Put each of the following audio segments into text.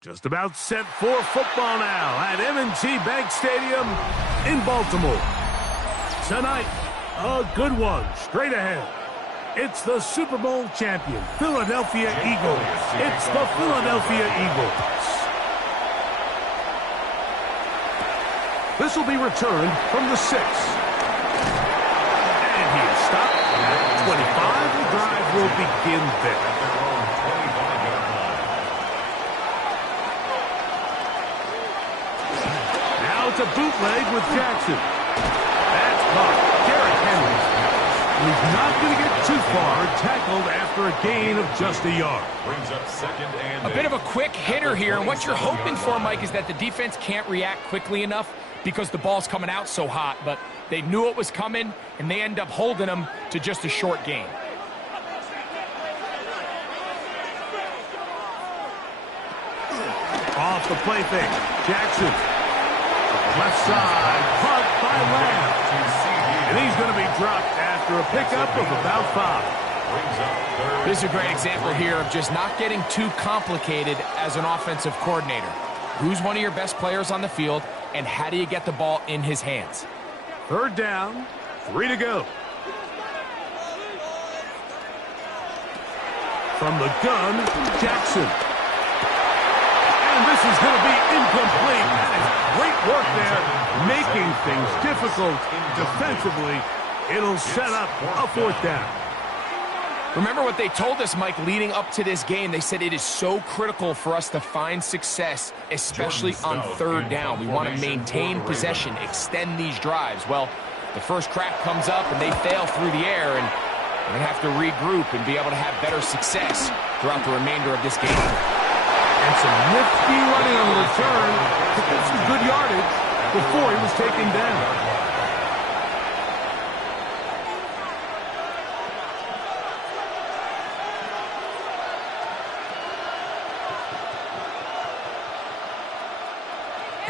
Just about set for football now at M&T Bank Stadium in Baltimore. Tonight, a good one straight ahead. It's the Super Bowl champion, Philadelphia Eagles. It's the Philadelphia Eagles. This will be returned from the 6. And he is stopped at 25. The drive will begin there. It's a bootleg with Jackson. That's caught. Derrick Henry. He's not going to get too far, tackled after a gain of just a yard. Brings up second and a bit of a quick hitter here, and what you're hoping for, Mike, is that the defense can't react quickly enough because the ball's coming out so hot, but they knew it was coming, and they end up holding them to just a short gain. Off the play fake. Jackson. Left side, caught by Lamb. And he's going to be dropped after a pickup of about 5. This is a great example here of just not getting too complicated as an offensive coordinator. Who's one of your best players on the field, and how do you get the ball in his hands? Third down, 3 to go. From the gun, Jackson. And this is going to be incomplete. That is great work there, making things difficult defensively. It'll set up a 4th down. Remember what they told us, Mike, leading up to this game. They said it is so critical for us to find success, especially on 3rd down. We want to maintain possession, extend these drives. Well, the first crack comes up, and they fail through the air, and we're going to have to regroup and be able to have better success throughout the remainder of this game. And some nifty running on the return to get some good yardage before he was taken down.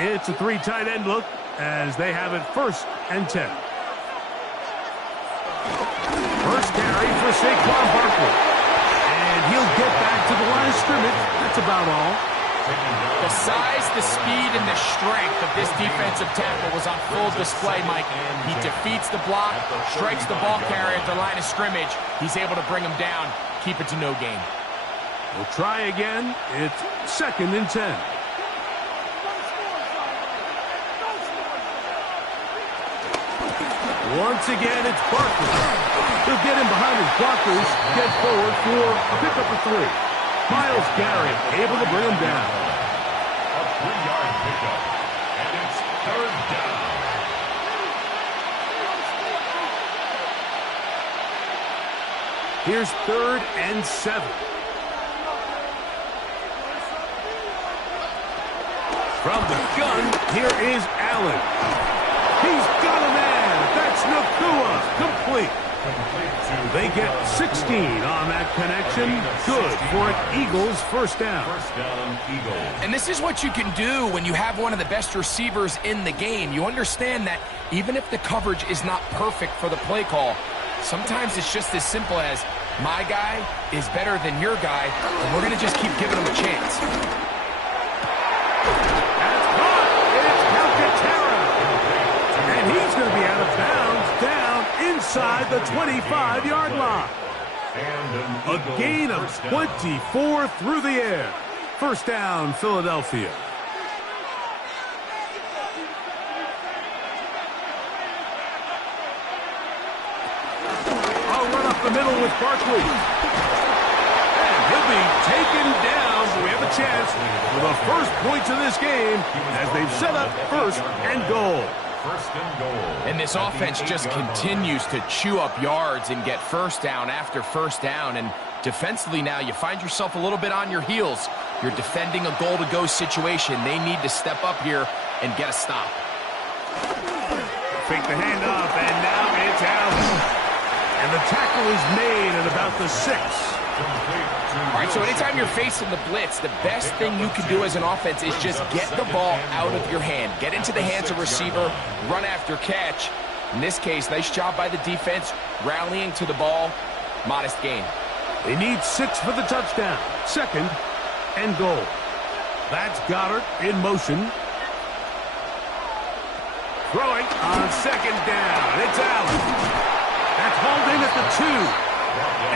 It's a 3 tight end look as they have it 1st and 10. First carry for Saquon Barkley. And he'll get back to the line of scrimmage. That's about all. The size, the speed, and the strength of this defensive tackle was on full display, Mike. He defeats the block, strikes the ball carrier at the line of scrimmage. He's able to bring him down, keep it to no gain. We'll try again. It's 2nd and 10. Once again, it's Barkley. He'll get him behind his blockers, get forward for a pickup of 3. Myles Garrett able to bring him down. A 3-yard pickup, and it's 3rd down. Here's 3rd and 7. From the gun, here is Allen. He's got a man. That's Nacua. Complete. They get 16 on that connection. Good for an Eagles 1st down. 1st down, Eagles. And this is what you can do when you have one of the best receivers in the game. You understand that even if the coverage is not perfect for the play call, sometimes it's just as simple as, my guy is better than your guy, and we're going to just keep giving him a chance. That's caught. It's Calcaterra. And he's going to be out of bounds down inside the 25-yard line. A gain of 24 through the air. 1st down, Philadelphia. I'll run up the middle with Barkley. And he'll be taken down. So we have a chance for the first points of this game as they've set up 1st and goal. 1st and goal. And this offense just continues to chew up yards and get 1st down after 1st down. And defensively now, you find yourself a little bit on your heels. You're defending a goal-to-go situation. They need to step up here and get a stop. Fake the handoff, and now it's out. And the tackle is made at about the 6. All right, so anytime you're facing the blitz, the best thing you can do as an offense is just get the ball out of your hand. Get into the hands of receiver, run after catch. In this case, nice job by the defense, rallying to the ball. Modest gain. They need 6 for the touchdown. 2nd and goal. That's Goddard in motion. Throwing on second down. It's Allen. That's holding at the 2.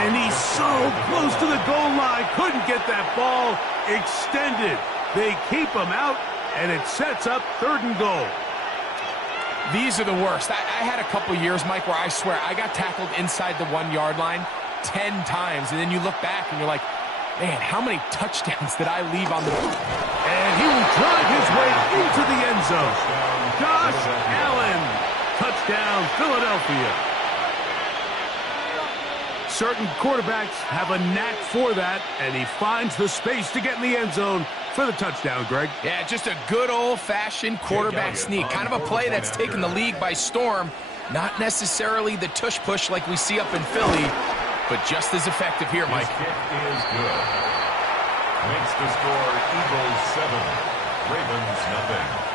And he's so close to the goal line. Couldn't get that ball extended. They keep him out, and it sets up 3rd and goal. These are the worst. I had a couple years, Mike, where I swear I got tackled inside the 1-yard line 10 times. And then you look back and you're like, man, how many touchdowns did I leave on the board? And he will drive his way into the end zone. Josh Allen. Touchdown, Philadelphia. Certain quarterbacks have a knack for that, and he finds the space to get in the end zone for the touchdown, Greg. Yeah, just a good old-fashioned quarterback sneak. Kind of a play that's taken the league by storm. Not necessarily the tush-push like we see up in Philly, but just as effective here, Mike. His kick is good. Makes the score Eagles 7, Ravens nothing.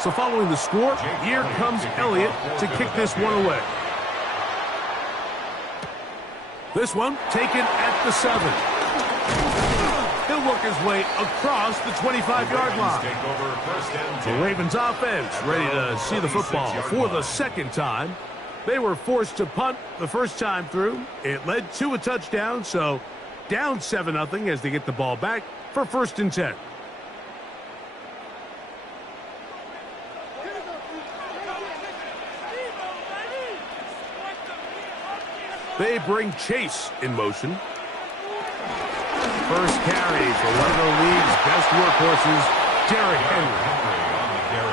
So following the score, here comes Elliott to kick this one away. This one taken at the 7. He'll work his way across the 25-yard line. The Ravens offense ready to see the football for the 2nd time. They were forced to punt the first time through. It led to a touchdown, so down 7-0 as they get the ball back for 1st and 10. They bring Chase in motion. First carry for one of the league's best workhorses, Derrick Henry.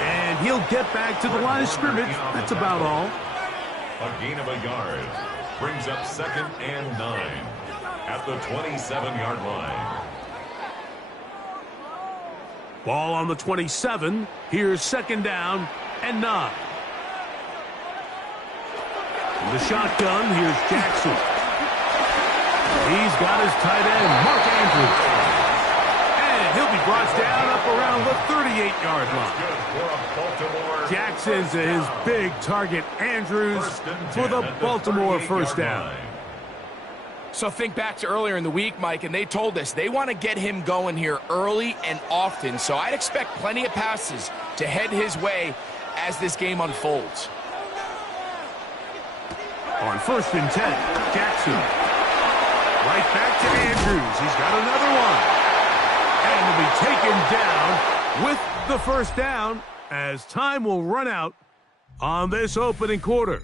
And he'll get back to the line of scrimmage. That's about all. A gain of a yard. Brings up 2nd and 9 at the 27-yard line. Ball on the 27. Here's 2nd down and 9. The shotgun, here's Jackson. He's got his tight end, Mark Andrews. And he'll be brought down up around the 38-yard line. Jackson's his big target, Andrews, for the Baltimore first down. So think back to earlier in the week, Mike, and they told us they want to get him going here early and often. So I'd expect plenty of passes to head his way as this game unfolds. On 1st and 10, Jackson. Right back to Andrews. He's got another one. And will be taken down with the first down as time will run out on this opening quarter.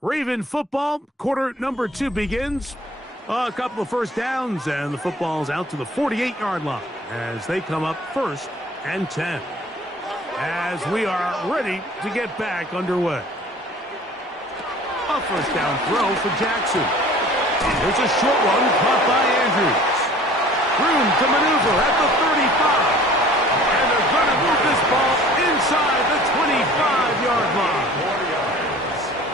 Raven football, quarter number 2 begins. A couple of first downs, and the football's out to the 48-yard line as they come up 1st and 10. As we are ready to get back underway. A first down throw for Jackson. There's a short one caught by Andrews. Room to maneuver at the 35. And they're going to move this ball inside the 25-yard line.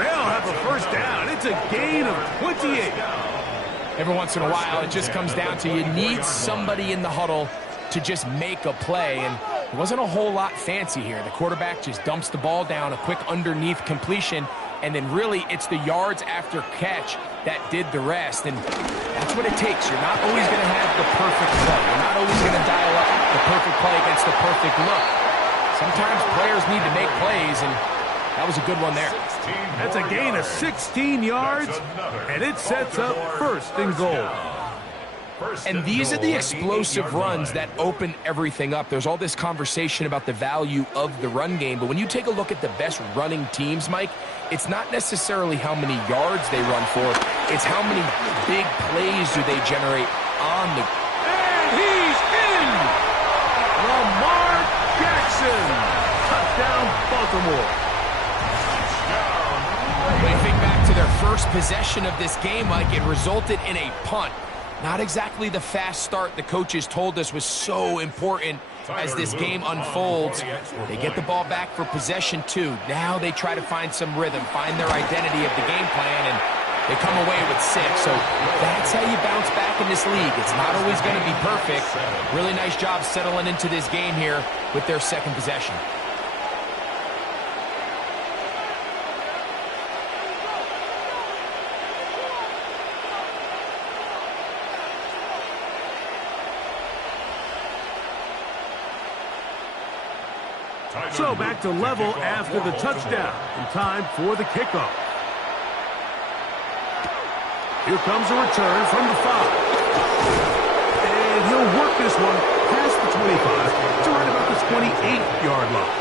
They'll have a first down. It's a gain of 28. Every once in a while, it just comes down to you need somebody in the huddle to just make a play, and it wasn't a whole lot fancy here. The quarterback just dumps the ball down, a quick underneath completion, and then really it's the yards after catch that did the rest, and that's what it takes. You're not always going to have the perfect play. You're not always going to dial up the perfect play against the perfect look. Sometimes players need to make plays, and that was a good one there. That's a gain of 16 yards, and it sets up 1st and goal. And these are the explosive runs that open everything up. There's all this conversation about the value of the run game, but when you take a look at the best running teams, Mike, it's not necessarily how many yards they run for, it's how many big plays do they generate on the... And he's in! Lamar Jackson! Touchdown, Baltimore. When you think back to their first possession of this game, Mike, it resulted in a punt. Not exactly the fast start the coaches told us was so important as this game unfolds. They get the ball back for possession 2. Now they try to find some rhythm, find their identity of the game plan, and they come away with 6. So that's how you bounce back in this league. It's not always going to be perfect. Really nice job settling into this game here with their second possession. So back to level after the touchdown. And time for the kickoff. Here comes a return from the 5. And he'll work this one past the 25 to right about the 28-yard line.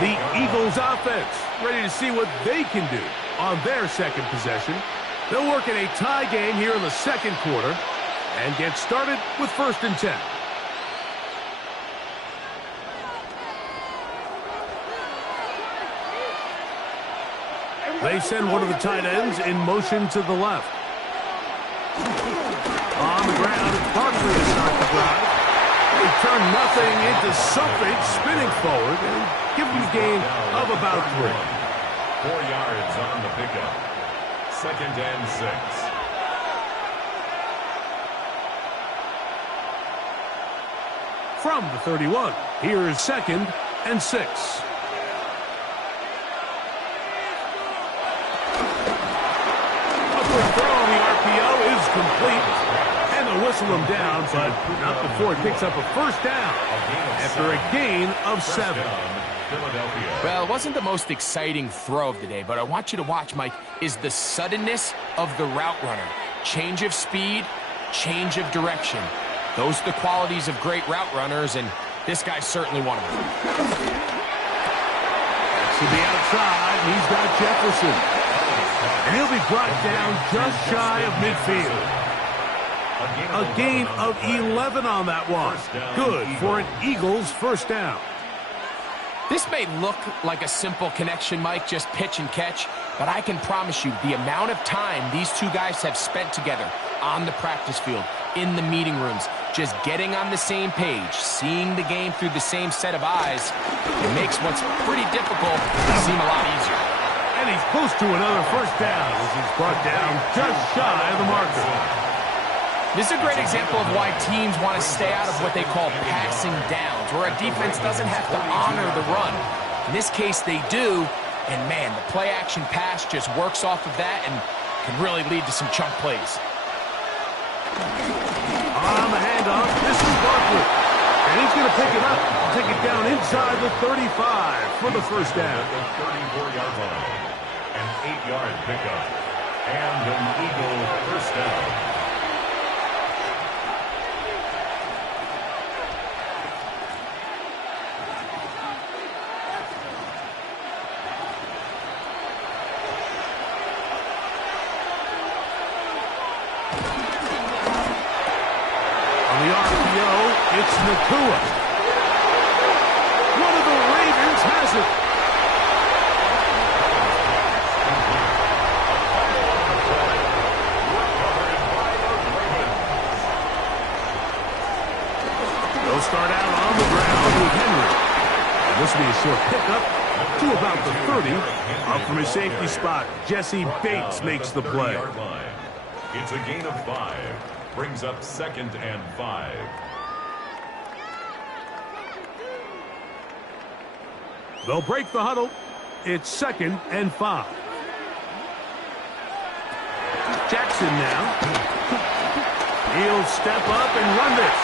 The Eagles offense ready to see what they can do on their second possession. They'll work in a tie game here in the second quarter and get started with 1st and 10. They send one of the tight ends in motion to the left. On the ground, it's Barkley to start the drive. They turn nothing into something, spinning forward, and give them a gain of about 3. 4 yards on the pickup. 2nd and 6. From the 31, here is 2nd and 6. Complete, and they'll whistle him down, but not before it picks up a 1st down after a gain of 7. Well, it wasn't the most exciting throw of the day, but I want you to watch, Mike, is the suddenness of the route runner. Change of speed, change of direction. Those are the qualities of great route runners, and this guy's certainly one of them. To the outside, he's got Jefferson. And he'll be brought down just shy of midfield. A gain of 11 on that one. Good for an Eagles 1st down. This may look like a simple connection, Mike, just pitch and catch, but I can promise you the amount of time these two guys have spent together on the practice field, in the meeting rooms, just getting on the same page, seeing the game through the same set of eyes, it makes what's pretty difficult seem a lot easier. And he's close to another 1st down as he's brought down just shy of the marker. This is a great example of why teams want to stay out of what they call passing downs, where a defense doesn't have to honor the run. In this case, they do, and man, the play-action pass just works off of that and can really lead to some chunk plays. On the handoff, this is Barkley. And he's going to pick it up and take it down inside the 35 for the 1st down. The 34-yard line. An 8-yard pickup. And an Eagle 1st down. It's Nakua. One of the Ravens has it. They'll start out on the ground with Henry. And this will be a short pickup to about the 30. Up from his safety spot, Jesse Bates makes the play. It's a gain of 5. Brings up 2nd and 5. They'll break the huddle. It's 2nd and 5. Jackson now. He'll step up and run this.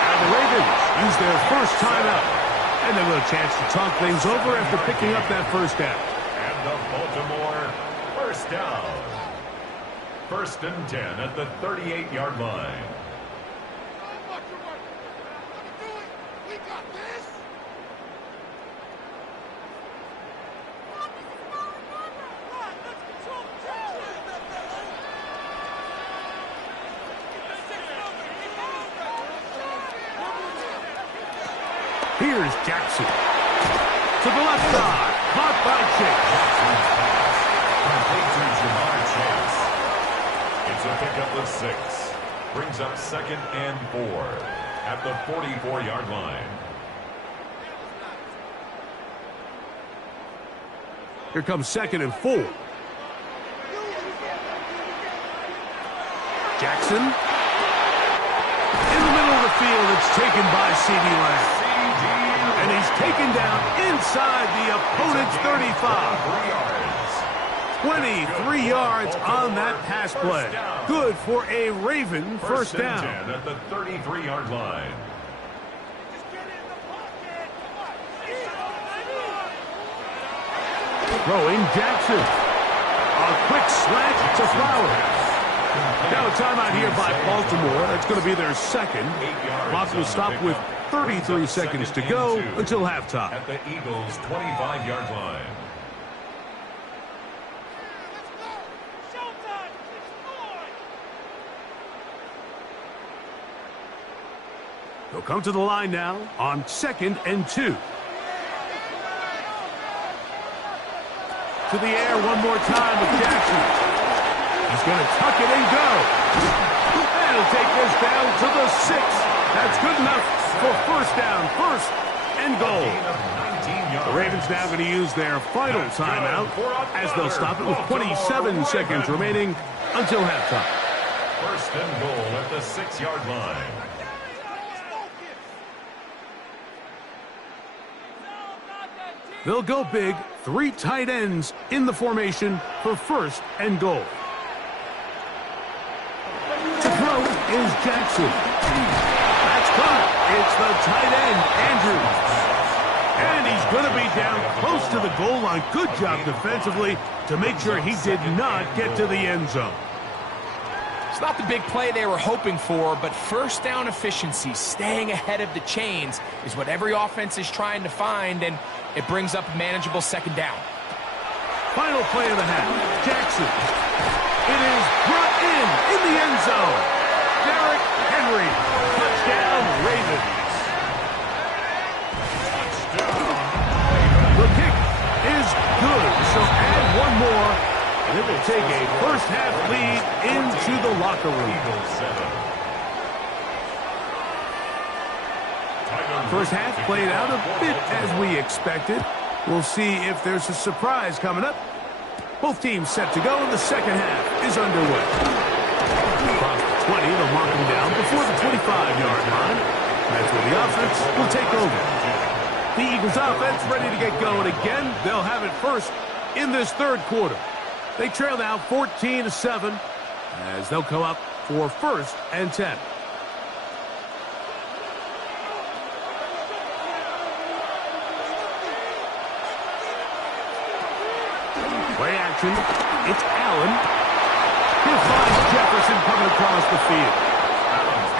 Now the Ravens use their 1st timeout. And they'll get a chance to talk things over after picking up that 1st down. And the Baltimore 1st down. 1st and 10 at the 38-yard line. Here's Jackson. To the left side. Caught by Chase. Complete to Jamar Chase. It's a pickup of 6. Brings up 2nd and 4. at the 44-yard line. Here comes 2nd and 4. Jackson. In the middle of the field, it's taken by CeeDee Lamb. And he's taken down inside the opponent's 35. 23 yards on that pass play. Good for a Raven first down. At the 33-yard line. Throwing Jackson. A quick slant to Flowers. Now a timeout here by Baltimore. That's going to be their second. Clock will stop with 33 seconds to go until halftime. At the Eagles' 25-yard line. They'll come to the line now on 2nd and 2. To the air one more time with Jackson. He's going to tuck it and go. And he'll take this down to the 6. That's good enough for first down, first and goal. The Ravens now going to use their final timeout as they'll stop it with 27 seconds remaining until halftime. First and goal at the 6-yard line. They'll go big, 3 tight ends in the formation for first and goal. To throw is Jackson. That's caught. It's the tight end, Andrews. And he's going to be down close to the goal line. Good job defensively to make sure he did not get to the end zone. It's not the big play they were hoping for, but first down efficiency, staying ahead of the chains, is what every offense is trying to find, and it brings up a manageable second down. Final play of the half. Jackson. It is brought in the end zone. Derrick Henry. Touchdown, Ravens. The kick is good, so add one more, and it will take a first-half lead into the locker room. First half played out a bit as we expected. We'll see if there's a surprise coming up. Both teams set to go, and the second half is underway. Across the 20, they'll mark him down before the 25-yard line. That's where the offense will take over. The Eagles offense ready to get going again. They'll have it first in this third quarter. They trail now 14-7 as they'll come up for first and 10. Play action. It's Allen. He'll find Jefferson coming across the field.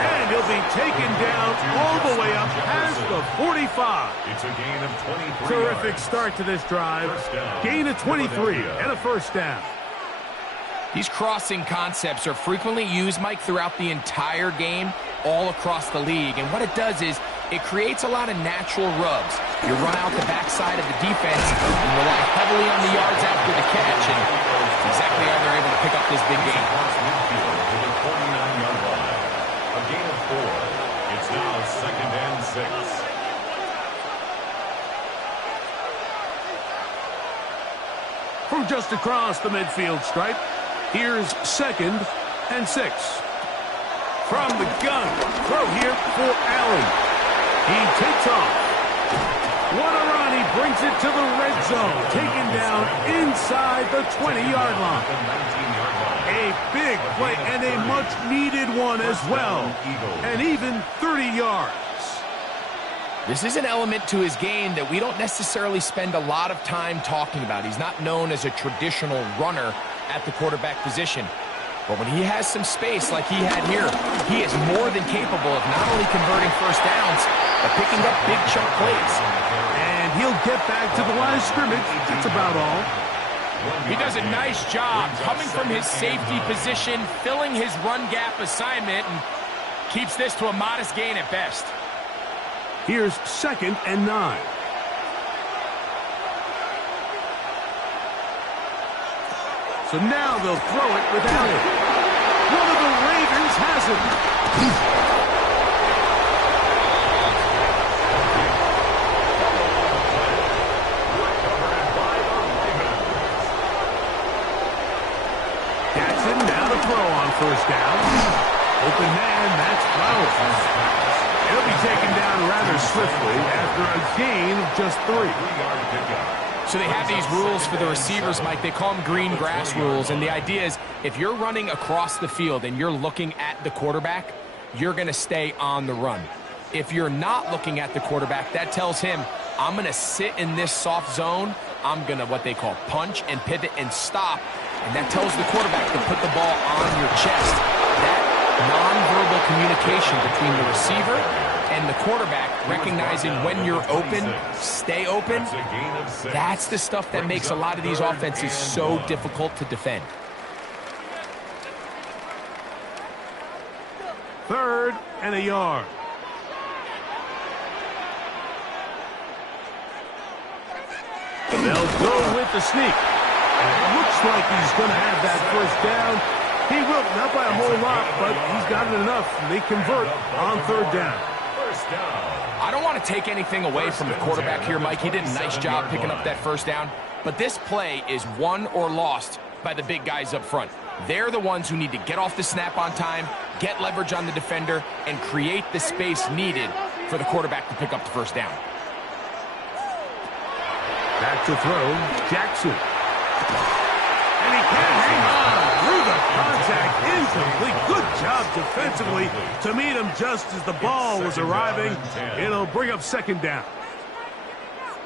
And he'll be taken down all the way up past the 45. It's a gain of 23 Terrific yards. start to this drive. Gain of 23 and a first down. These crossing concepts are frequently used, Mike, throughout the entire game, all across the league. And what it does is it creates a lot of natural rubs. You run out the backside of the defense and rely heavily on the yards after the catch. And that's exactly how they're able to pick up this big game. Midfield to the 49-yard line. A gain of 4. It's now 2nd and 6. From just across the midfield stripe, here's 2nd and 6. From the gun, throw here for Allen. He takes off. What a run. He brings it to the red zone. Taken down inside the 20-yard line. A big play and a much-needed one as well. And even 30 yards. This is an element to his game that we don't necessarily spend a lot of time talking about. He's not known as a traditional runner at the quarterback position. But when he has some space like he had here, he is more than capable of not only converting first downs, but picking up big chunk plays. And he'll get back to the line of scrimmage. That's about all. He does a nice job coming from his safety position, filling his run gap assignment, and keeps this to a modest gain at best. Here's 2nd and 9. So now they'll throw it without it. One of the Ravens has it. Jackson now to throw on first down. Open man, that's Flowers. He'll be taken down rather swiftly after a gain of just 3. So they have these rules for the receivers, Mike. They call them green grass rules, and the idea is if you're running across the field and you're looking at the quarterback, you're going to stay on the run. If you're not looking at the quarterback, that tells him, I'm going to sit in this soft zone. I'm going to what they call punch and pivot and stop, and that tells the quarterback to put the ball on your chest. That nonverbal communication between the receiver and the quarterback, recognizing when you're open, stay open, that's the stuff that makes a lot of these offenses so difficult to defend. 3rd and a yard. They'll go with the sneak. And it looks like he's going to have that first down. He will, not by a whole lot, but he's got it enough. They convert on 3rd down. I don't want to take anything away from the quarterback here, Mike. He did a nice job picking up that first down. But this play is won or lost by the big guys up front. They're the ones who need to get off the snap on time, get leverage on the defender, and create the space needed for the quarterback to pick up the first down. Back to throw, Jackson. And he can't hang on through the contact, incomplete. Good job defensively to meet him just as the ball was arriving. It'll bring up 2nd down.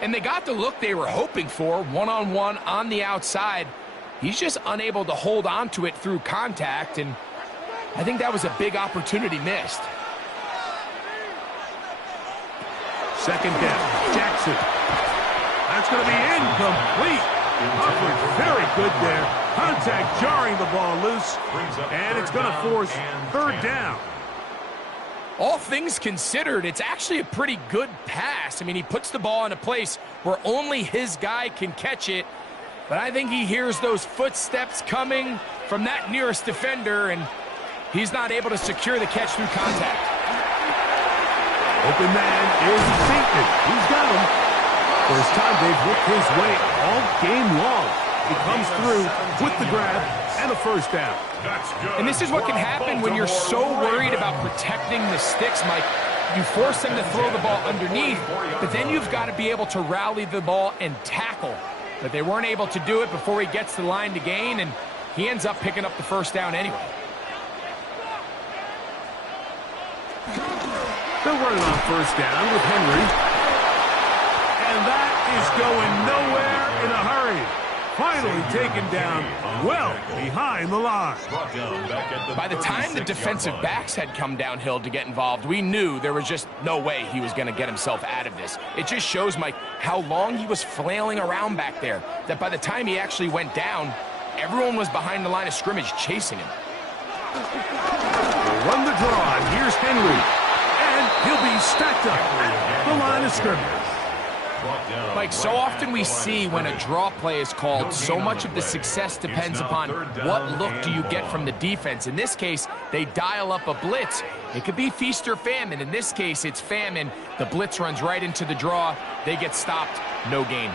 And they got the look they were hoping for, one-on-one on the outside. He's just unable to hold on to it through contact, and I think that was a big opportunity missed. 2nd down, Jackson. That's going to be incomplete. Coverage very good there. Contact jarring the ball loose, and it's going to force 3rd down. All things considered, it's actually a pretty good pass. I mean, he puts the ball in a place where only his guy can catch it, but I think he hears those footsteps coming from that nearest defender, and he's not able to secure the catch through contact. Open man is Bateman. He's got him. First time they've worked his way all game long. He comes through with the grab and a first down. And this is what can happen when you're so worried about protecting the sticks, Mike. You force them to throw the ball underneath, but then you've got to be able to rally the ball and tackle. But they weren't able to do it before he gets the line to gain, and he ends up picking up the first down anyway. They're running on first down with Henry. And that is going nowhere in a hurry. Finally taken down well behind the line. By the time the defensive backs had come downhill to get involved, we knew there was just no way he was going to get himself out of this. It just shows, Mike, how long he was flailing around back there, that by the time he actually went down, everyone was behind the line of scrimmage chasing him. Run the draw, and here's Henry. And he'll be stacked up at the line of scrimmage. Mike, so often we see when a draw play is called, so much of the success depends upon what look do you get from the defense. In this case, they dial up a blitz. It could be feast or famine. In this case, it's famine. The blitz runs right into the draw. They get stopped. No gain.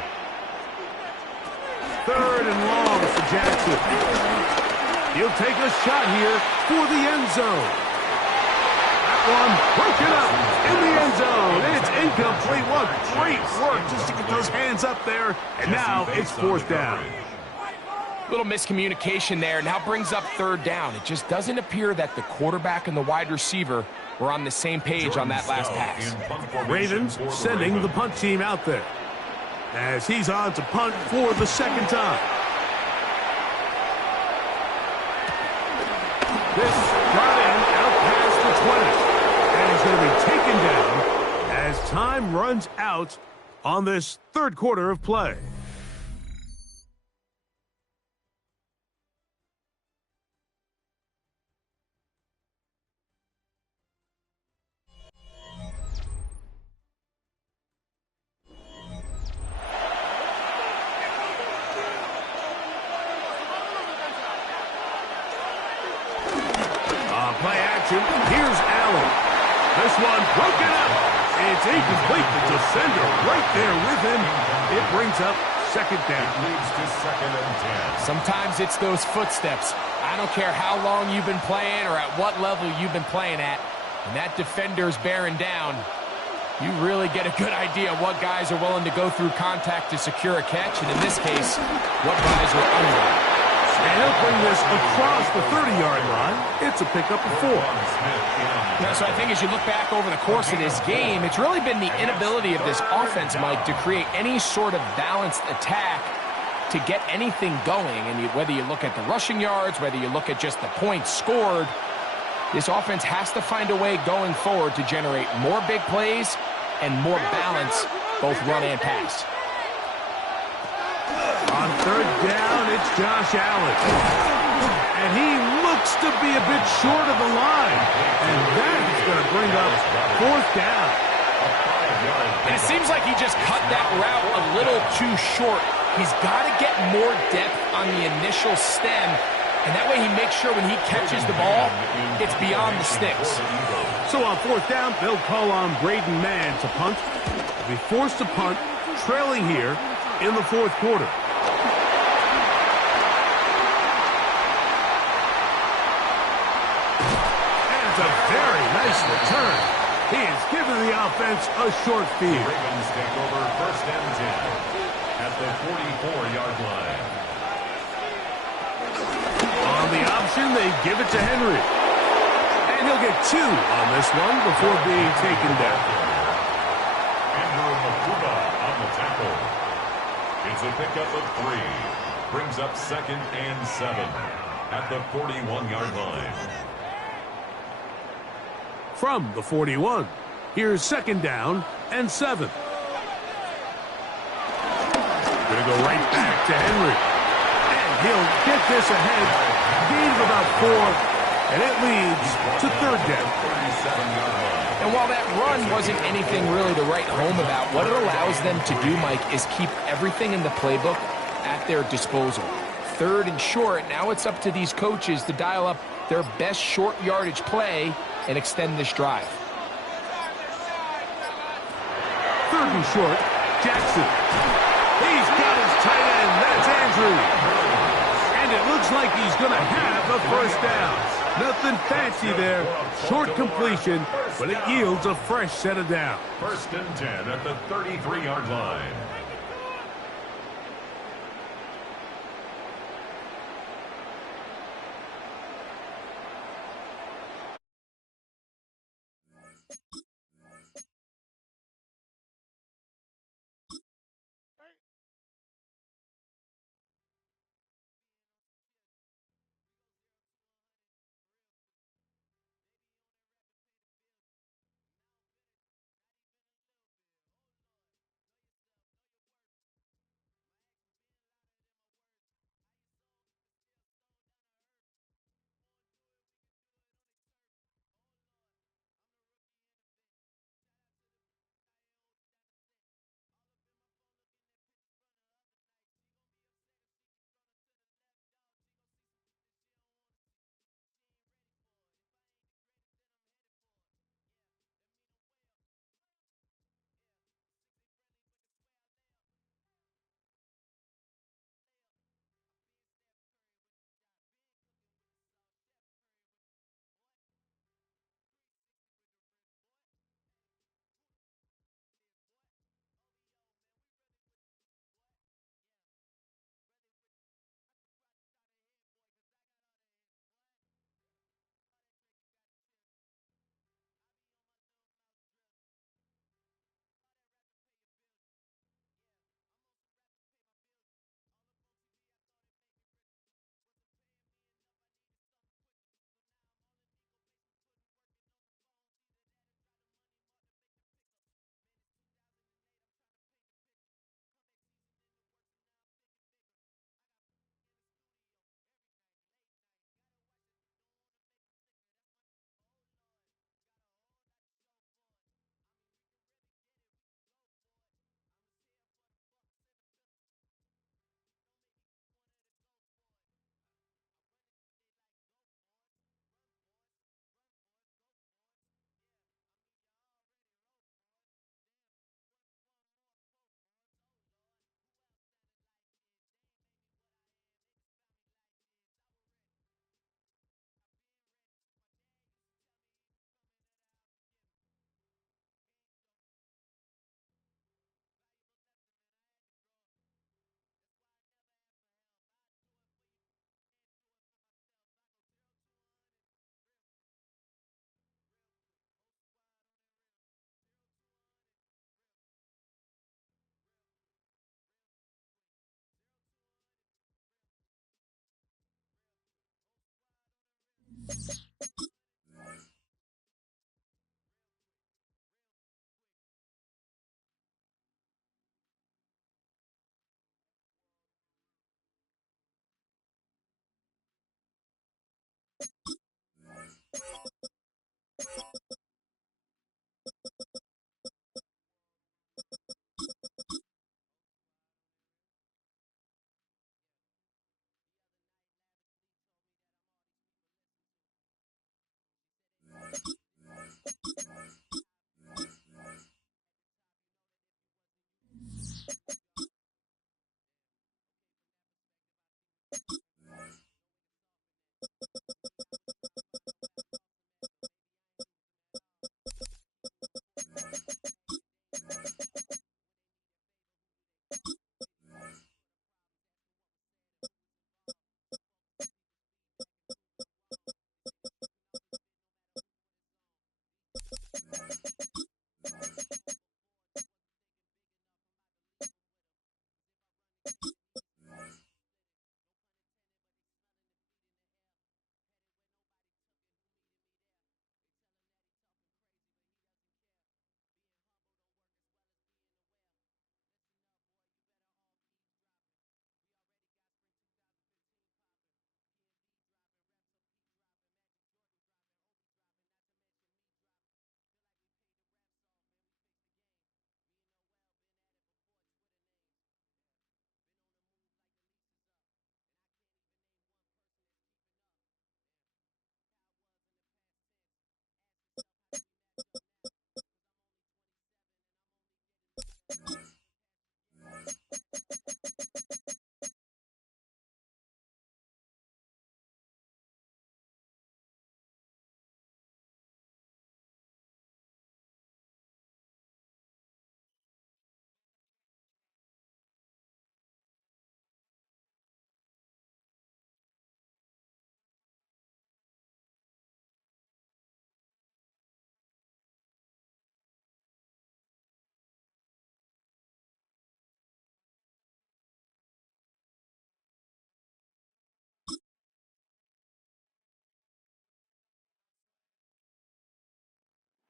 3rd and long for Jackson. He'll take a shot here for the end zone. One broken up in the end zone. It's incomplete. What great work just to get those hands up there. And now it's 4th down. Little miscommunication there. Now brings up 3rd down. It just doesn't appear that the quarterback and the wide receiver were on the same page on that last pass. Ravens sending the punt team out there as he's on to punt for the 2nd time. This got in out past the 20. Is going to be taken down as time runs out on this 3rd quarter of play. Play action. Here's Allen. This one broken up. It's incomplete. The defender right there with him. It brings up second down. It leads to 2nd and 10. Sometimes it's those footsteps. I don't care how long you've been playing or at what level you've been playing at. When that defender's bearing down, you really get a good idea of what guys are willing to go through contact to secure a catch, and in this case, what guys are unwilling. And he'll bring this across the 30-yard line. It's a pickup of 4. Yeah, so I think as you look back over the course of this game, it's really been the inability of this offense, Mike, to create any sort of balanced attack to get anything going. And whether you look at the rushing yards, whether you look at just the points scored, this offense has to find a way going forward to generate more big plays and more balance, both run and pass. On third down, it's Josh Allen. And he looks to be a bit short of the line. And that is going to bring up 4th down. And it seems like he just cut that route a little too short. He's got to get more depth on the initial stem. And that way he makes sure when he catches the ball, it's beyond the sticks. So on 4th down, they'll call on Braden Mann to punt. They'll be forced to punt, trailing here in the 4th quarter. And it's a very nice return. He has given the offense a short field. Ravens take over 1st and 10 at the 44-yard line. On the option, they give it to Henry. And he'll get 2 on this one before being taken down. Andrew Makuba on the tackle. It's a pickup of 3. Brings up 2nd and 7 at the 41-yard line. From the 41, here's 2nd down and 7. Gonna go right back to Henry. And he'll get this ahead. Gain of about 4, and it leads to 3rd down. And while that run wasn't anything really to write home about, what it allows them to do, Mike, is keep everything in the playbook at their disposal. 3rd and short, now it's up to these coaches to dial up their best short yardage play and extend this drive. 3rd and short, Jackson. He's got his tight end, that's Andrews. And it looks like he's going to have a 1st down. Nothing fancy there. Short completion, but it yields a fresh set of downs. 1st and 10 at the 33-yard line.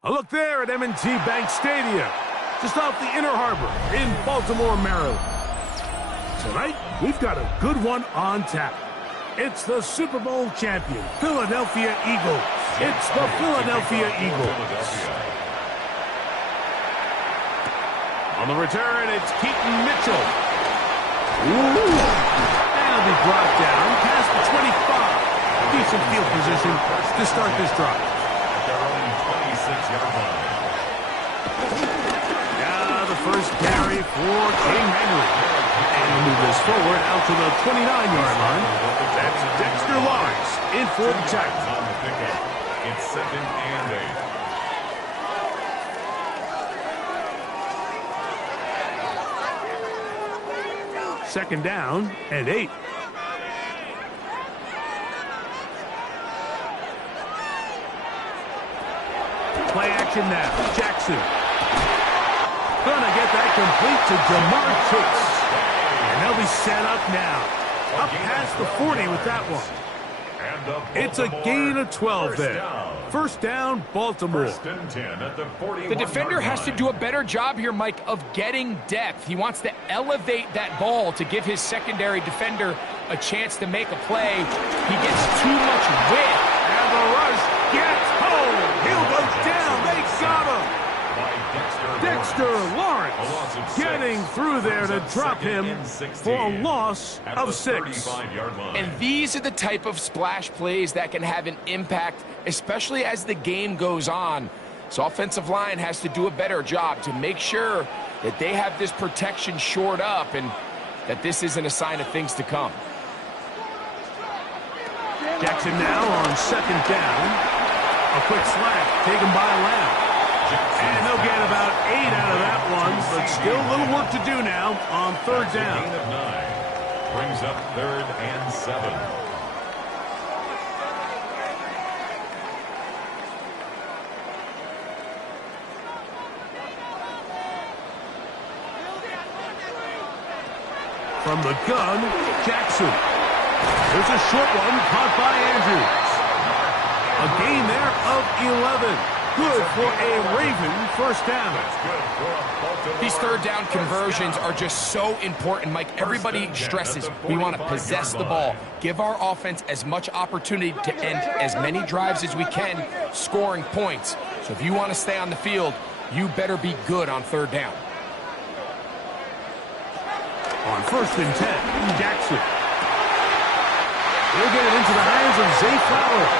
A look there at M&T Bank Stadium, just off the Inner Harbor in Baltimore, Maryland. Tonight, we've got a good one on tap. It's the Super Bowl champion, Philadelphia Eagles. It's the Philadelphia Eagles. On the return, it's Keaton Mitchell. Ooh. And he'll be brought down past the 25. Decent field position to start this drive. Their own 26-yard line. Now the first carry for King Henry. And he'll move this forward out to the 29-yard line. That's Dexter Lawrence in for the tackle. On the pickup. It's 2nd and 8. Second down and 8. Play action now. Jackson. Gonna get that complete to Jamar Chase. And they'll be set up now. Up past the 40 with that one. It's a gain of 12 there. First down, Baltimore. First and 10 at the 41. The defender has to do a better job here, Mike, of getting depth. He wants to elevate that ball to give his secondary defender a chance to make a play. He gets too much width. And the rush gets home. He'll go down. They got him. Dexter Lawrence getting through there to drop him for a loss of 6. And these are the type of splash plays that can have an impact, especially as the game goes on. So offensive line has to do a better job to make sure that they have this protection shored up and that this isn't a sign of things to come. Jackson now on 2nd down. A quick slant taken by Lamb. And they'll get about 8 out of that one, but still a little work to do now on 3rd down. Gain of 9. Brings up 3rd and 7. From the gun, Jackson. There's a short one caught by Andrews. A gain there of 11. Good for a Raven first down. These 3rd down conversions are just so important, Mike. Everybody stresses we want to possess the ball, give our offense as much opportunity to end as many drives as we can, scoring points. So if you want to stay on the field, you better be good on 3rd down. On 1st and 10, Jackson. He'll get it into the hands of Zay Flowers.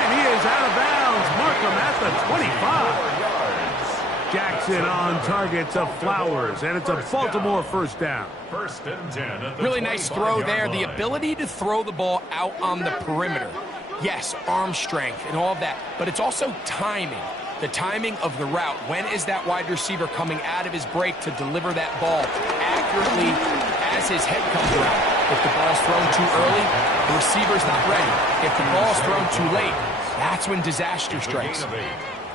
And he is out of bounds. Markham at the 25. Jackson on target to Flowers, and it's a Baltimore first down. 1st and 10 at the Really nice throw there. The line. ability to throw the ball out on the perimeter. Yes, arm strength and all of that, but it's also timing. The timing of the route. When is that wide receiver coming out of his break to deliver that ball accurately as his head comes around? If the ball's thrown too early, the receiver's not ready. If the ball's thrown too late, that's when disaster strikes.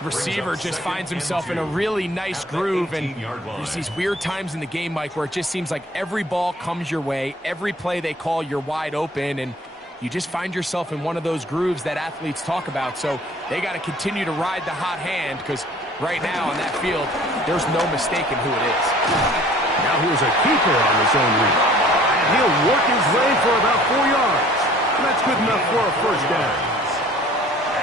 receiver just finds himself in a really nice groove, and there's these weird times in the game, Mike, where it just seems like every ball comes your way, every play they call, you're wide open, and you just find yourself in one of those grooves that athletes talk about. So they got to continue to ride the hot hand, because right now on that field, there's no mistaking who it is. Now here's a keeper on his own read, and he'll work his way for about 4 yards. And that's good enough for a first down.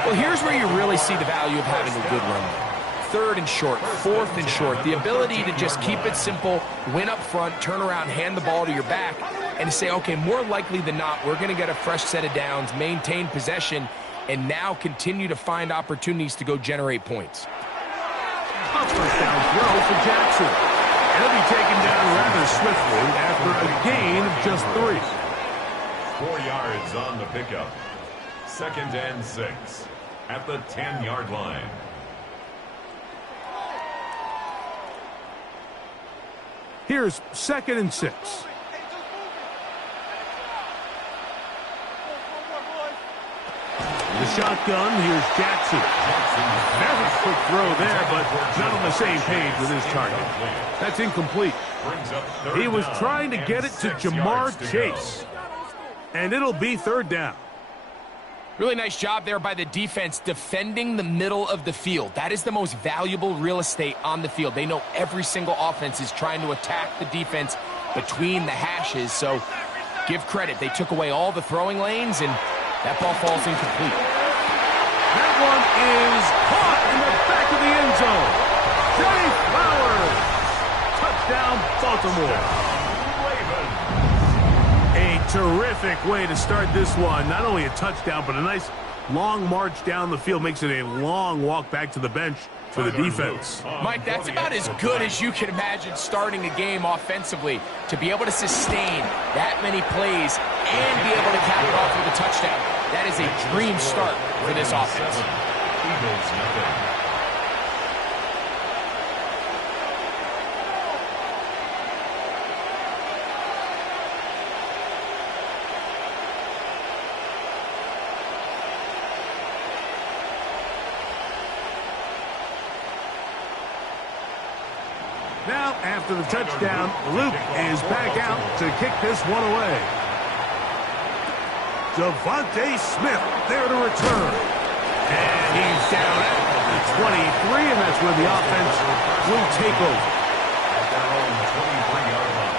Well, here's where you really see the value of having a good run game. 3rd and short, 4th and short, the ability to just keep it simple, win up front, turn around, hand the ball to your back, and to say, okay, more likely than not, we're going to get a fresh set of downs, maintain possession, and now continue to find opportunities to go generate points. A first down throw for Jackson. He'll be taken down rather swiftly after a gain of just 3. 4 yards on the pickup. 2nd and 6 at the 10-yard line. Here's 2nd and 6. The shotgun, here's Jackson. Very quick throw there, but not on the same page with his target. That's incomplete. He was trying to get it to Jamar Chase. And it'll be 3rd down. Really nice job there by the defense defending the middle of the field. That is the most valuable real estate on the field. They know every single offense is trying to attack the defense between the hashes, so give credit. They took away all the throwing lanes, and that ball falls incomplete. That one is caught in the back of the end zone. Zay Flowers. Touchdown, Baltimore. A terrific way to start this one. Not only a touchdown, but a nice long march down the field. Makes it a long walk back to the bench for the defense. Mike, that's about as good as you can imagine starting a game offensively. To be able to sustain that many plays and be able to cap it off with a touchdown, that is a dream start for this offense. Eagles nothing. Now, after the touchdown, Luke is back out to kick this one away. Devontae Smith there to return. And he's down at the 23, and that's where the offense will take over. At their own 23-yard line.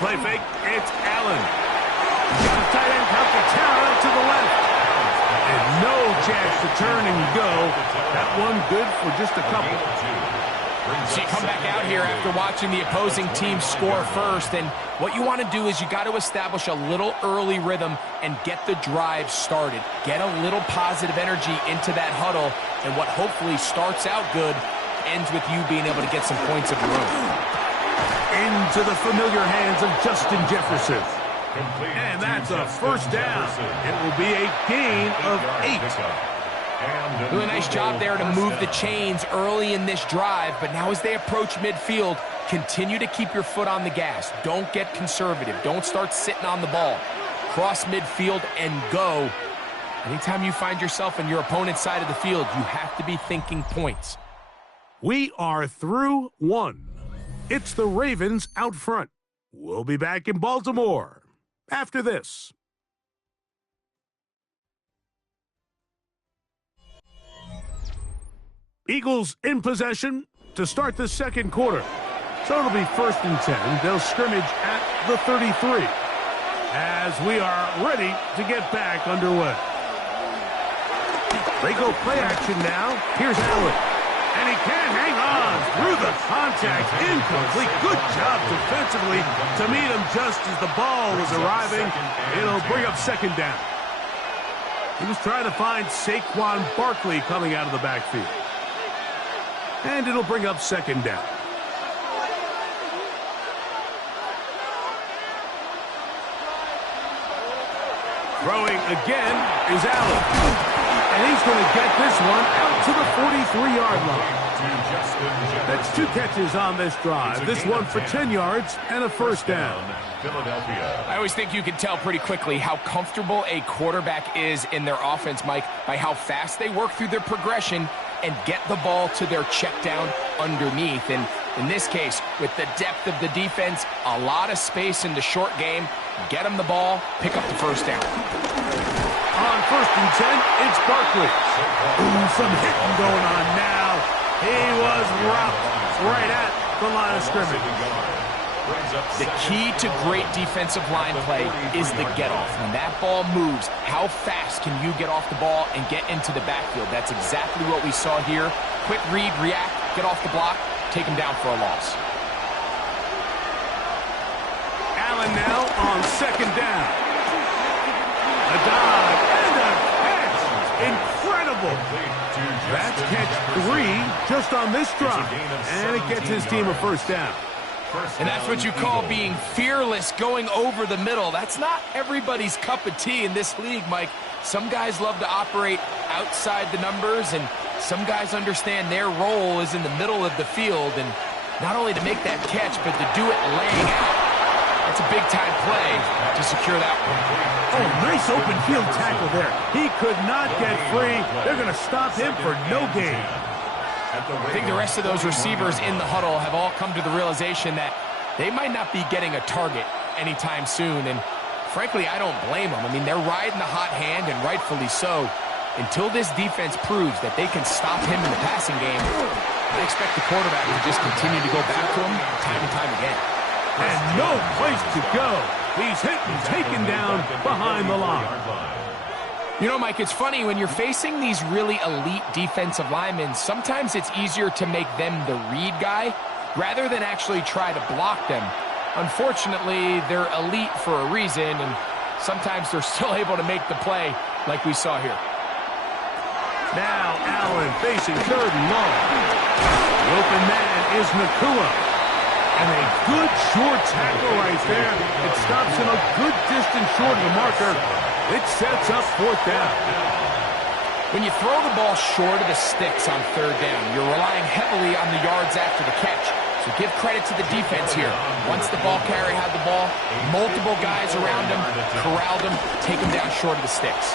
Play fake, it's Allen. Got a tight end, Calcaterra to the left. And no chance to turn and go. That one good for just a couple. So you come back out here after watching the opposing team score first, and what you want to do is you got to establish a little early rhythm and get the drive started. Get a little positive energy into that huddle, and what hopefully starts out good ends with you being able to get some points of your own. Into the familiar hands of Justin Jefferson. And that's a first down. It will be a gain of 8. Really nice job there to move the chains early in this drive, but now as they approach midfield, continue to keep your foot on the gas. Don't get conservative. Don't start sitting on the ball. Cross midfield and go. Anytime you find yourself in your opponent's side of the field, you have to be thinking points. We are through one. It's the Ravens out front. We'll be back in Baltimore after this. Eagles in possession to start the second quarter. So it'll be 1st and 10. They'll scrimmage at the 33 as we are ready to get back underway. They go play action now. Here's Allen. And he can't hang on through the contact. Incomplete. Good job defensively to meet him just as the ball was arriving. It'll bring up 2nd down. He was trying to find Saquon Barkley coming out of the backfield. And it'll bring up 2nd down. Throwing again is Allen. And he's going to get this one out to the 43-yard line. That's 2 catches on this drive. This one for 10 yards and a first down. Philadelphia. I always think you can tell pretty quickly how comfortable a quarterback is in their offense, Mike, by how fast they work through their progression and get the ball to their check down underneath. And in this case, with the depth of the defense, a lot of space in the short game, get them the ball, pick up the first down. On 1st and 10, it's Barkley. Ooh, some hitting going on now. He was rocked right at the line of scrimmage. The key to great defensive line play is the get-off. When that ball moves, how fast can you get off the ball and get into the backfield? That's exactly what we saw here. Quick read, react, get off the block, take him down for a loss. Allen now on 2nd down. A dive and a catch. Incredible. That's catch 3 just on this drive. And it gets his team a first down. And that's what you call being fearless, going over the middle. That's not everybody's cup of tea in this league, Mike. Some guys love to operate outside the numbers, and some guys understand their role is in the middle of the field, and not only to make that catch, but to do it laying out. That's a big-time play to secure that one. Oh, nice open field tackle there. He could not get free. They're going to stop him for no gain. I think the rest of those receivers in the huddle have all come to the realization that they might not be getting a target anytime soon, and frankly, I don't blame them. I mean, they're riding the hot hand, and rightfully so. Until this defense proves that they can stop him in the passing game, I expect the quarterback to just continue to go back to him time and time again. And no place to go. He's hit and taken down behind the line. You know, Mike, it's funny, when you're facing these really elite defensive linemen, sometimes it's easier to make them the read guy rather than actually try to block them. Unfortunately, they're elite for a reason, and sometimes they're still able to make the play like we saw here. Now Allen facing 3rd and long. The open man is Nacua. And a good short tackle right there. It stops him a good distance short of the marker. It sets up 4th down. When you throw the ball short of the sticks on 3rd down, you're relying heavily on the yards after the catch. So give credit to the defense here. Once the ball carrier had the ball, multiple guys around him, corralled him, take him down short of the sticks.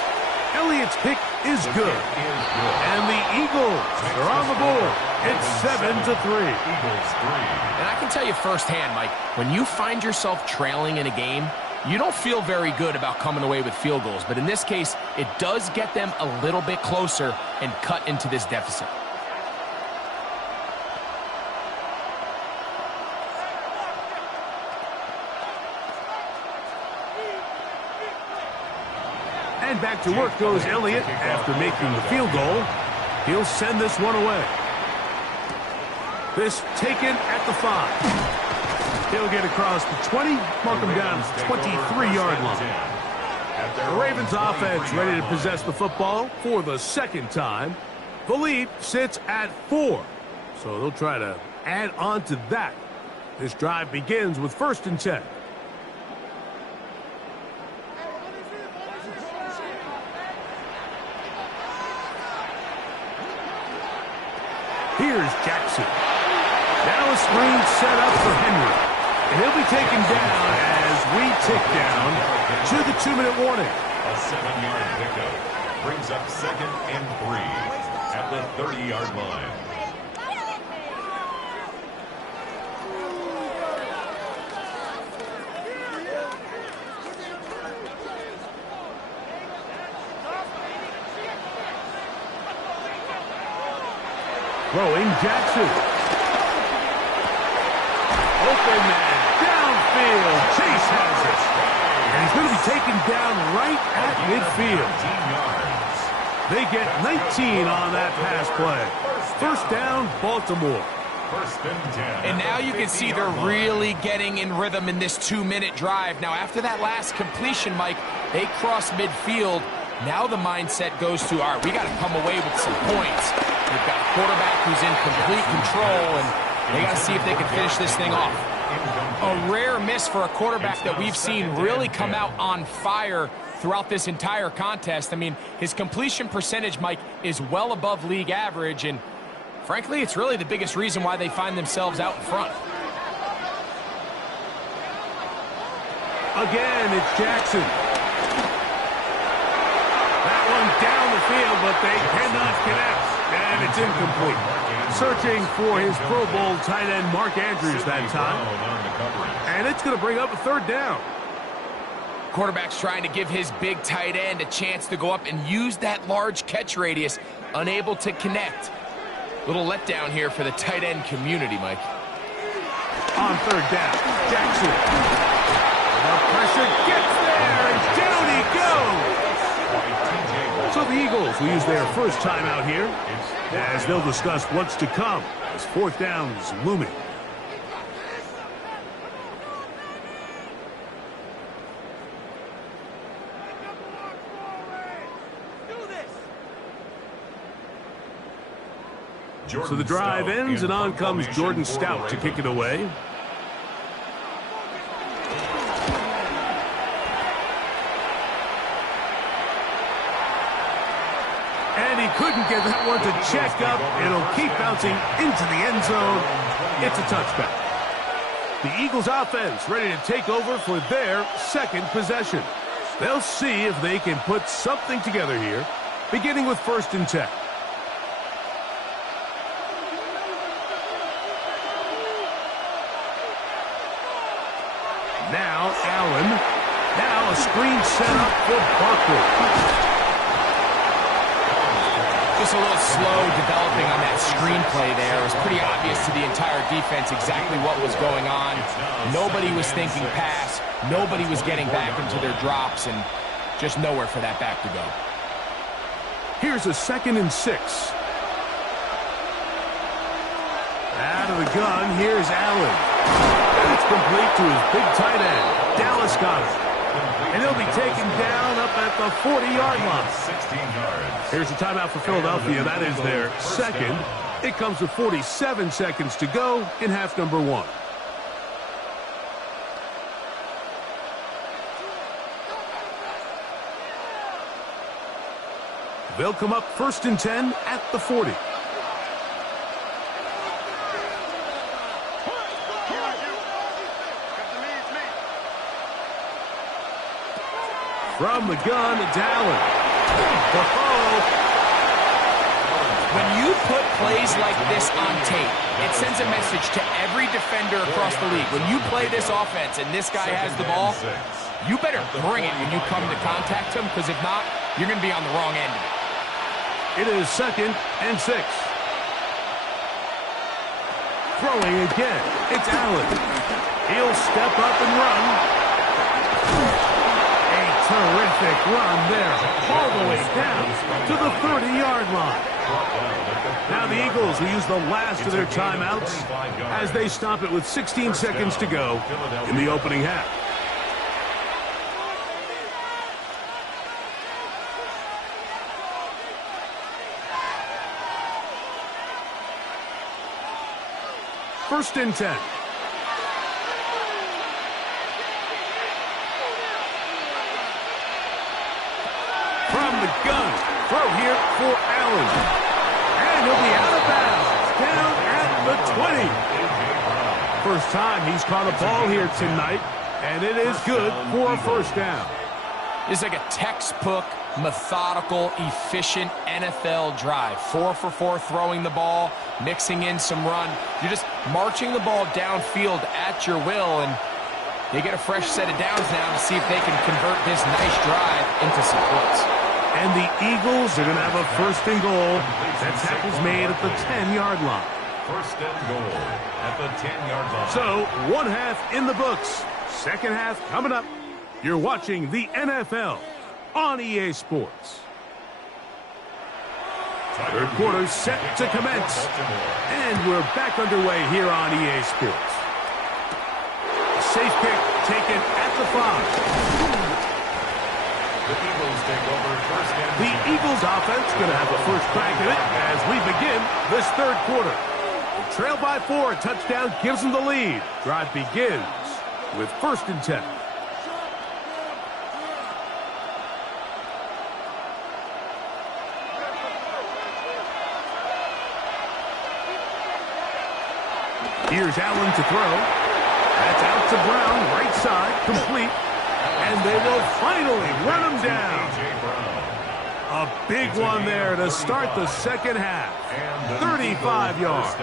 Elliott's pick is good. And the Eagles are on the board. It's 7-3. And I can tell you firsthand, Mike, when you find yourself trailing in a game, you don't feel very good about coming away with field goals. But in this case, it does get them a little bit closer and cut into this deficit. And back to work goes Elliott after making the field goal. He'll send this one away. This taken at the 5. He'll get across the 20, mark him down at the 23-yard line. The Ravens offense ready to possess the football for the 2nd time. The lead sits at 4, so they'll try to add on to that. This drive begins with 1st and 10. Here's Jackson. Now a screen set up for Henry. And he'll be taken down as we tick down to the 2-minute warning. A 7-yard pickup brings up 2nd and 3 at the 30-yard line. Throwing Jackson. Open man. Downfield. Chase has it. And he's going to be taken down right at midfield. They get 19 on that pass play. 1st down, Baltimore. 1st and 10. And now you can see they're really getting in rhythm in this 2-minute drive. Now, after that last completion, Mike, they cross midfield. Now the mindset goes to, all right, we got to come away with some points. We've got a quarterback who's in complete control, and They got to see if they can finish this thing off. A rare miss for a quarterback that we've seen really come out on fire throughout this entire contest. I mean, his completion percentage, Mike, is well above league average, and frankly, it's really the biggest reason why they find themselves out in front. Again, it's Jackson. That one down the field, but they cannot connect, and it's incomplete. Searching for his Pro Bowl tight end, Mark Andrews, that time. And it's going to bring up a third down. Quarterback's trying to give his big tight end a chance to go up and use that large catch radius, unable to connect. Little letdown here for the tight end community, Mike. On third down, Jackson. The pressure gets there, and down he goes. So the Eagles will use their first timeout here, as they'll discuss what's to come as fourth down is looming. So the drive ends, and on comes Jordan Stout to kick it away. And he couldn't get that one to check up. It'll keep bouncing into the end zone. It's a touchback. The Eagles offense ready to take over for their second possession. They'll see if they can put something together here, beginning with 1st and 10. Now Allen. Now a screen set up for Barkley. Just a little slow developing on that screenplay there. It was pretty obvious to the entire defense exactly what was going on. Nobody was thinking pass. Nobody was getting back into their drops, and just nowhere for that back to go. Here's a 2nd and 6. Out of the gun, here's Allen. And it's complete to his big tight end, Dallas Goedert. And he'll be taken down up at the 40-yard line. 16 yards. Here's a timeout for Philadelphia. That is their second. It comes with 47 seconds to go in half number 1. They'll come up 1st and 10 at the 40. From the gun, it's Allen. When you put plays like this on tape, it sends a message to every defender across the league. When you play this offense and this guy has the ball, you better bring it when you come to contact him, because if not, you're going to be on the wrong end of it. It is 2nd and 6. Throwing again, it's Allen. He'll step up and run. Terrific run there, all the way down to the 30-yard line. Now the Eagles will use the last of their timeouts as they stop it with 16 seconds to go in the opening half. First and 10. From the gun, throw here for Allen. And he'll be out of bounds, down at the 20. First time he's caught a ball here tonight, and it is good for a first down. It's like a textbook, methodical, efficient NFL drive. 4 for 4 throwing the ball, mixing in some run. You're just marching the ball downfield at your will, and they get a fresh set of downs now to see if they can convert this nice drive into some points. And the Eagles are going to have a 1st and goal. That tackle's made at the 10-yard line. 1st and goal at the 10-yard line. So, one half in the books. Second half coming up. You're watching the NFL on EA Sports. Third quarter set to commence. And we're back underway here on EA Sports. A safe kick taken at the 5. The Eagles take over 1st and 10. The Eagles offense going to have a first crack at it as we begin this third quarter. They trail by 4. A touchdown gives them the lead. Drive begins with 1st and 10. Here's Allen to throw. That's out to Brown, right side, complete. And they will finally run him down. A big one there to start the second half. 35 yards.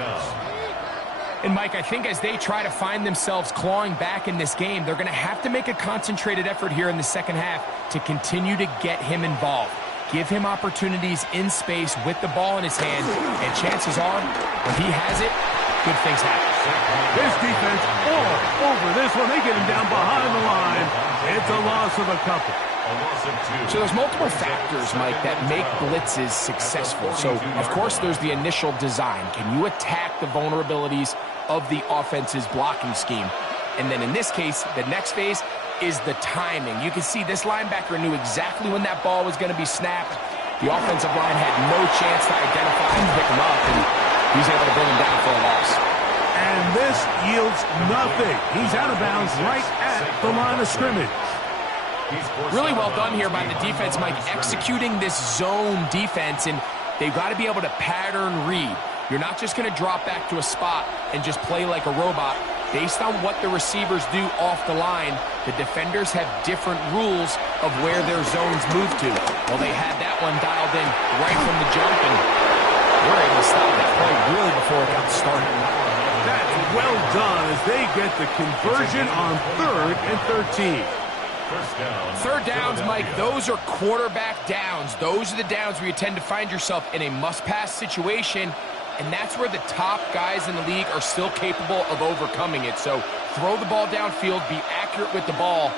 And, Mike, I think as they try to find themselves clawing back in this game, they're going to have to make a concentrated effort here in the second half to continue to get him involved. Give him opportunities in space with the ball in his hand, and chances are, when he has it, good things happen. This defense all over this one. They get him down behind the line. It's a loss of a couple. So there's multiple factors, Mike, that make blitzes successful. So, of course, there's the initial design. Can you attack the vulnerabilities of the offense's blocking scheme? And then in this case, the next phase is the timing. You can see this linebacker knew exactly when that ball was going to be snapped. The offensive line had no chance to identify and pick him up, and he's able to bring him down for a loss. And this yields nothing. He's out of bounds right at the line of scrimmage. Really well done here by the defense, Mike, executing this zone defense, and they've got to be able to pattern read. You're not just going to drop back to a spot and just play like a robot. Based on what the receivers do off the line, the defenders have different rules of where their zones move to. Well, they had that one dialed in right from the jump, and we're able to stop that play really before it got started. That's well done as they get the conversion on 3rd and 13. Third downs, Mike, those are quarterback downs. Those are the downs where you tend to find yourself in a must-pass situation, and that's where the top guys in the league are still capable of overcoming it. So throw the ball downfield, be accurate with the ball.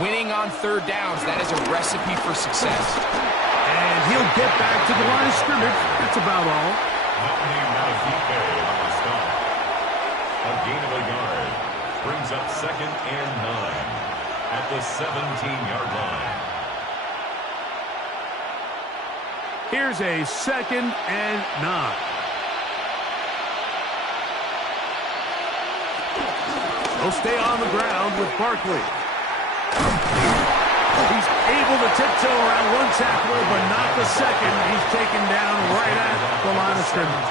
Winning on third downs, that is a recipe for success. And he'll get back to the line of scrimmage. That's about all. A gain of a yard brings up 2nd and 9 at the 17-yard line. Here's a 2nd and 9. He'll stay on the ground with Barkley. He's able to tiptoe around one tackler, but not the second. He's taken down right at the line of scrimmage.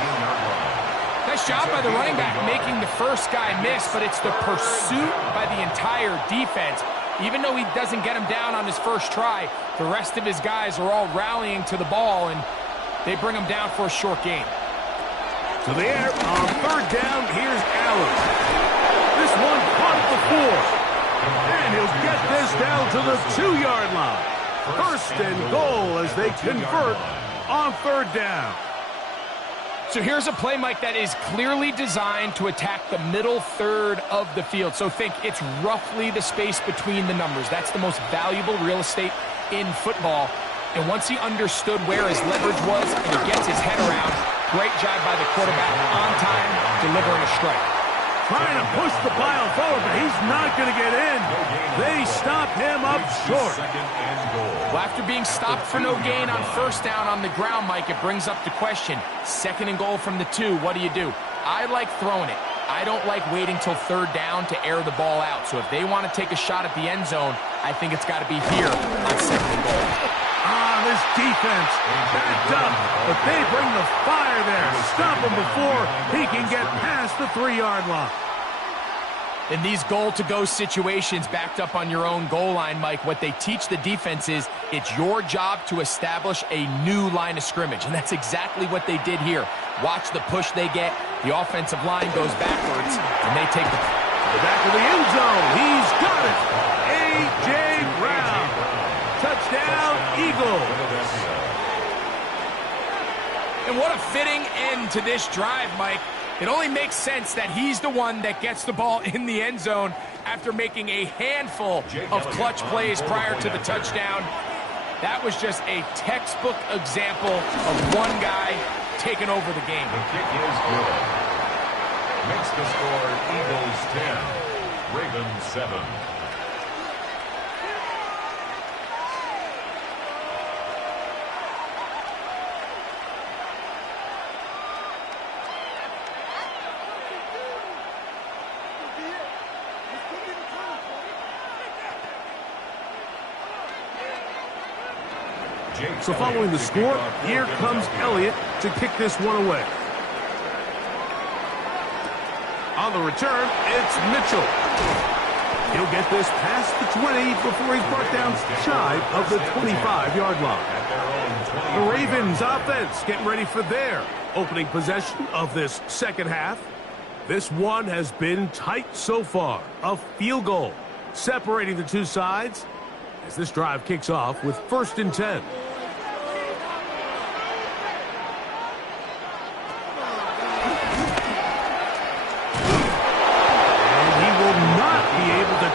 Nice job by the running back making the first guy miss, but it's the pursuit by the entire defense. Even though he doesn't get him down on his first try, the rest of his guys are all rallying to the ball, and they bring him down for a short gain. To the air on 3rd down, here's Allen. This one caught at the 4. And he'll get this down to the 2-yard line. 1st and goal as they convert on 3rd down. So here's a play, Mike, that is clearly designed to attack the middle third of the field. So think it's roughly the space between the numbers. That's the most valuable real estate in football. And once he understood where his leverage was and he gets his head around, great job by the quarterback on time, delivering a strike. Trying to push the pile forward, but he's not going to get in. They stop him up short. Well, after being stopped for no gain on 1st down on the ground, Mike, it brings up the question. 2nd and goal from the 2, what do you do? I like throwing it. I don't like waiting till 3rd down to air the ball out. So if they want to take a shot at the end zone, I think it's got to be here on 2nd and goal. This defense backed up, but they bring the fire there. Stop him before he can get past the 3-yard line. In these goal-to-go situations backed up on your own goal line, Mike, what they teach the defense is it's your job to establish a new line of scrimmage, and that's exactly what they did here. Watch the push they get. The offensive line goes backwards, and they take the back of the end zone. He's got it. A.J. Brown. Touchdown, Eagles. And what a fitting end to this drive, Mike. It only makes sense that he's the one that gets the ball in the end zone after making a handful of clutch plays prior to the touchdown. That was just a textbook example of one guy taking over the game. The kick is good. Makes the score Eagles 10, Ravens 7. So following the score, here comes Elliott to kick this one away. On the return, it's Mitchell. He'll get this past the 20 before he's brought down shy of the 25-yard line. The Ravens offense getting ready for their opening possession of this second half. This one has been tight so far. A field goal separating the two sides as this drive kicks off with 1st and 10.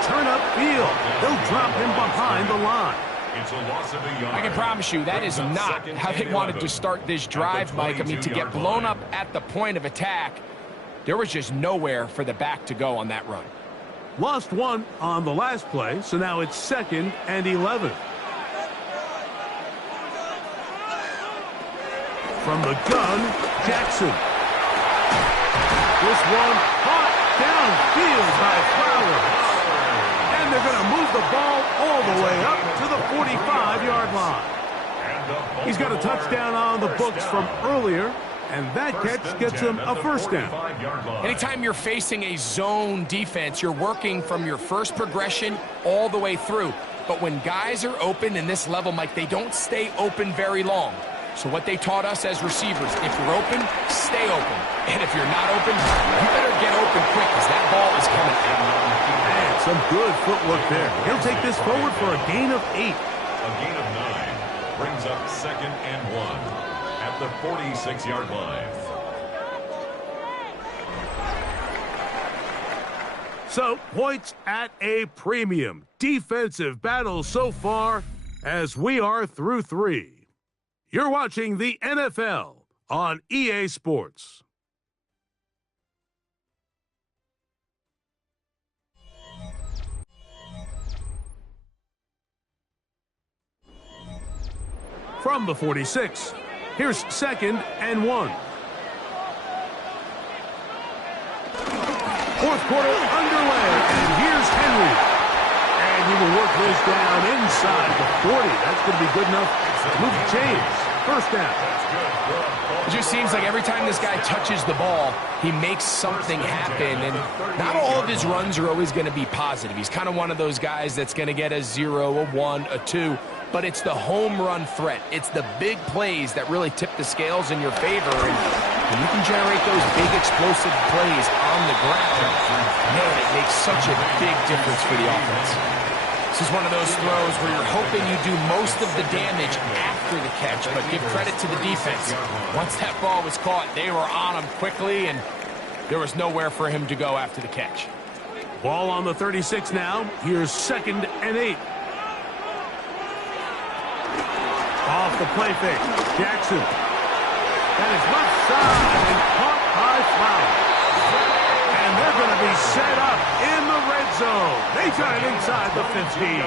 Turn upfield. They'll drop him behind the line. It's a loss of a yard. I can promise you that is not how they wanted to start this drive, Mike. I mean, to get blown up at the point of attack, there was just nowhere for the back to go on that run. Lost one on the last play, so now it's 2nd and 11. From the gun, Jackson. This one caught downfield by Flowers. And they're going to move the ball all the way up to the 45-yard line. He's got a touchdown on the books from earlier, and that catch gets him a 1st down. Anytime you're facing a zone defense, you're working from your first progression all the way through. But when guys are open in this level, Mike, they don't stay open very long. So what they taught us as receivers, if you're open, stay open. And if you're not open, you better get open quick because that ball is coming out. Man, some good footwork there. He'll take this forward for a gain of 8. A gain of 9 brings up 2nd and 1 at the 46-yard line. So, points at a premium. Defensive battle so far as we are through 3. You're watching the NFL on EA Sports. From the 46, here's 2nd and 1. 4th quarter underway, and here's Henry. And he will work this down inside the 40. That's going to be good enough to move the chains. 1st down. It just seems like every time this guy touches the ball, he makes something happen. And not all of his runs are always going to be positive. He's kind of one of those guys that's going to get a 0, a 1, a 2. But it's the home run threat. It's the big plays that really tip the scales in your favor. And when you can generate those big explosive plays on the ground, man, it makes such a big difference for the offense. This is one of those throws where you're hoping you do most of the damage after the catch, but give credit to the defense. Once that ball was caught, they were on him quickly, and there was nowhere for him to go after the catch. Ball on the 36 now. Here's 2nd and 8. Off the play fake. Jackson. That is left side and caught by Flowers. And they're going to be set up in the red zone. They got it inside the 15.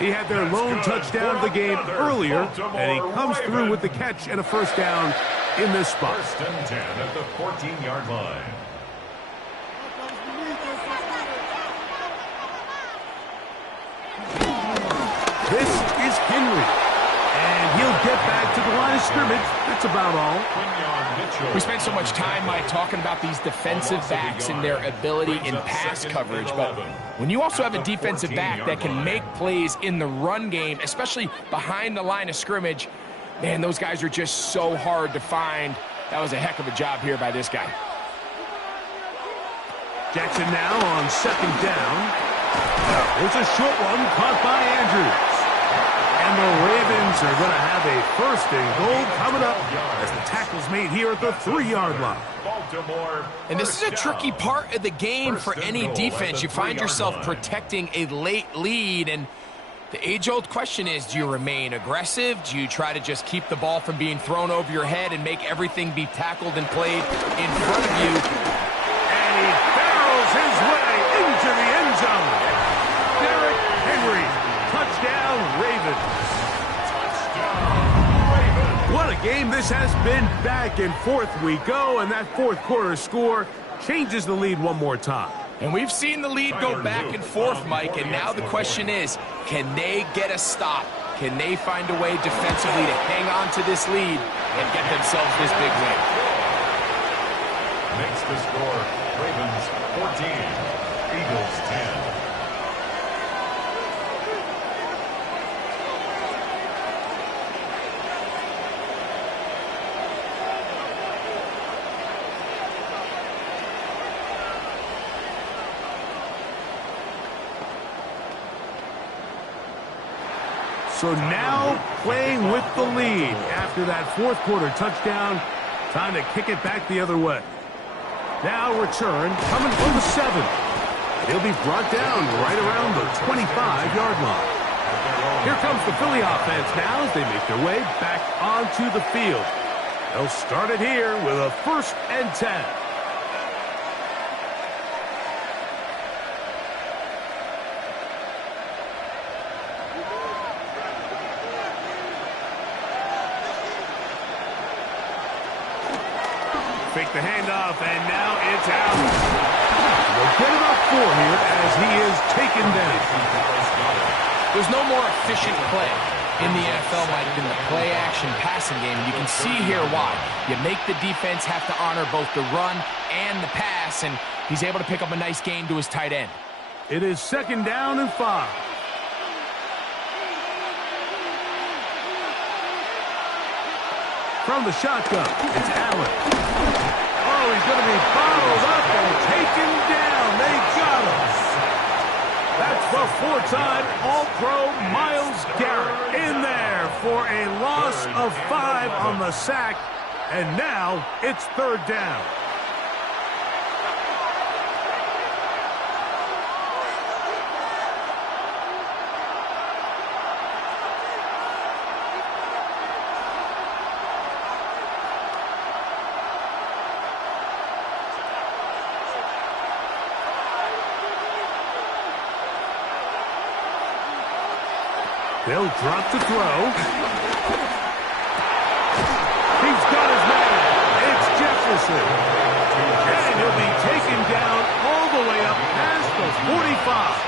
He had their lone touchdown of the game earlier, and he comes through with the catch and a 1st down in this spot. 1st and 10 at the 14-yard line. This is Henry. And he'll get back to the line of scrimmage. That's about all. We spent so much time, Mike, talking about these defensive backs and their ability in pass coverage. But when you also have a defensive back that can make plays in the run game, especially behind the line of scrimmage, man, those guys are just so hard to find. That was a heck of a job here by this guy. Jackson now on 2nd down. There's a short one caught by Andrews. And the Ravens are going to have a 1st and goal coming up as the tackle's made here at the 3-yard line. And this is a tricky part of the game for any defense. You find yourself protecting a late lead, and the age-old question is, do you remain aggressive? Do you try to just keep the ball from being thrown over your head and make everything be tackled and played in front of you? And he barrels his way into the end zone. Derrick Henry, touchdown Ravens. What a game this has been. Back and forth we go, and that 4th quarter score changes the lead one more time. And we've seen the lead go back and forth, Mike, and now the question is, can they get a stop? Can they find a way defensively to hang on to this lead and get themselves this big win? Makes the score Ravens 14, Eagles 10. So now playing with the lead after that fourth quarter touchdown. Time to kick it back the other way. Now return coming from the 7. He'll be brought down right around the 25-yard line. Here comes the Philly offense now as they make their way back onto the field. They'll start it here with a 1st and 10. Fake the handoff, and now it's out. They'll get about 4 here as he is taken down. There's no more efficient play in the NFL, Mike, than the play-action passing game. You can see here why. You make the defense have to honor both the run and the pass, and he's able to pick up a nice gain to his tight end. It is 2nd down and 5. From the shotgun, it's Allen. Oh, he's going to be bottled up and taken down. They got him. That's the 4-time All-Pro Myles Garrett in there for a loss of 5 on the sack. And now it's 3rd down. They'll drop to throw. He's got his man. It's Jefferson. And he'll be taken down all the way up past the 45.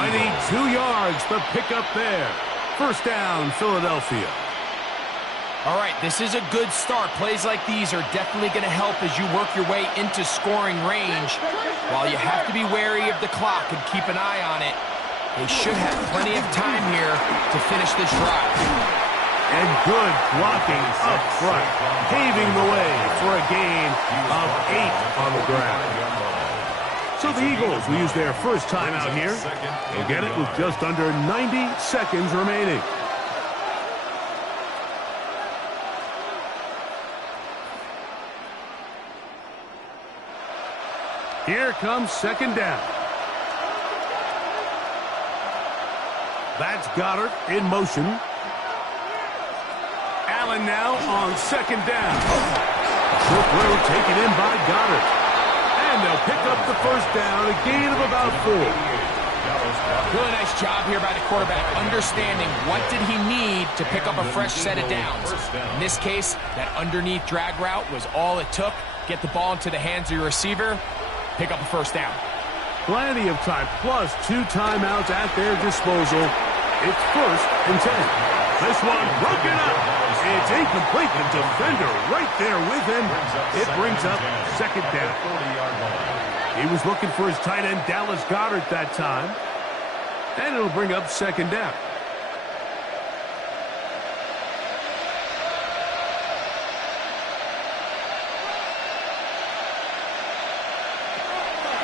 22 yards, the pickup there. 1st down, Philadelphia. All right, this is a good start. Plays like these are definitely going to help as you work your way into scoring range. While you have to be wary of the clock and keep an eye on it, they should have plenty of time here to finish this drive. And good blocking up front, paving the way for a gain of 8 on the ground. So the Eagles will use their first timeout here. They'll get it with just under 90 seconds remaining. Here comes 2nd down. That's Goddard in motion. Allen now on 2nd down. Short throw taken in by Goddard. And they'll pick up the 1st down, a gain of about 4. Really nice job here by the quarterback, understanding what did he need to pick up a fresh set of downs. In this case, that underneath drag route was all it took. Get the ball into the hands of your receiver, pick up a 1st down. Plenty of time, plus 2 timeouts at their disposal. It's 1st and 10. This one broken up. It's incomplete. The defender right there with him. It brings up 2nd down. He was looking for his tight end, Dallas Goedert, that time. And it'll bring up 2nd down.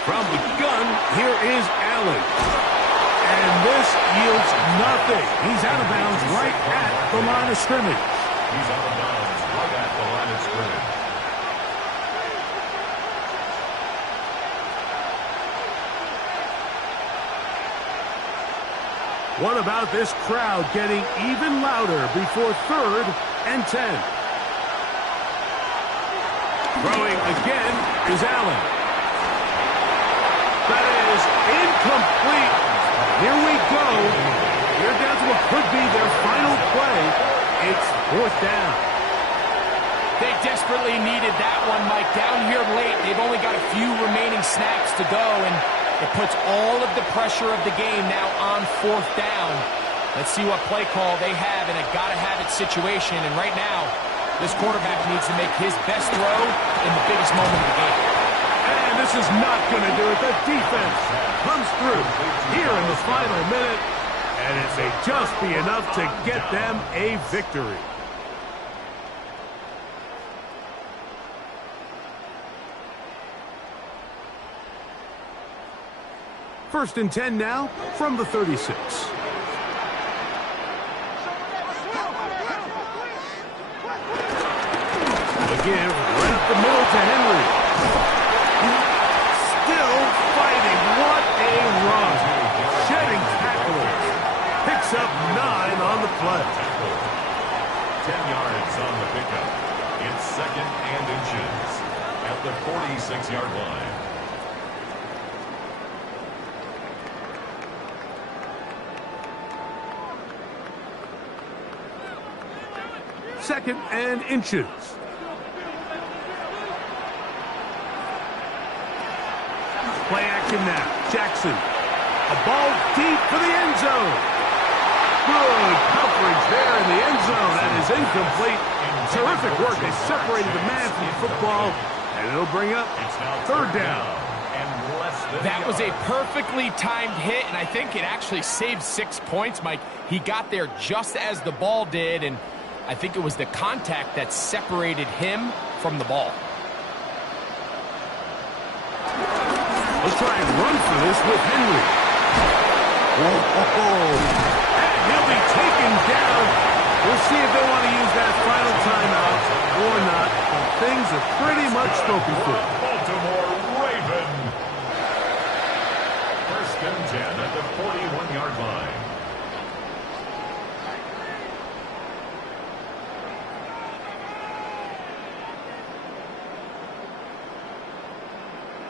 From the gun, here is Allen. And this yields nothing. He's out of bounds right at the line of scrimmage. He's out of bounds right at the line of scrimmage. What about this crowd getting even louder before 3rd and 10? Throwing again is Allen. That is incomplete. Here we go. They're down to what could be their final play. It's 4th down. They desperately needed that one, Mike. Down here late, they've only got a few remaining snaps to go, and it puts all of the pressure of the game now on 4th down. Let's see what play call they have in a gotta-have-it situation. And right now, this quarterback needs to make his best throw in the biggest moment of the game. And this is not going to do it. The defense comes through here in the final minute, and it may just be enough to get them a victory. First and 10 now from the 36. Again, right up the middle to Henry. Still fighting. What a run. Shedding tacklers. Picks up 9 on the play. 10 yards on the pickup. It's second and inches at the 46-yard line. Second and inches. Play action now. Jackson. A ball deep for the end zone. Good coverage there in the end zone. That is incomplete. Terrific work. They separated the man from the football, and it'll bring up third down. That was a perfectly timed hit, and I think it actually saved 6 points, Mike. He got there just as the ball did, and I think it was the contact that separated him from the ball. Let's try and run for this with Henry. And he'll be taken down. We'll see if they want to use that final timeout or not. Things are pretty much spoken for. Baltimore Raven. First and 10 at the 41-yard line.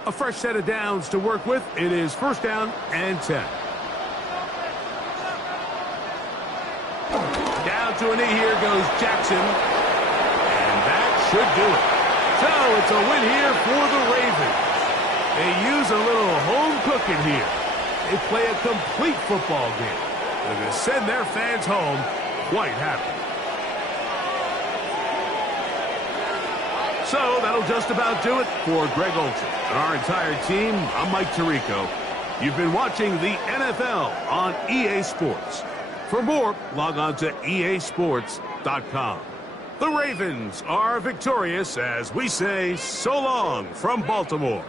A fresh set of downs to work with. It is first down and 10. Down to a knee here goes Jackson. And that should do it. So it's a win here for the Ravens. They use a little home cooking here. They play a complete football game. They're going to send their fans home quite happy. So that'll just about do it for Greg Olsen and our entire team. I'm Mike Tirico. You've been watching the NFL on EA Sports. For more, log on to easports.com. The Ravens are victorious as we say so long from Baltimore.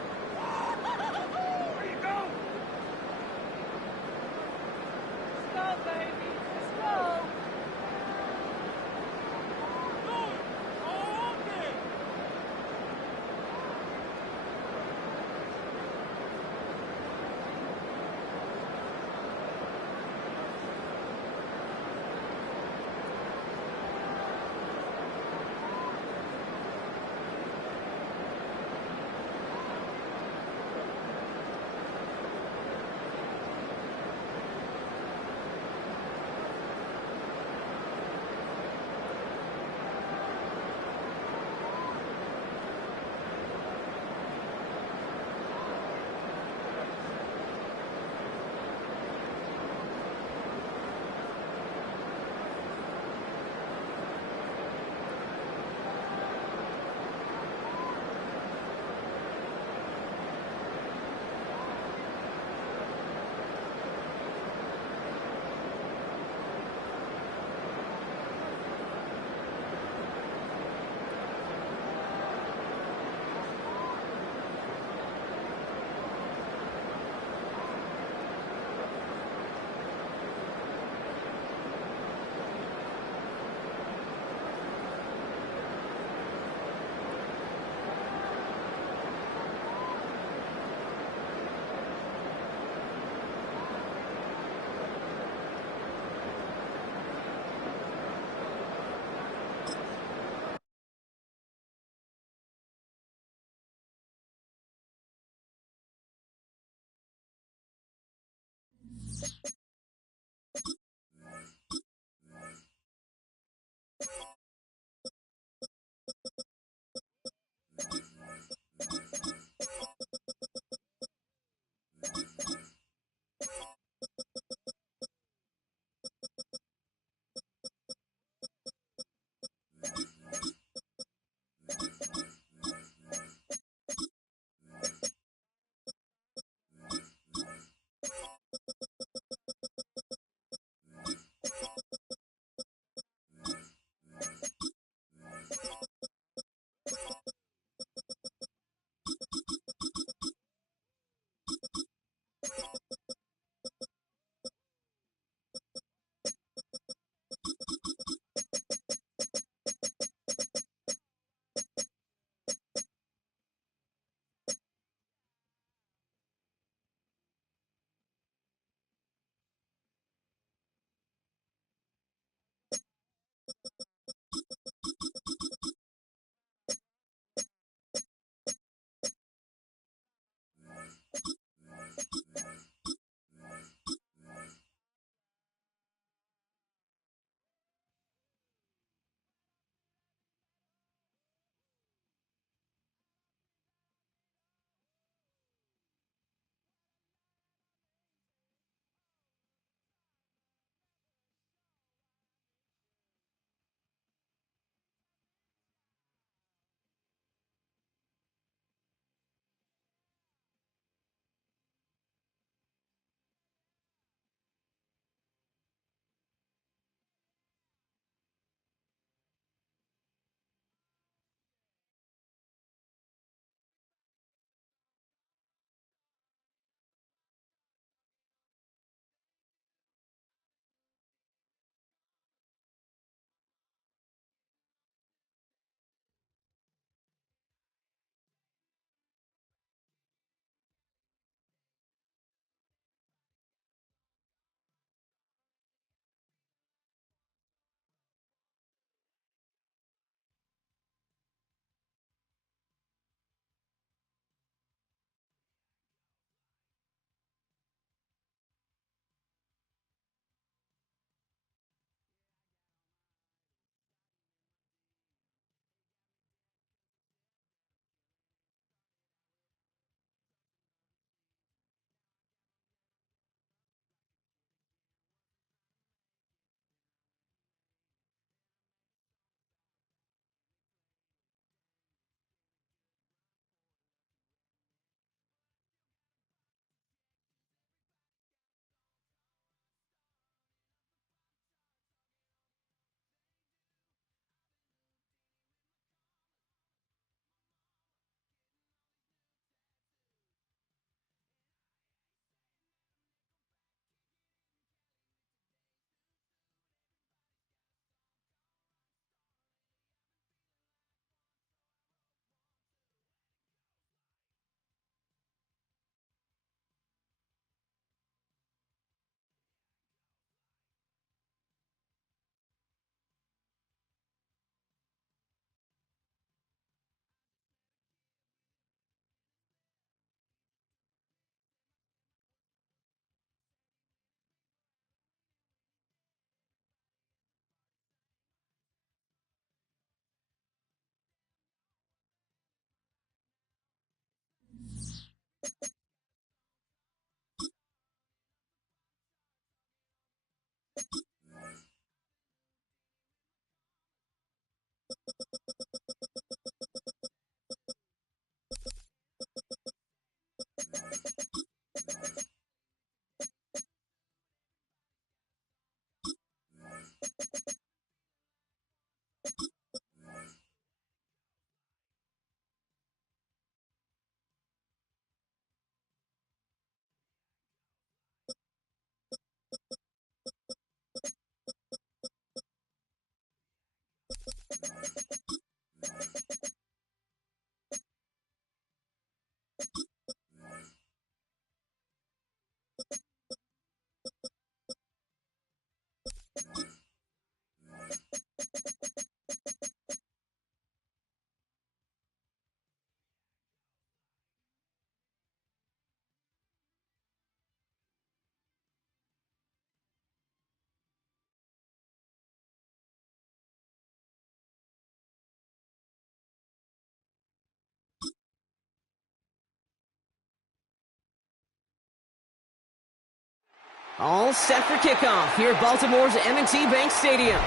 All set for kickoff here at Baltimore's M&T Bank Stadium.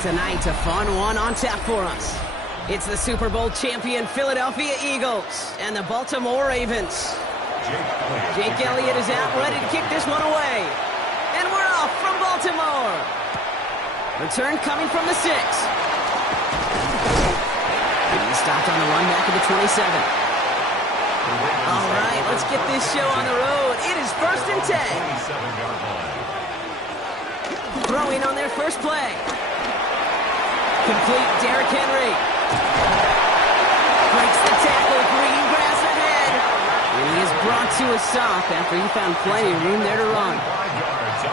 Tonight, a fun one on tap for us. It's the Super Bowl champion Philadelphia Eagles and the Baltimore Ravens. Jake Elliott is out, ready to kick this one away. And we're off from Baltimore. Return coming from the 6. And he stopped on the run back at the 27. All right, let's get this show on the road. It is 1st and 10. Throwing on their first play. Complete, Derrick Henry. Breaks the tackle, green grass ahead. And he is brought to a stop after he found plenty of room there to run.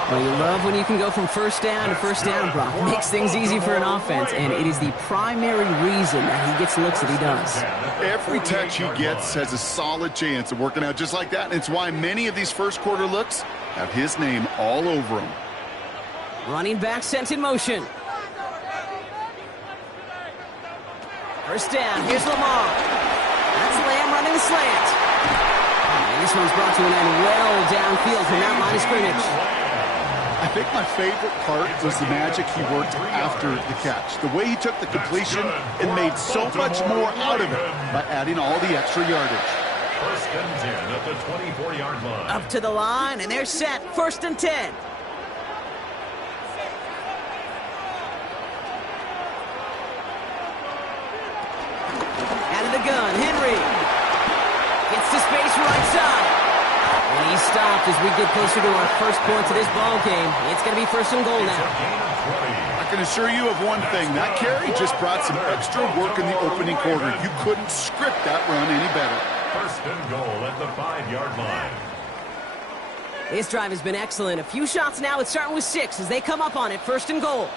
Well, you love when you can go from first down to first down, Brock. Makes things easy for an offense, and it is the primary reason that he gets looks that he does. Every touch he gets has a solid chance of working out just like that, and it's why many of these first quarter looks have his name all over them. Running back sent in motion. First down, here's Lamar. That's Lamb running the slant. And this one's brought to an end well downfield from that line of scrimmage. I think my favorite part was the magic he worked after the catch. The way he took the completion and made so much more out of it by adding all the extra yardage. 1st and 10 at the 24-yard line. Up to the line, and they're set. 1st and 10. Out of the gun, Henry. Gets to space right side. And he's stopped as we get closer to our first points of this ball game. It's going to be 1st and goal now. I can assure you of one thing. That carry just brought some extra work in the opening quarter. You couldn't script that run any better. 1st and goal at the 5-yard line. This drive has been excellent. A few shots now. It's starting with 6 as they come up on it. 1st and goal.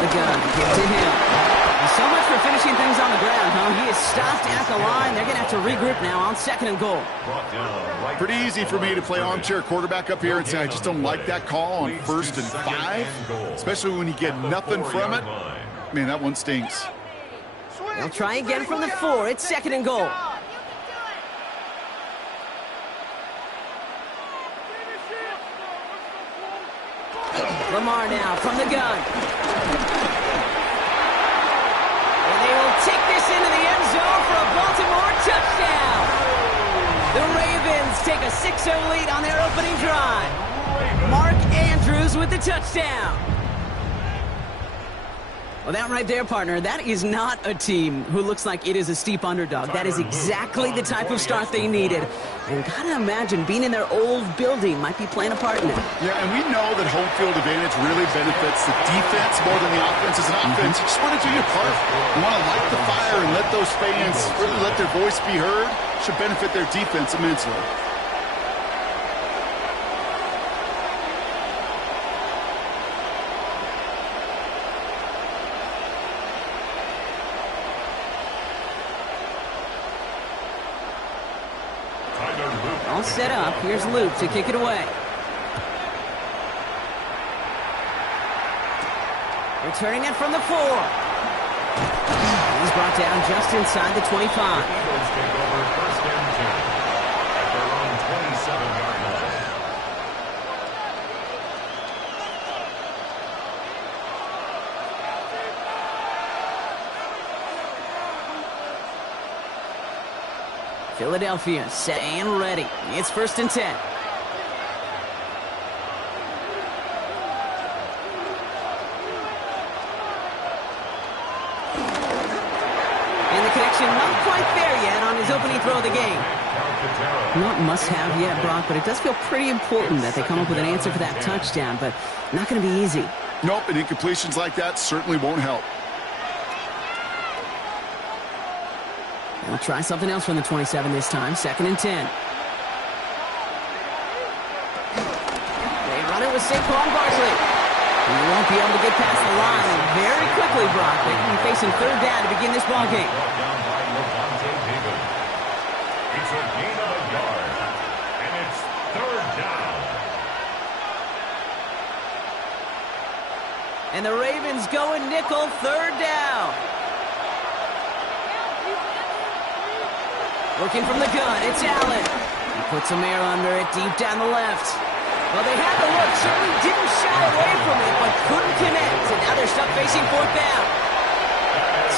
The gun, give to him. So much for finishing things on the ground, huh? He is stopped at the line. They're going to have to regroup now on 2nd and goal. Pretty easy for me to play armchair quarterback up here and say I just don't like that call on 1st and 5, especially when you get nothing from it. Man, that one stinks. They'll try again from the 4. It's 2nd and goal. Lamar now from the gun. And they will take this into the end zone for a Baltimore touchdown. The Ravens take a 6-0 lead on their opening drive. Mark Andrews with the touchdown. Well, that right there, partner, that is not a team who looks like it is a steep underdog. That is exactly the type of start they needed. And gotta imagine being in their old building might be playing a part in it. Yeah, and we know that home field advantage really benefits the defense more than the offense. As an offense, you just want to do your part. You want to light the fire and let those fans really let their voice be heard. Should benefit their defense immensely. All set up. Here's Luke to kick it away. Returning it from the 4. He's brought down just inside the 25. Eagles take over first and 10 at their own 27-yard line. Philadelphia set and ready. It's first and 10. And the connection not quite there yet on his opening throw of the game. Not must-have yet, Brock, but it does feel pretty important that they come up with an answer for that touchdown, but not going to be easy. Nope, and incompletions like that certainly won't help. They'll try something else from the 27 this time. Second and 10. They run it with Saquon Barkley. He won't be able to get past the line very quickly, Brock. They can be facing third down to begin this ball game. It's a gain of a yard, and it's third down. And the Ravens go in nickel, third down. Looking from the gun, it's Allen. He puts some air under it, deep down the left. Well, they had the look, certainly didn't shy away from it, but couldn't connect. And now they're stuck facing fourth down.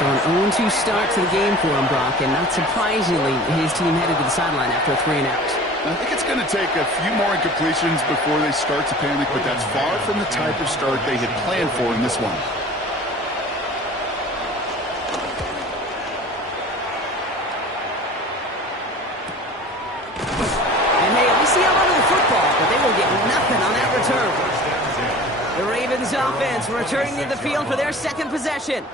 So an 0-2 start to the game for him, Brock, and not surprisingly, his team headed to the sideline after a 3-and-out. I think it's going to take a few more incompletions before they start to panic, but that's far from the type of start they had planned for in this one. Offense returning to the field for their second possession.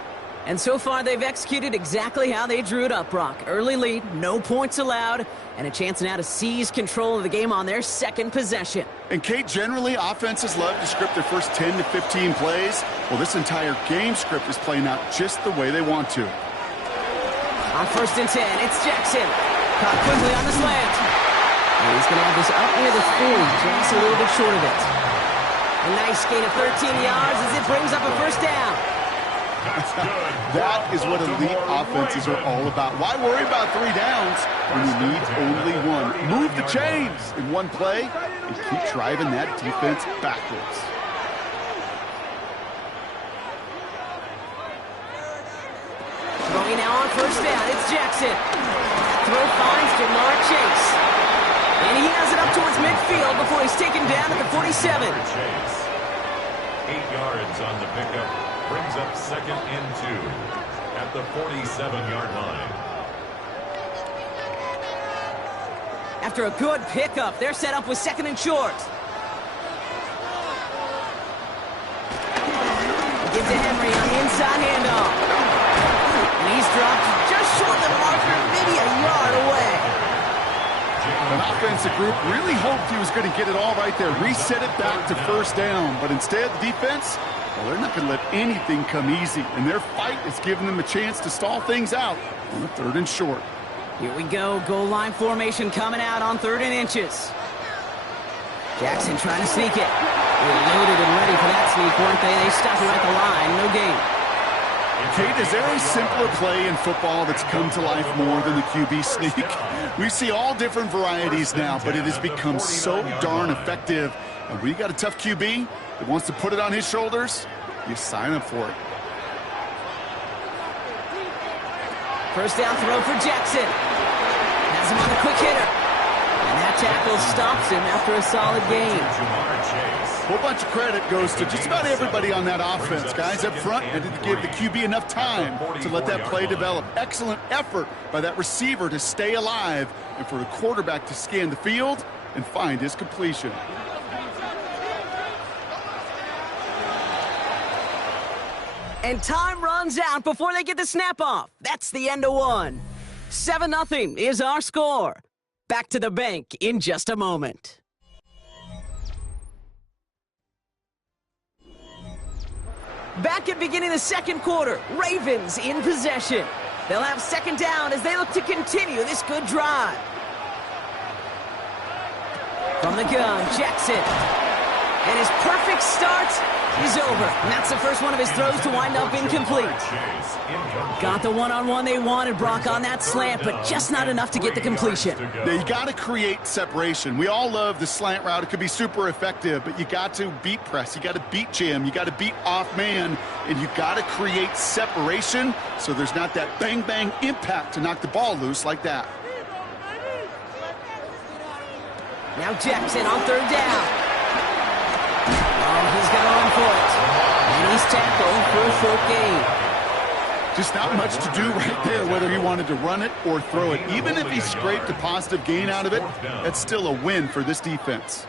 And so far, they've executed exactly how they drew it up, Brock. Early lead, no points allowed, and a chance now to seize control of the game on their second possession. And, Kate, generally, offenses love to script their first 10 to 15 plays. Well, this entire game script is playing out just the way they want to. On first and 10, it's Jackson. Caught quickly on the slant. And he's going to have this up near the 40, just a little bit short of it. A nice gain of 13 yards as it brings up a first down. That is what elite offenses are all about. Why worry about 3 downs when you need only one? Move the chains in one play and keep driving that defense backwards. Throwing now on first down, it's Jackson. Throw finds Jamar Chase. And he has it up towards midfield before he's taken down at the 47. 8 yards on the pickup. Brings up second and 2 at the 47-yard line. After a good pickup, they're set up with second and short. Gives to Henry on the inside handoff. And he's dropped just short of the marker, maybe a yard away. An offensive group really hoped he was going to get it all right there, reset it back to first down. But instead, the defense, well, they're not going to let anything come easy. And their fight is giving them a chance to stall things out on a third and short. Here we go. Goal line formation coming out on 3rd and inches. Jackson trying to sneak it. They're loaded and ready for that sneak, weren't they? They stopped him at the line. No gain. Kate, is there a simpler play in football that's come to life more than the QB sneak? We see all different varieties now, but it has become so darn effective. And when you got a tough QB that wants to put it on his shoulders, you sign up for it. First down throw for Jackson. Has him on a quick hitter. And that tackle stops him after a solid game. A whole bunch of credit goes to just about everybody on that offense. Guys up front had to give the QB enough time to let that play develop. Excellent effort by that receiver to stay alive and for the quarterback to scan the field and find his completion. And time runs out before they get the snap off. That's the end of one. 7-0 is our score. Back to the bank in just a moment. Back at beginning of the second quarter, Ravens in possession. They'll have second down as they look to continue this good drive. From the gun, Jackson. And his perfect start is over. And that's the first one of his throws to wind up incomplete. Got the one-on-one they wanted, Brock, on that slant, but just not enough to get the completion. Yeah, you got to create separation. We all love the slant route. It could be super effective, but you got to beat press. You got to beat jam. You got to beat off man, and you got to create separation so there's not that bang-bang impact to knock the ball loose like that. Now Jackson on third down. Oh, he's going to run for it. And he's tackled for a short gain. Just not much to do right there, whether he wanted to run it or throw it. Even if he scraped a positive gain out of it, that's still a win for this defense.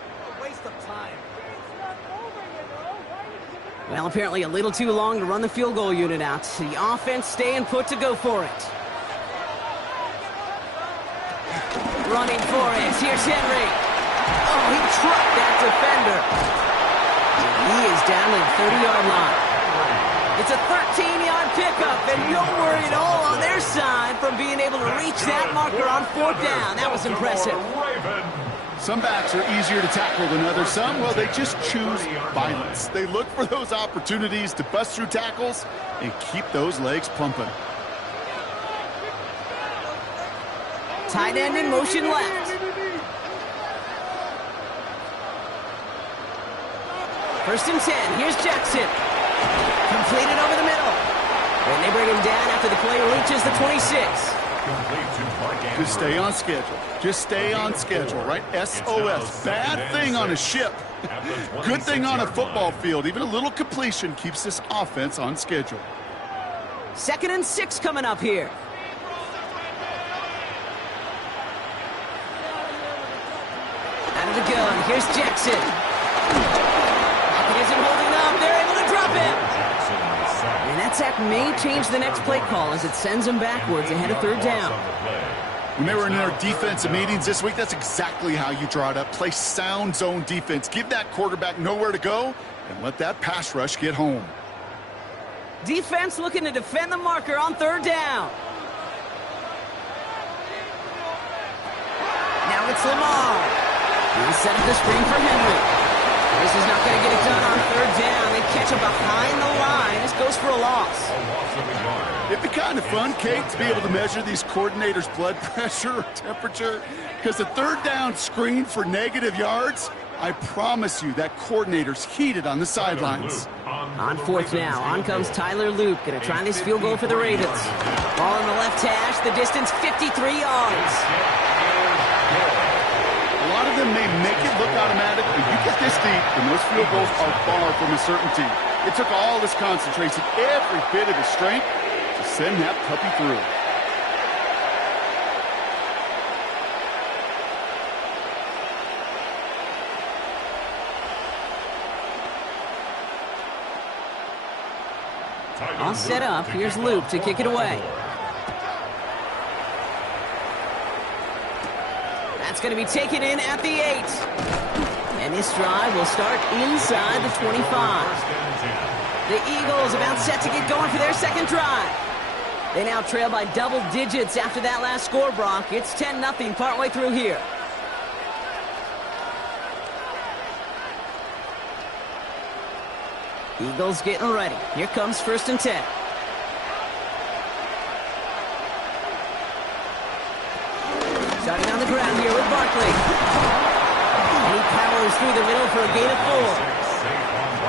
Well, apparently a little too long to run the field goal unit out. The offense staying put to go for it. Running for it. Here's Henry. Oh, he trucked that defender. He is down to the 30-yard line. It's a 13-yard pickup, and no worry at all on their side from being able to reach that marker on fourth down. That was impressive. Some backs are easier to tackle than others. Some, well, they just choose violence. They look for those opportunities to bust through tackles and keep those legs pumping. Tight end in motion left. First and 10. Here's Jackson. Completed over the middle. And they bring him down after the play reaches the 26. Just stay on schedule. Just stay on schedule, right? SOS. Bad thing on a ship. Good thing on a football field. Even a little completion keeps this offense on schedule. 2nd and 6 coming up here. Out of the gun. Here's Jackson. Isn't holding up. They're able to drop him. And that sack may change the next play call as it sends them backwards ahead of third down. When they were in their defensive meetings this week, that's exactly how you draw it up. Play sound zone defense. Give that quarterback nowhere to go and let that pass rush get home. Defense looking to defend the marker on third down. Now it's Lamar. He'll set up the screen for Henry. This is not going to get it done on third down. They catch him behind the line. This goes for a loss. It'd be kind of fun, Kate, to be able to measure these coordinators' blood pressure or temperature. Because a third down screen for negative yards, I promise you that coordinator's heated on the sidelines. On fourth now, on comes Tyler Loop. Going to try this field goal for the Ravens. Ball in the left hash, the distance 53 yards. A lot of them may make it look automatic, but you get this deep, and those field goals are far from a certainty. It took all his concentration, every bit of his strength, to send that puppy through. All set up. Here's Loop to kick it away. That's going to be taken in at the 8. And this drive will start inside the 25. The Eagles about set to get going for their second drive. They now trail by double digits after that last score, Brock. It's 10-0 partway through here. Eagles getting ready. Here comes 1st and 10. Starting on the ground here with Barkley. And he powers through the middle for a gain of 4.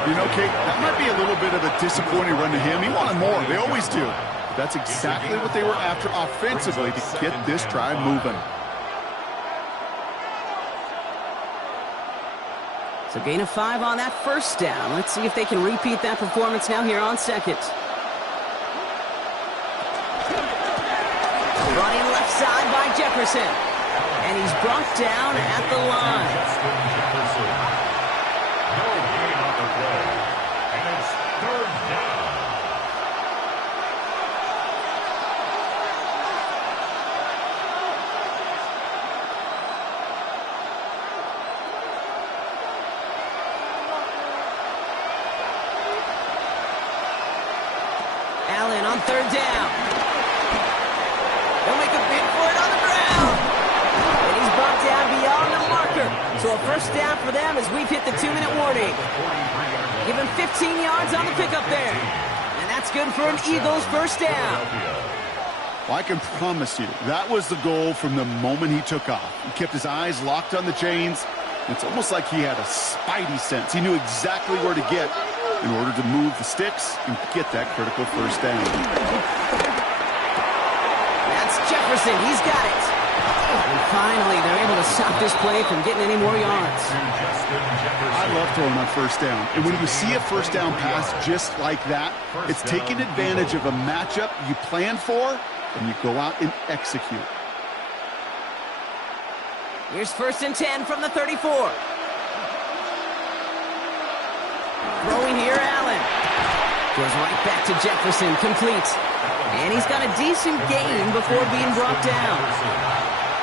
You know, Kate, that might be a little bit of a disappointing run to him. He wanted more. They always do. But that's exactly what they were after offensively to get this drive moving. So gain of 5 on that first down. Let's see if they can repeat that performance now here on second. Running left side by Jefferson. And he's brought down at the line. No gain on the play. And it's 3rd down. Allen on 3rd down. They'll make a big for it on the ground. And he's brought down beyond the marker. So a first down for them as we've hit the 2-minute warning. Give him 15 yards on the pickup there. And that's good for an Eagles first down. Well, I can promise you, that was the goal from the moment he took off. He kept his eyes locked on the chains. It's almost like he had a spidey sense. He knew exactly where to get in order to move the sticks and get that critical first down. That's Jefferson. He's got it. And finally, they're able to stop this play from getting any more yards. I love throwing on first down. And when you see a first down pass just like that, it's taking advantage of a matchup you plan for, and you go out and execute. Here's 1st and 10 from the 34. Throwing here, Allen. Goes right back to Jefferson, complete. And he's got a decent gain before being brought down.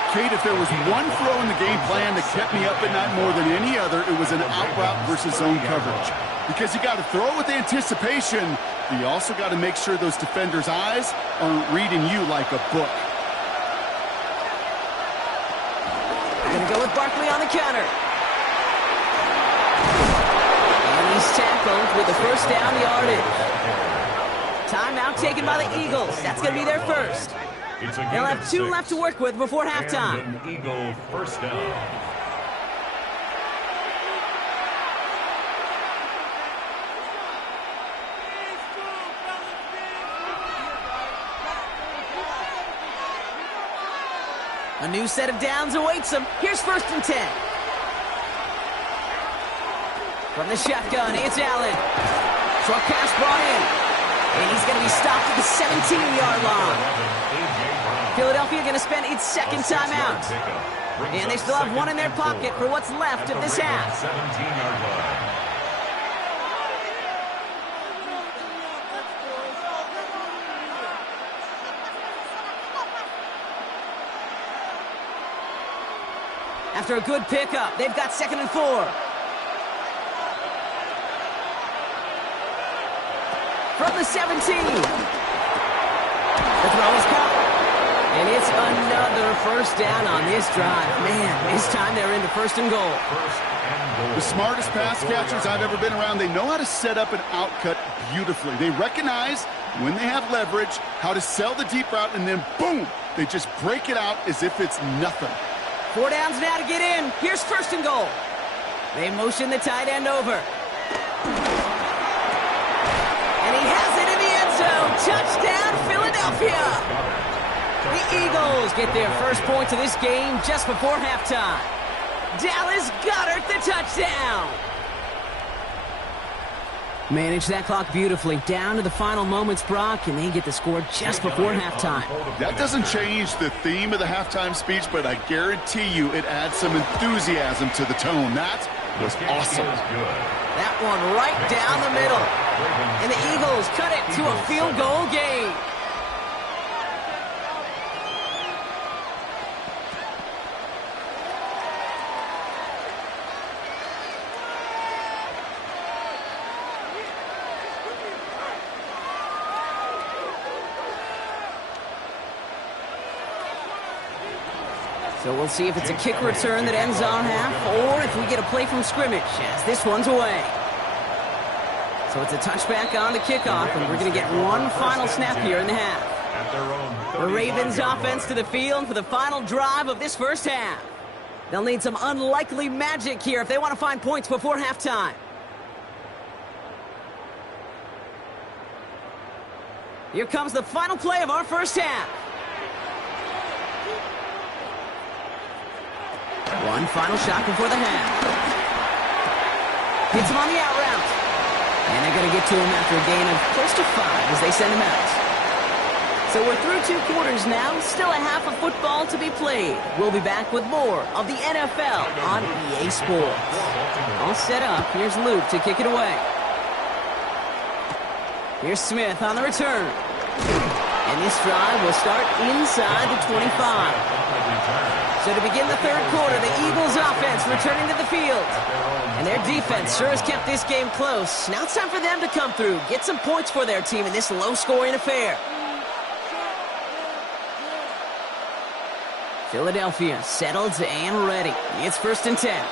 Kate, if there was one throw in the game plan that kept me up at night more than any other, it was an out route versus zone coverage. Because you got to throw it with anticipation, but you also got to make sure those defenders' eyes aren't reading you like a book. They're going to go with Barkley on the counter. And he's tackled with the first down yardage. Timeout taken by the Eagles. That's going to be their first. They'll have 2 left to work with before halftime. And an Eagle first down. A new set of downs awaits them. Here's 1st and 10. From the shotgun, it's Allen. Short pass brought in. And he's going to be stopped at the 17-yard line. Philadelphia going to spend its second timeout. And they still have 1 in their pocket for what's left of this half. 17-yard line. After a good pickup, they've got 2nd and 4. From the 17. The throw is caught. And it's another first down on this drive. Man, this time they're into 1st and goal. The smartest pass catchers I've ever been around, they know how to set up an outcut beautifully. They recognize when they have leverage, how to sell the deep route, and then boom, they just break it out as if it's nothing. 4 downs now to get in. Here's 1st and goal. They motion the tight end over. And he has it in the end zone. Touchdown, Philadelphia. The Eagles get their first points of this game just before halftime. Dallas Goedert the touchdown. Manage that clock beautifully. Down to the final moments, Brock, and they get the score just before halftime. That doesn't change the theme of the halftime speech, but I guarantee you it adds some enthusiasm to the tone. That was awesome. That one right down the middle. And the Eagles cut it to a field goal game. So we'll see if it's a kick return that ends on half, or if we get a play from scrimmage, as this one's away. So it's a touchback on the kickoff, and we're going to get one final snap here in the half. The Ravens offense to the field for the final drive of this first half. They'll need some unlikely magic here if they want to find points before halftime. Here comes the final play of our first half. One final shot before the half. Hits him on the out route. And they're going to get to him after a gain of close to 5 as they send him out. So we're through 2 quarters now. Still a half of football to be played. We'll be back with more of the NFL on EA Sports. All set up. Here's Luke to kick it away. Here's Smith on the return. And this drive will start inside the 25. So to begin the third quarter, the Eagles offense returning to the field. And their defense sure has kept this game close. Now it's time for them to come through, get some points for their team in this low-scoring affair. Philadelphia settled and ready. It's 1st and 10.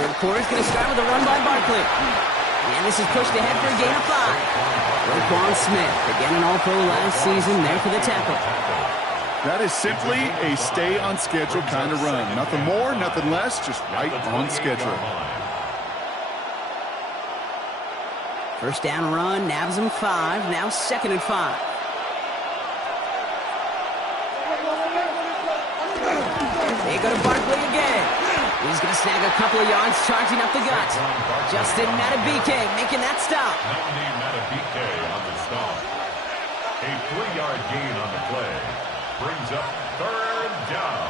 Third quarter's going to start with a run by Barkley. And this is pushed ahead for a gain of 5. Roquan Smith, again an All-Pro last season, there for the tackle. That is simply a stay-on-schedule kind of run. Nothing more, nothing less, just right on schedule. First down run, nabs him 5, now 2nd and 5. They go to Barkley again. He's going to snag a couple of yards, charging up the gut. Justin Matabike making that stop. Matabike on the stop. A 3-yard gain on the play. Brings up 3rd down.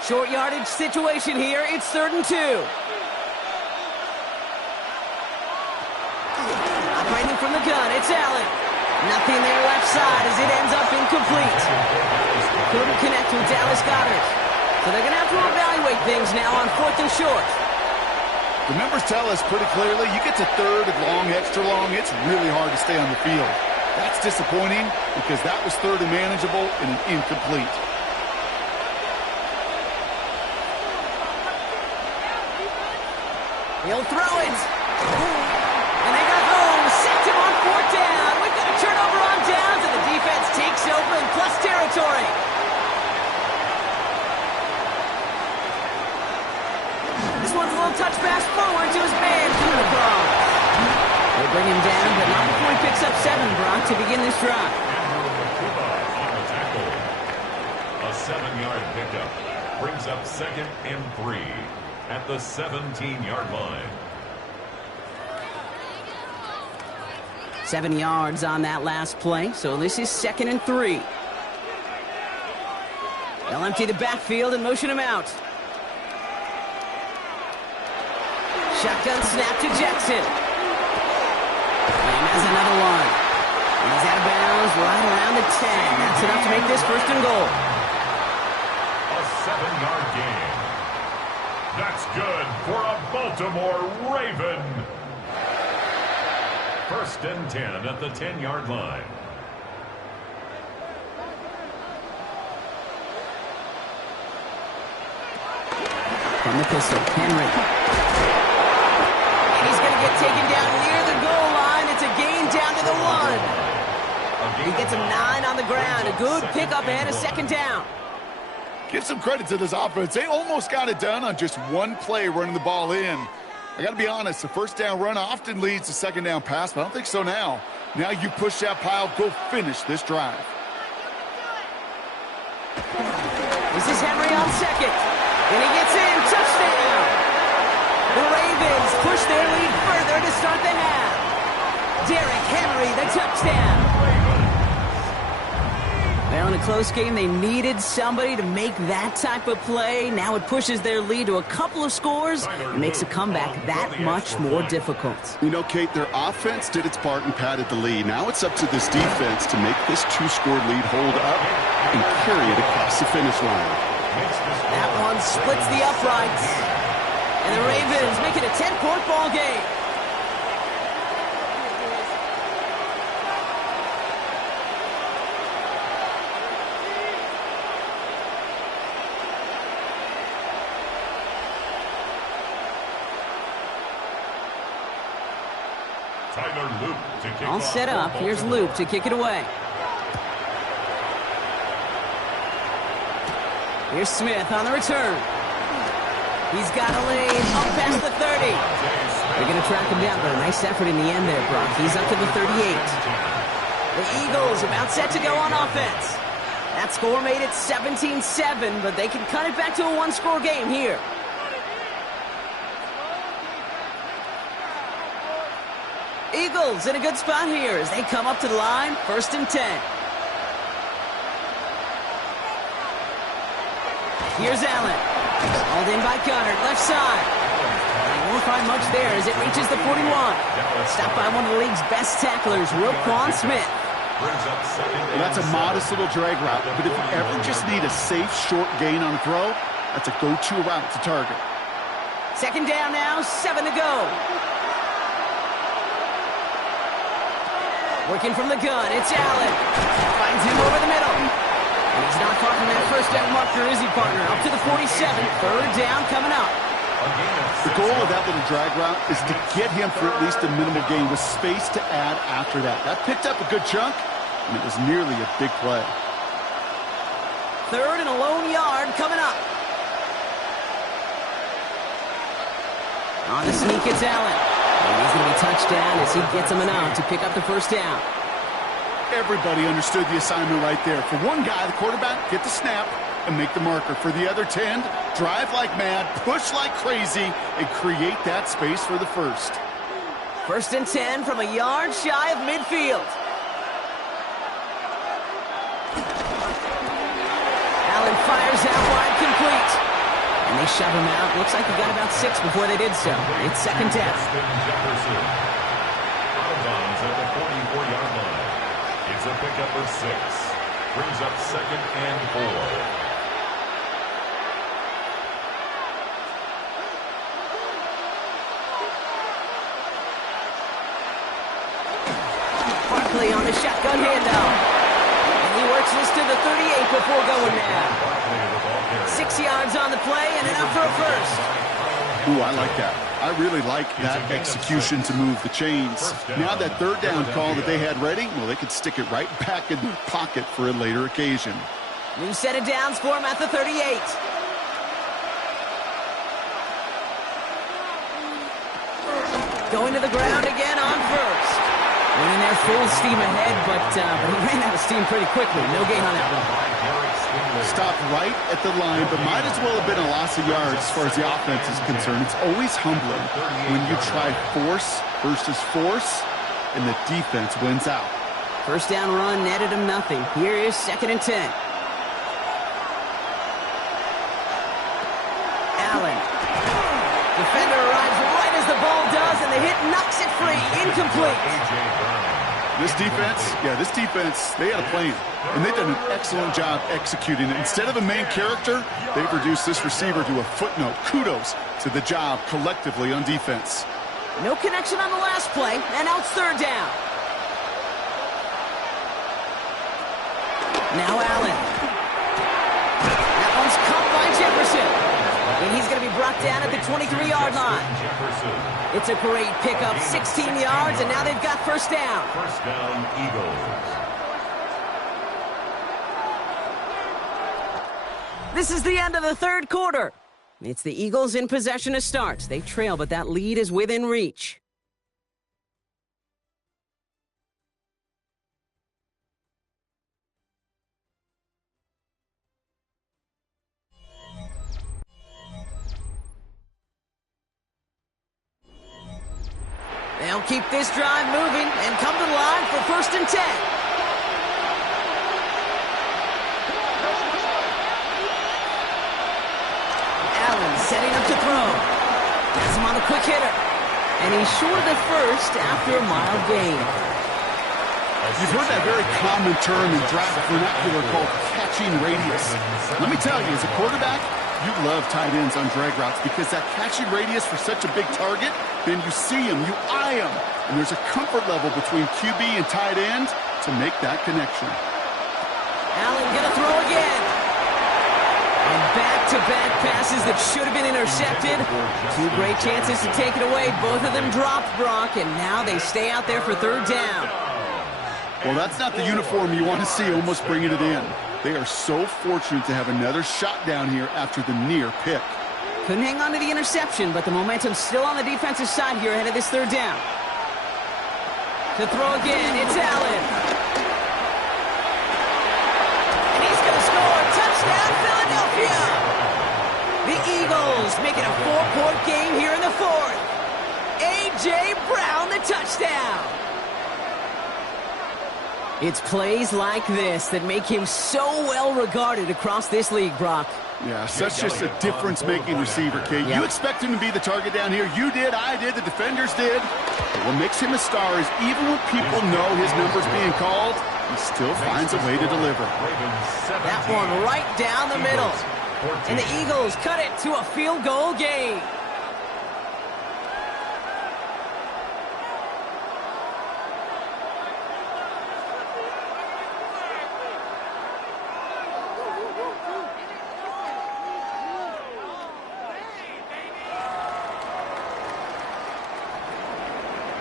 Short yardage situation here. It's 3rd and 2. Operating from the gun, it's Allen. Nothing there left side as it ends up incomplete. Couldn't connect with Dallas Goedert. So they're going to have to evaluate things now on 4th and short. The numbers tell us pretty clearly, you get to 3rd and long, extra long, it's really hard to stay on the field. That's disappointing because that was 3rd and manageable and an incomplete. He'll throw it. And they got home. Sacked him on 4th down. We've got a turnover on downs, and the defense takes over in plus territory. This one's a little touch pass forward to his man through the cross. They bring him down, but not before he picks up 7, Brock, to begin this drive. On the tackle. A 7-yard pickup. Brings up 2nd and 3 at the 17-yard line. 7 yards on that last play, so this is 2nd and 3. They'll empty the backfield and motion him out. Shotgun snap to Jackson. And has another one. And he's out of bounds right around the 10. That's enough to make this 1st and goal. A 7-yard gain. That's good for a Baltimore Raven. 1st and 10 at the 10-yard line. From the pistol, Henry. And he's going to get taken down near the goal line. It's a gain down to the 1. He gets him 9 on the ground. A good pickup and a 2nd down. Give some credit to this offense. They almost got it done on just one play running the ball in. I got to be honest, the 1st down run often leads to 2nd down pass, but I don't think so now. Now you push that pile, go finish this drive. This is Henry on 2nd. And he gets in, touchdown! The Ravens push their lead further to start the half. Derrick Henry, the touchdown. Well, in a close game, they needed somebody to make that type of play. Now it pushes their lead to a couple of scores and makes a comeback that much more difficult. You know, Kate, their offense did its part and padded the lead. Now it's up to this defense to make this 2-score lead hold up and carry it across the finish line. That one splits the uprights. And the Ravens make it a 10-point ball game. All set up. Here's Luke to kick it away. Here's Smith on the return. He's got a lane up past the 30. They're going to track him down, but a nice effort in the end there, Brock. He's up to the 38. The Eagles about set to go on offense. That score made it 17-7, but they can cut it back to a 1-score game here. Eagles in a good spot here as they come up to the line, 1st and 10. Here's Allen. Hauled in by Goedert, left side. They won't find much there as it reaches the 41. Stopped by one of the league's best tacklers, Roquan Smith. Well, that's a modest little drag route, but if you ever just need a safe, short gain on a throw, that's a go-to route to target. 2nd down now, 7 to go. Working from the gun, it's Allen. Finds him over the middle. And he's not far from that first down marker, is he, partner? Up to the 47, third down coming up. The goal of that little drag route is to get him for at least a minimal gain with space to add after that. That picked up a good chunk, and it was nearly a big play. Third and a lone yard coming up. On the sneak, it's Allen. And he's going to be touched down as he gets him enough to pick up the first down. Everybody understood the assignment right there. For one guy, the quarterback, get the snap and make the marker. For the other 10, drive like mad, push like crazy, and create that space for the first. First and 10 from a yard shy of midfield. Allen fires out wide, complete. And they shove him out. Looks like he got about 6 before they did so. It's second down. Jefferson. Out of bounds at the 44-yard line. It's a pickup of 6. Brings up second and 4. Barkley on the shotgun handoff. And he works this to the 38 before going down. 6 yards on the play and enough for a first. Ooh, I like that. I really like that execution to move the chains. Now that third down call that they had ready, well, they could stick it right back in their pocket for a later occasion. New set of downs for him at the 38. Going to the ground again on first. Went in there full steam ahead, but he ran out of steam pretty quickly. No gain on that one. Stopped right at the line, but might as well have been a loss of yards as far as the offense is concerned. It's always humbling when you try force versus force, and the defense wins out. First down run netted him nothing. Here is second and 10. Allen. Defender arrives right as the ball does, and the hit knocks it free. Incomplete. This defense, they had a plan, and they've done an excellent job executing it. Instead of a main character, they've reduced this receiver to a footnote. Kudos to the job collectively on defense. No connection on the last play, and now it's third down. Now Allen. That one's caught by Jefferson. And he's going to be brought down at the 23-yard line. It's a great pickup, 16 yards, and now they've got first down. First down, Eagles. This is the end of the third quarter. It's the Eagles in possession to start. They trail, but that lead is within reach. They'll keep this drive moving and come to the line for first and 10. Allen setting up to throw. Has him on the quick hitter. And he's short of the first after a mild gain. You've heard that very common term in draft vernacular called catching radius. Let me tell you, as a quarterback, you love tight ends on drag routes because that catching radius for such a big target, then you see him, you eye him, and there's a comfort level between QB and tight end to make that connection. Allen gonna throw again. And back-to-back passes that should have been intercepted. 2 great chances to take it away. Both of them dropped, Brock, and now they stay out there for third down. Well, that's not the uniform you want to see almost bringing it in. They are so fortunate to have another shot down here after the near pick. Couldn't hang on to the interception, but the momentum's still on the defensive side here ahead of this third down. To throw again, it's Allen. And he's going to score. Touchdown, Philadelphia! The Eagles make it a 4-point game here in the fourth. A.J. Brown, the touchdown. It's plays like this that make him so well regarded across this league, Brock. Yeah, such just a difference-making receiver, Kate. You expect him to be the target down here. You did, I did, the defenders did. But what makes him a star is even when people know his number's being called, he still finds a way to deliver. That one right down the middle. And the Eagles cut it to a field goal game.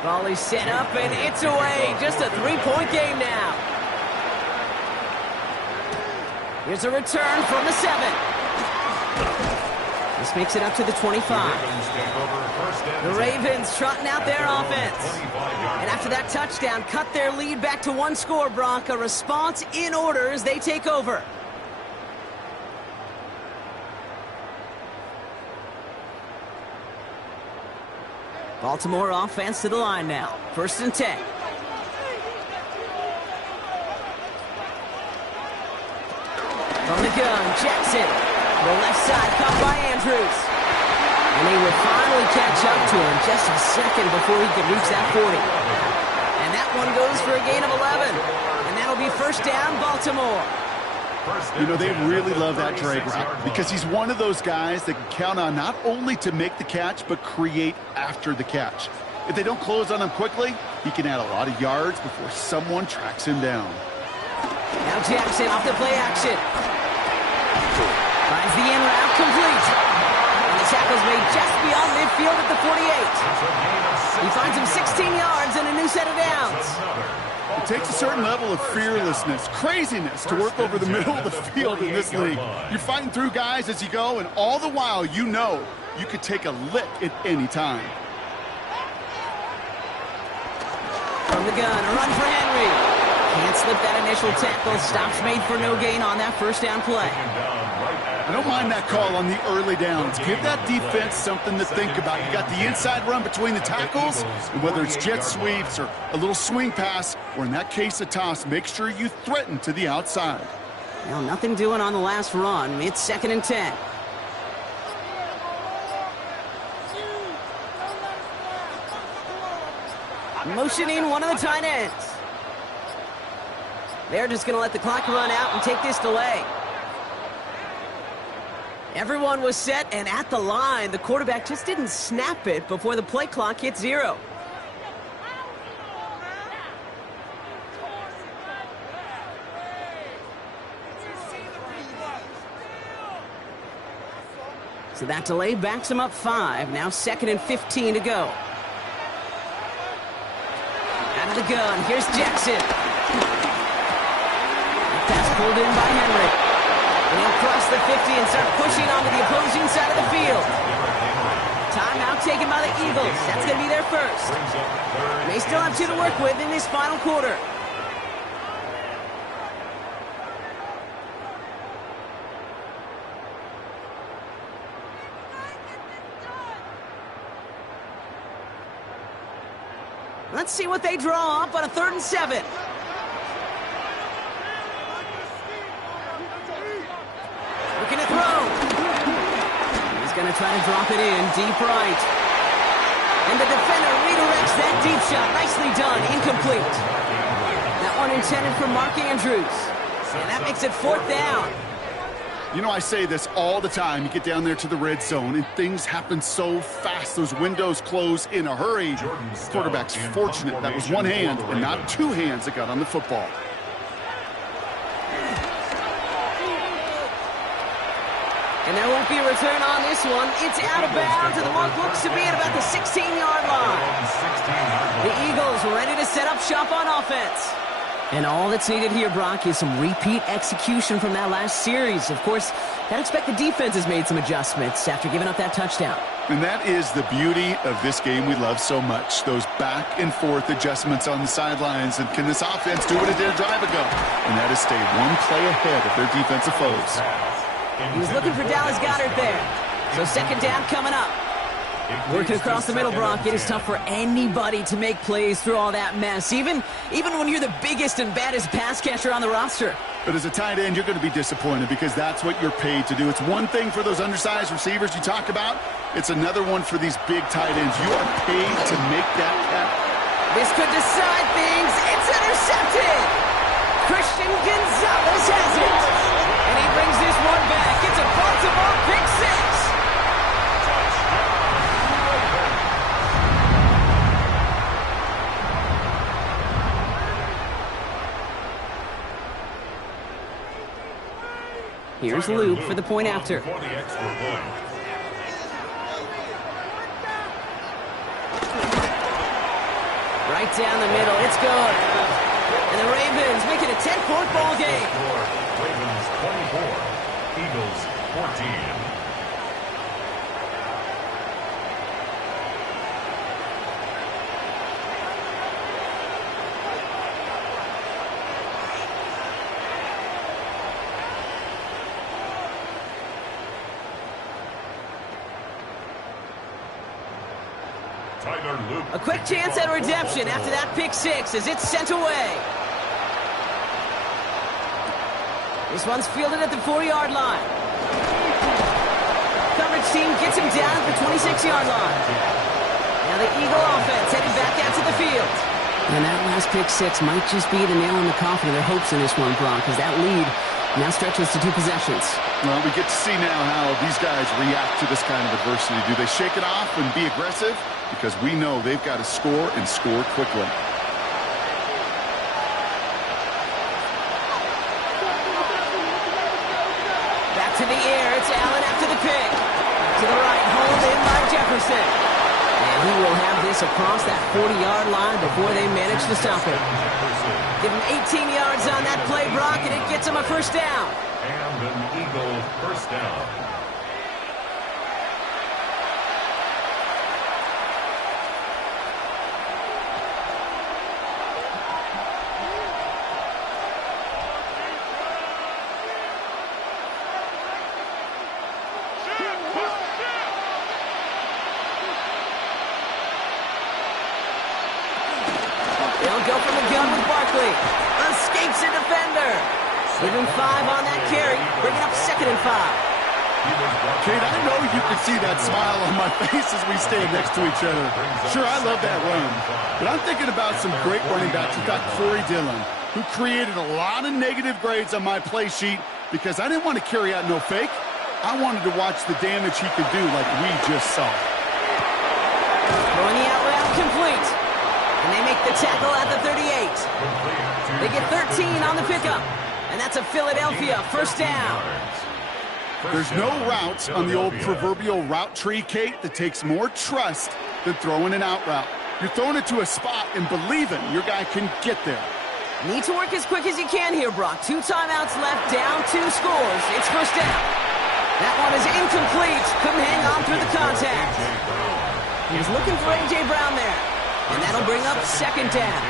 Ball is set up, and it's away. Just a 3-point game now. Here's a return from the 7. This makes it up to the 25. The Ravens trotting out their offense. And after that touchdown, cut their lead back to 1 score, Brock. A response in order as they take over. Baltimore offense to the line now. 1st and 10. From the gun, Jackson. The left side caught by Andrews. And he will finally catch up to him just a second before he can reach that 40. And that one goes for a gain of 11. And that'll be 1st down, Baltimore. You know, they really love that drag route because he's one of those guys that can count on not only to make the catch, but create after the catch. If they don't close on him quickly, he can add a lot of yards before someone tracks him down. Now Jackson off the play action. Finds the in route complete. And the tackle's made just beyond midfield at the 48. He finds him 16 yards and a new set of downs. It takes a certain level of fearlessness, craziness to work over the middle of the field in this league. You're fighting through guys as you go, and all the while you know you could take a lick at any time. From the gun, a run for Henry. Can't slip that initial tackle. Stops made for no gain on that 1st down play. I don't mind that call on the early downs. Give that defense something to think about. You got the inside run between the tackles, and whether it's jet sweeps or a little swing pass, or in that case a toss, make sure you threaten to the outside. Well, nothing doing on the last run. It's 2nd and 10. Motioning one of the tight ends. They're just going to let the clock run out and take this delay. Everyone was set and at the line. The quarterback just didn't snap it before the play clock hit 0. So that delay backs him up 5. Now 2nd and 15 to go. Out of the gun. Here's Jackson. Pass pulled in by Henry. And he'll cross the 50 and start pushing onto the opposing side of the field. Timeout taken by the Eagles. That's going to be their first. They still have 2 to work with in this final quarter. Let's see what they draw up on a 3rd and 7. Looking to throw. He's going to try to drop it in deep right. And the defender redirects that deep shot. Nicely done. Incomplete. That one intended for Mark Andrews. And that makes it 4th down. You know, I say this all the time. You get down there to the red zone, and things happen so fast. Those windows close in a hurry. Quarterback's fortunate that was one hand and not 2 hands that got on the football. And there won't be a return on this one. It's out of bounds, and the mark looks to be at about the 16-yard line. The Eagles ready to set up shop on offense. And all that's needed here, Brock, is some repeat execution from that last series. Of course, I'd expect the defense has made some adjustments after giving up that touchdown. And that is the beauty of this game we love so much. Those back and forth adjustments on the sidelines. And can this offense do what it did a drive ago? And that is stay 1 play ahead of their defensive foes. He was looking for Dallas Goedert there. So 2nd down coming up. Working across the middle, Brock, it is tough for anybody to make plays through all that mess, even when you're the biggest and baddest pass catcher on the roster. But as a tight end, you're going to be disappointed because that's what you're paid to do. It's one thing for those undersized receivers you talk about. It's another one for these big tight ends. You are paid to make that catch. This could decide things. It's intercepted. Christian Gonzalez has it. And he brings this one back. It's a Baltimore pick 6. Here's Luke for the point after. Right down the middle. It's good. And the Ravens make it a 10-point ball game. Ravens 24, Eagles 14. A quick chance at redemption after that pick six as it's sent away. This one's fielded at the 40-yard line. Coverage team gets him down at the 26-yard line. Now the Eagle offense heading back out to the field. And that last pick six might just be the nail in the coffin of their hopes in this one, Brock, because that lead now stretches to 2 possessions. Well, we get to see now how these guys react to this kind of adversity. Do they shake it off and be aggressive? Because we know they've got to score and score quickly. Back to the air. It's Allen after the pick. To the right, hauled in by Jefferson. And he will have this across that 40-yard line before they manage to stop it. Give him 18 yards on that play, Brock, and it gets him a first down. And an Eagle first down. They'll go from the gun with Barkley. Escapes a defender. Give him 5 on that carry. Bring it up 2nd and 5. Kate, I know you can see that smile on my face as we stand next to each other. Sure, I love that run. But I'm thinking about some great running backs. We've got Corey Dillon, who created a lot of negative grades on my play sheet because I didn't want to carry out no fake. I wanted to watch the damage he could do like we just saw. Throwing the out route complete. And they make the tackle at the 38. They get 13 on the pickup. And that's a Philadelphia first down. There's no routes on the old proverbial route tree, Kate, that takes more trust than throwing an out route. You're throwing it to a spot and believing your guy can get there. Need to work as quick as you can here, Brock. 2 timeouts left, down 2 scores. It's first down. That one is incomplete. Couldn't hang on through the contact. He was looking for A.J. Brown there. And that'll bring up 2nd down.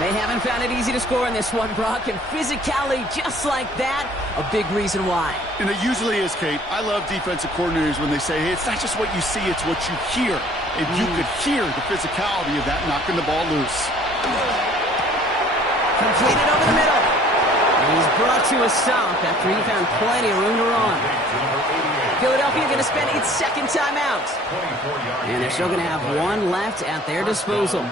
They haven't found it easy to score in this one, Brock, and physicality just like that, a big reason why. And it usually is, Kate. I love defensive coordinators when they say, hey, it's not just what you see, it's what you hear. And you could hear the physicality of that knocking the ball loose. Completed over the middle. And he's brought to a stop after he found plenty of room to run. Philadelphia going to spend its 2nd timeout. And they're still going to have 1 left at their disposal.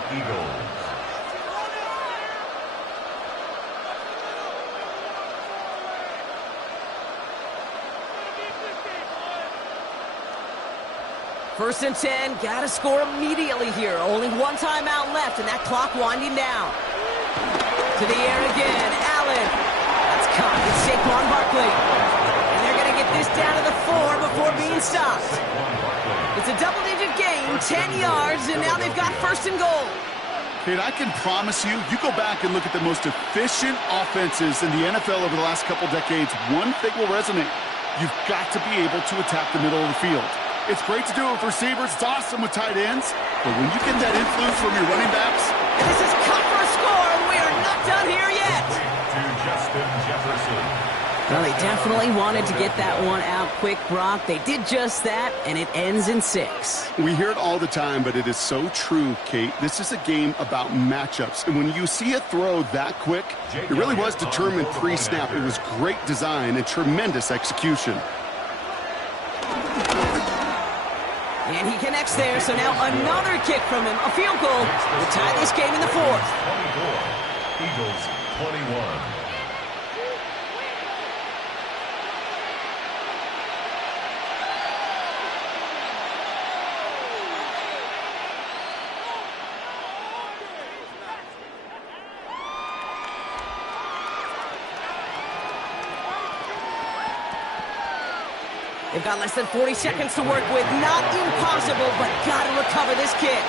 First and 10, got to score immediately here. Only 1 timeout left, and that clock winding down. To the air again, Allen. That's caught. It's Saquon Barkley. And they're going to get this down to the 4 before being stopped. It's a double-digit gain, 10 yards, and now they've got 1st and goal. Kate, I can promise you, you go back and look at the most efficient offenses in the NFL over the last couple decades, one thing will resonate. You've got to be able to attack the middle of the field. It's great to do it with receivers. It's awesome with tight ends. But when you get that influence from your running backs... And this is cut for a score, and we are not done here yet. To Justin Jefferson. Well, they definitely wanted to get that one out quick, Brock. They did just that, and it ends in 6. We hear it all the time, but it is so true, Kate. This is a game about matchups. And when you see a throw that quick, it really was determined pre-snap. It was great design and tremendous execution. And he connects there, so now another kick from him. A field goal to tie this game in the 4th. 24, Eagles 21. They've got less than 40 seconds to work with. Not impossible, but got to recover this kick.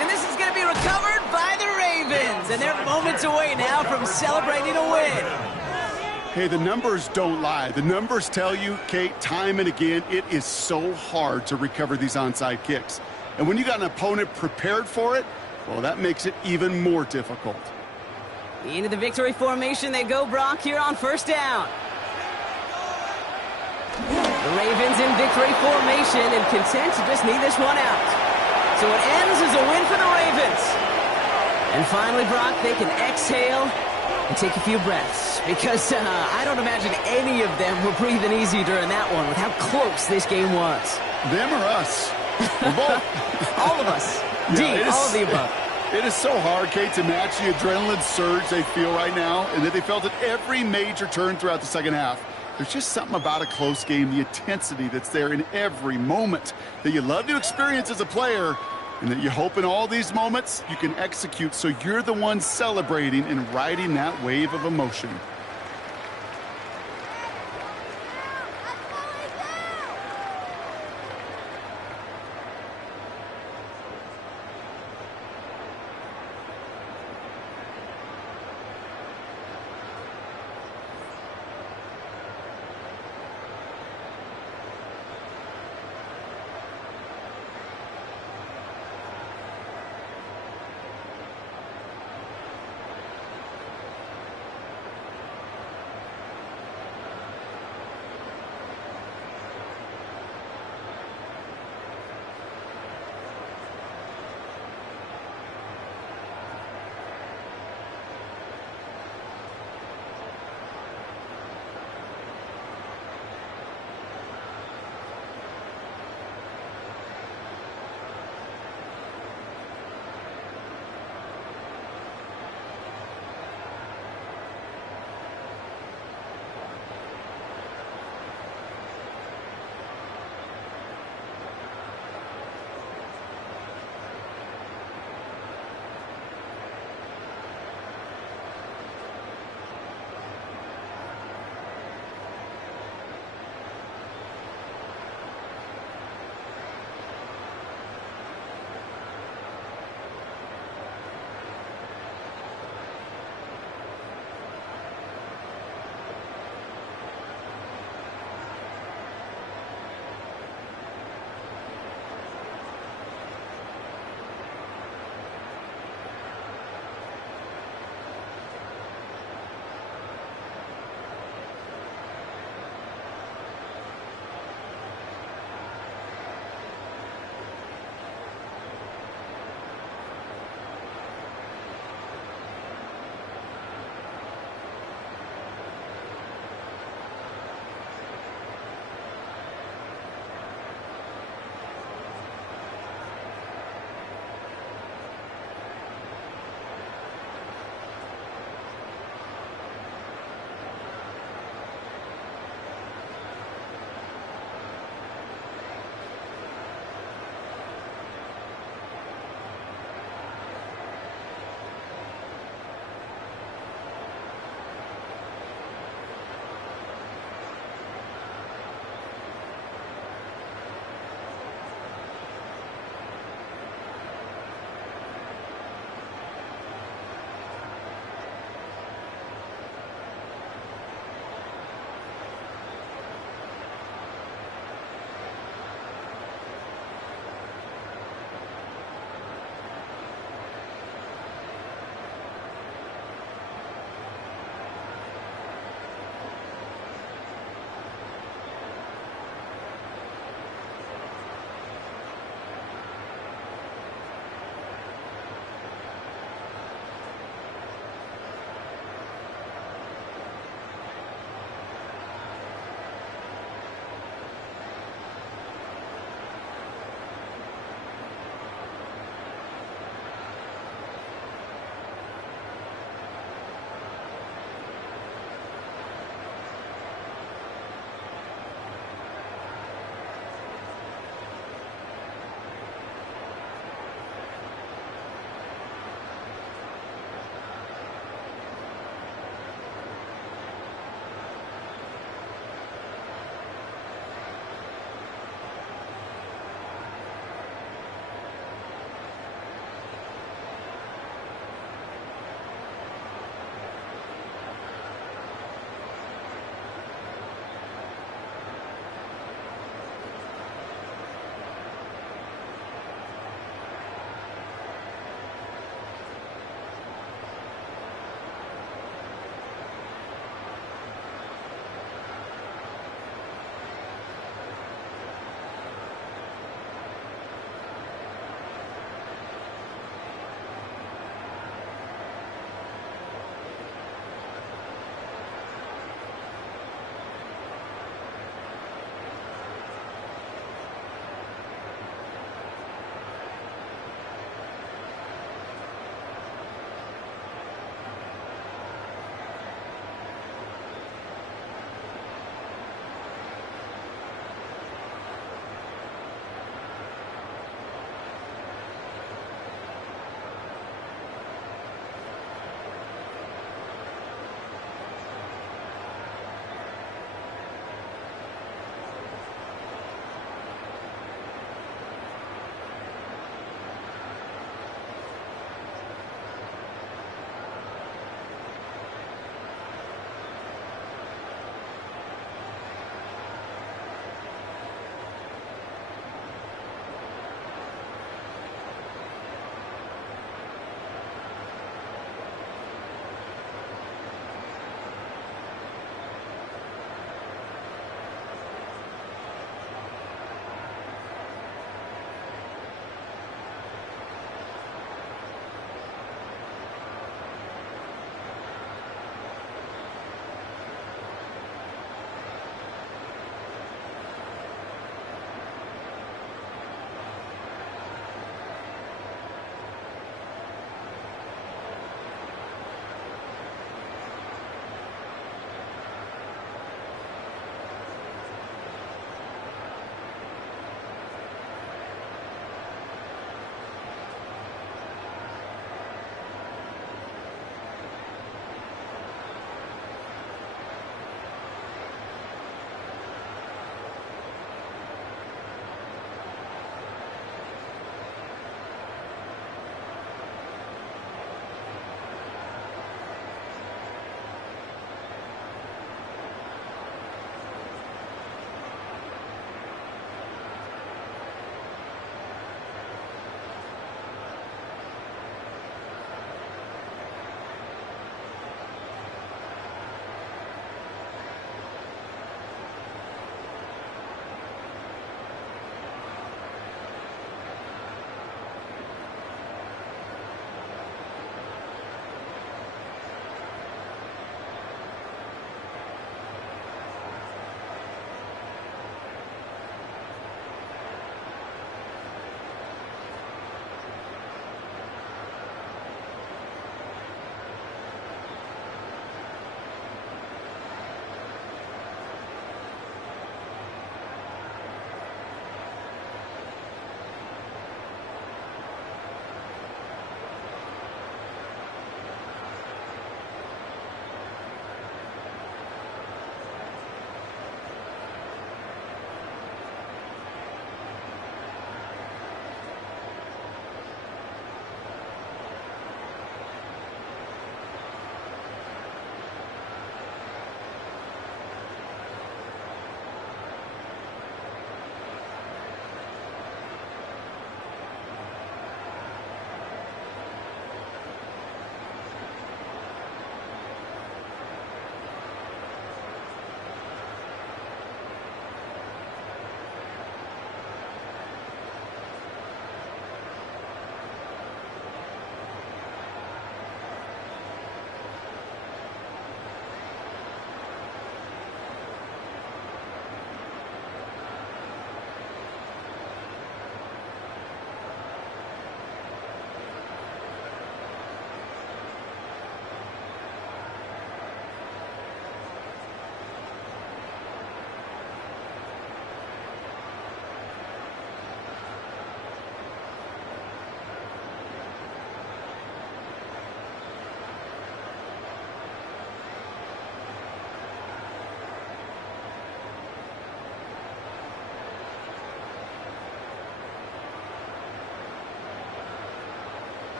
And this is going to be recovered. Recovered by the Ravens, and they're moments away now from celebrating a win. Hey, the numbers don't lie. The numbers tell you, Kate, time and again, it is so hard to recover these onside kicks. And when you got an opponent prepared for it, well, that makes it even more difficult. Into the victory formation they go, Brock, here on first down. The Ravens in victory formation and content to just need this one out. So it ends as a win for the Ravens. And finally, Brock, they can exhale and take a few breaths, because I don't imagine any of them were breathing easy during that one with how close this game was. Them or us? We're both. All of us. Indeed, all of the above. It is so hard, Kate, to match the adrenaline surge they feel right now, and that they felt at every major turn throughout the second half. There's just something about a close game, the intensity that's there in every moment that you love to experience as a player, and that you hope in all these moments you can execute so you're the one celebrating and riding that wave of emotion.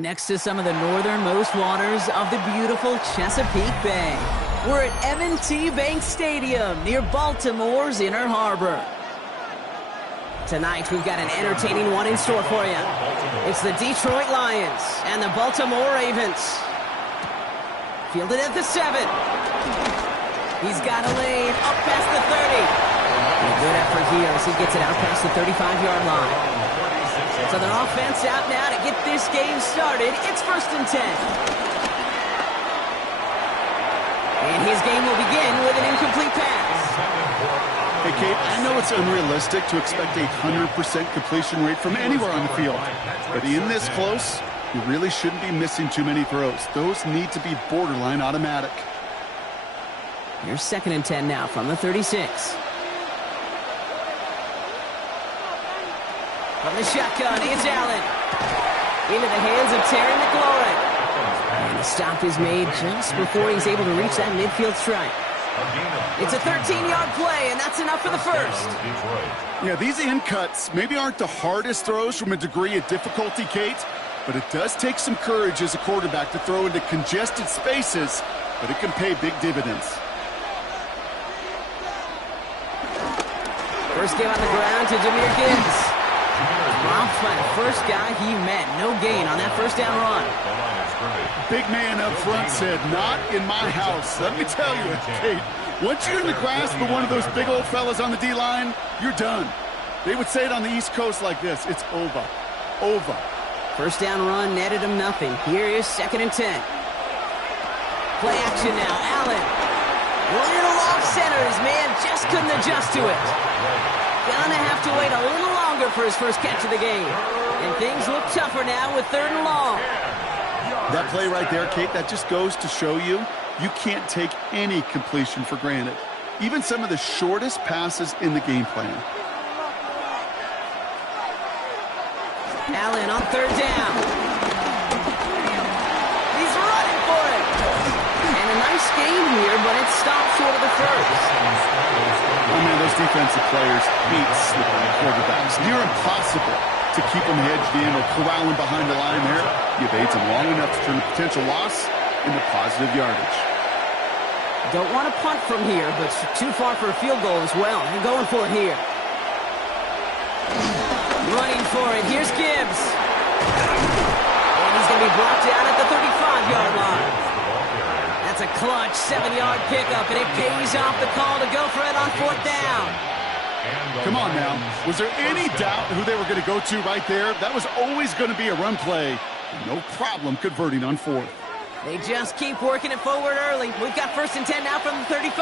Next to some of the northernmost waters of the beautiful Chesapeake Bay, we're at M&T Bank Stadium near Baltimore's Inner Harbor. Tonight, we've got an entertaining one in store for you. It's the Detroit Lions and the Baltimore Ravens. Fielded at the 7. He's got a lane up past the 30. And a good effort here as he gets it out past the 35-yard line. So their offense out now to get this game started. It's 1st and 10. And his game will begin with an incomplete pass. Hey, Kate, I know it's unrealistic to expect a 100% completion rate from anywhere on the field. But in this close, you really shouldn't be missing too many throws. Those need to be borderline automatic. Here's 2nd and 10 now from the 36. From the shotgun, it's Allen. Into the hands of Terry McLaurin. And the stop is made just before he's able to reach that midfield strike. It's a 13-yard play, and that's enough for the first. Yeah, these in cuts maybe aren't the hardest throws from a degree of difficulty, Kate, but it does take some courage as a quarterback to throw into congested spaces, but it can pay big dividends. First game on the ground to Jahmyr Gibbs. Dropped by the first guy he met. No gain on that first down run. Big man up front said, "Not in my house." Let me tell you, Kate, once you're in the grasp of one of those big old fellas on the D-line, you're done. They would say it on the East Coast like this: it's over. Over. First down run netted him nothing. Here is 2nd and 10. Play action now. Allen. Little off center. His man just couldn't adjust to it. Gonna have to wait a little longer for his first catch of the game. And things look tougher now with 3rd and long. That play right there, Kate, that just goes to show you can't take any completion for granted. Even some of the shortest passes in the game plan. Allen on 3rd down. He's running for it. And a nice gain here, but it stopped short of the first. Oh, man, those defensive players hate slipping quarterbacks. Near impossible to keep them hedged in or corralling behind the line there. You evade them long enough to turn a potential loss into positive yardage. Don't want to punt from here, but too far for a field goal as well. They're going for it here. Running for it. Here's Gibbs. And he's going to be brought down at the 35-yard line. That's a clutch 7-yard pickup, and it pays off the call to go for it on 4th down. Come on now. Was there any doubt who they were going to go to right there? That was always going to be a run play. No problem converting on 4th. They just keep working it forward early. We've got 1st and 10 now from the 35.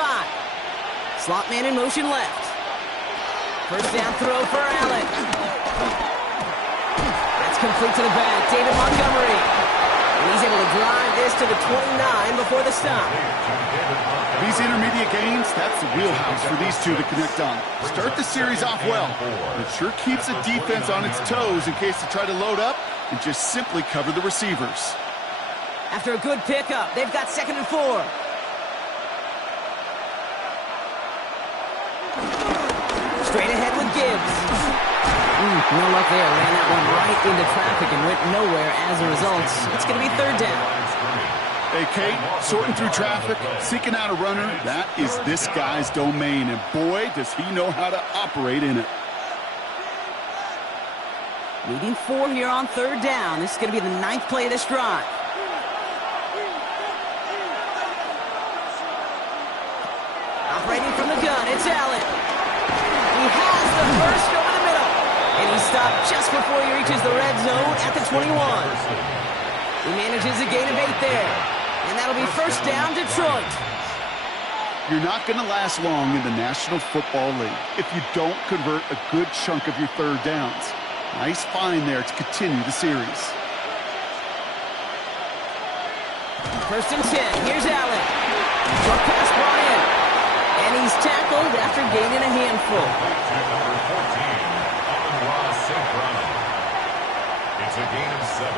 Slot man in motion left. First down throw for Allen. That's complete to the back. David Montgomery. And he's able to drive this to the 29 before the stop. These intermediate gains, that's the wheelhouse for these two to connect on. Start the series off well. It sure keeps the defense on its toes in case they try to load up and just simply cover the receivers. After a good pickup, they've got 2nd and 4. Straight ahead with Gibbs. No luck there. Ran that one right into traffic and went nowhere as a result. It's going to be 3rd down. Hey, Kate, sorting through traffic, seeking out a runner, that is this guy's domain. And boy, does he know how to operate in it. Needing 4 here on 3rd down. This is going to be the 9th play of this drive. Operating from the gun, it's Allen. He has the first over the middle. And he stopped just before he reaches the red zone at the 21. He manages a gain of 8 there. And that'll be 1st down, Detroit. You're not going to last long in the National Football League if you don't convert a good chunk of your 3rd downs. Nice find there to continue the series. 1st and 10. Here's Allen. Short pass brought in. And he's tackled after gaining a handful. Number 14, Amon-Ra St. Brown. It's a gain of 7.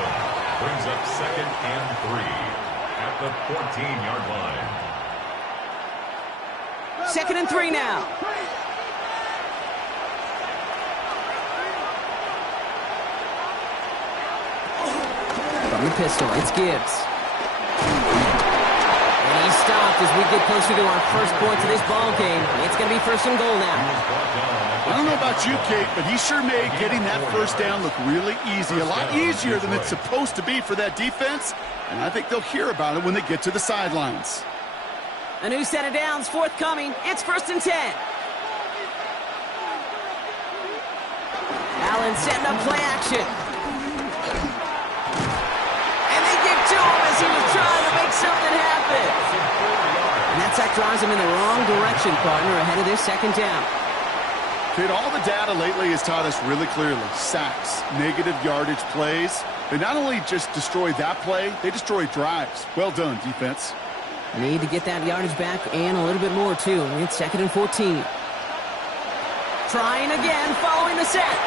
Brings up 2nd and 3 at the 14-yard line. 2nd and 3 now. The From the pistol, it's Gibbs. And he's stopped as we get closer to our first points of this ball game. It's going to be first and goal now. I don't know about you, Kate, but he sure made getting that first down look really easy. A lot easier than it's supposed to be for that defense. And I think they'll hear about it when they get to the sidelines. A new set of downs forthcoming. It's first and 10. Allen setting up play action. And they get to him as he was trying to make something happen. And that sack drives him in the wrong direction, partner, ahead of this second down. Kate, all the data lately has taught us really clearly. Sacks, negative yardage plays. They not only just destroy that play, they destroy drives. Well done, defense. Need to get that yardage back and a little bit more, too. It's second and 14. Trying again, following the sack.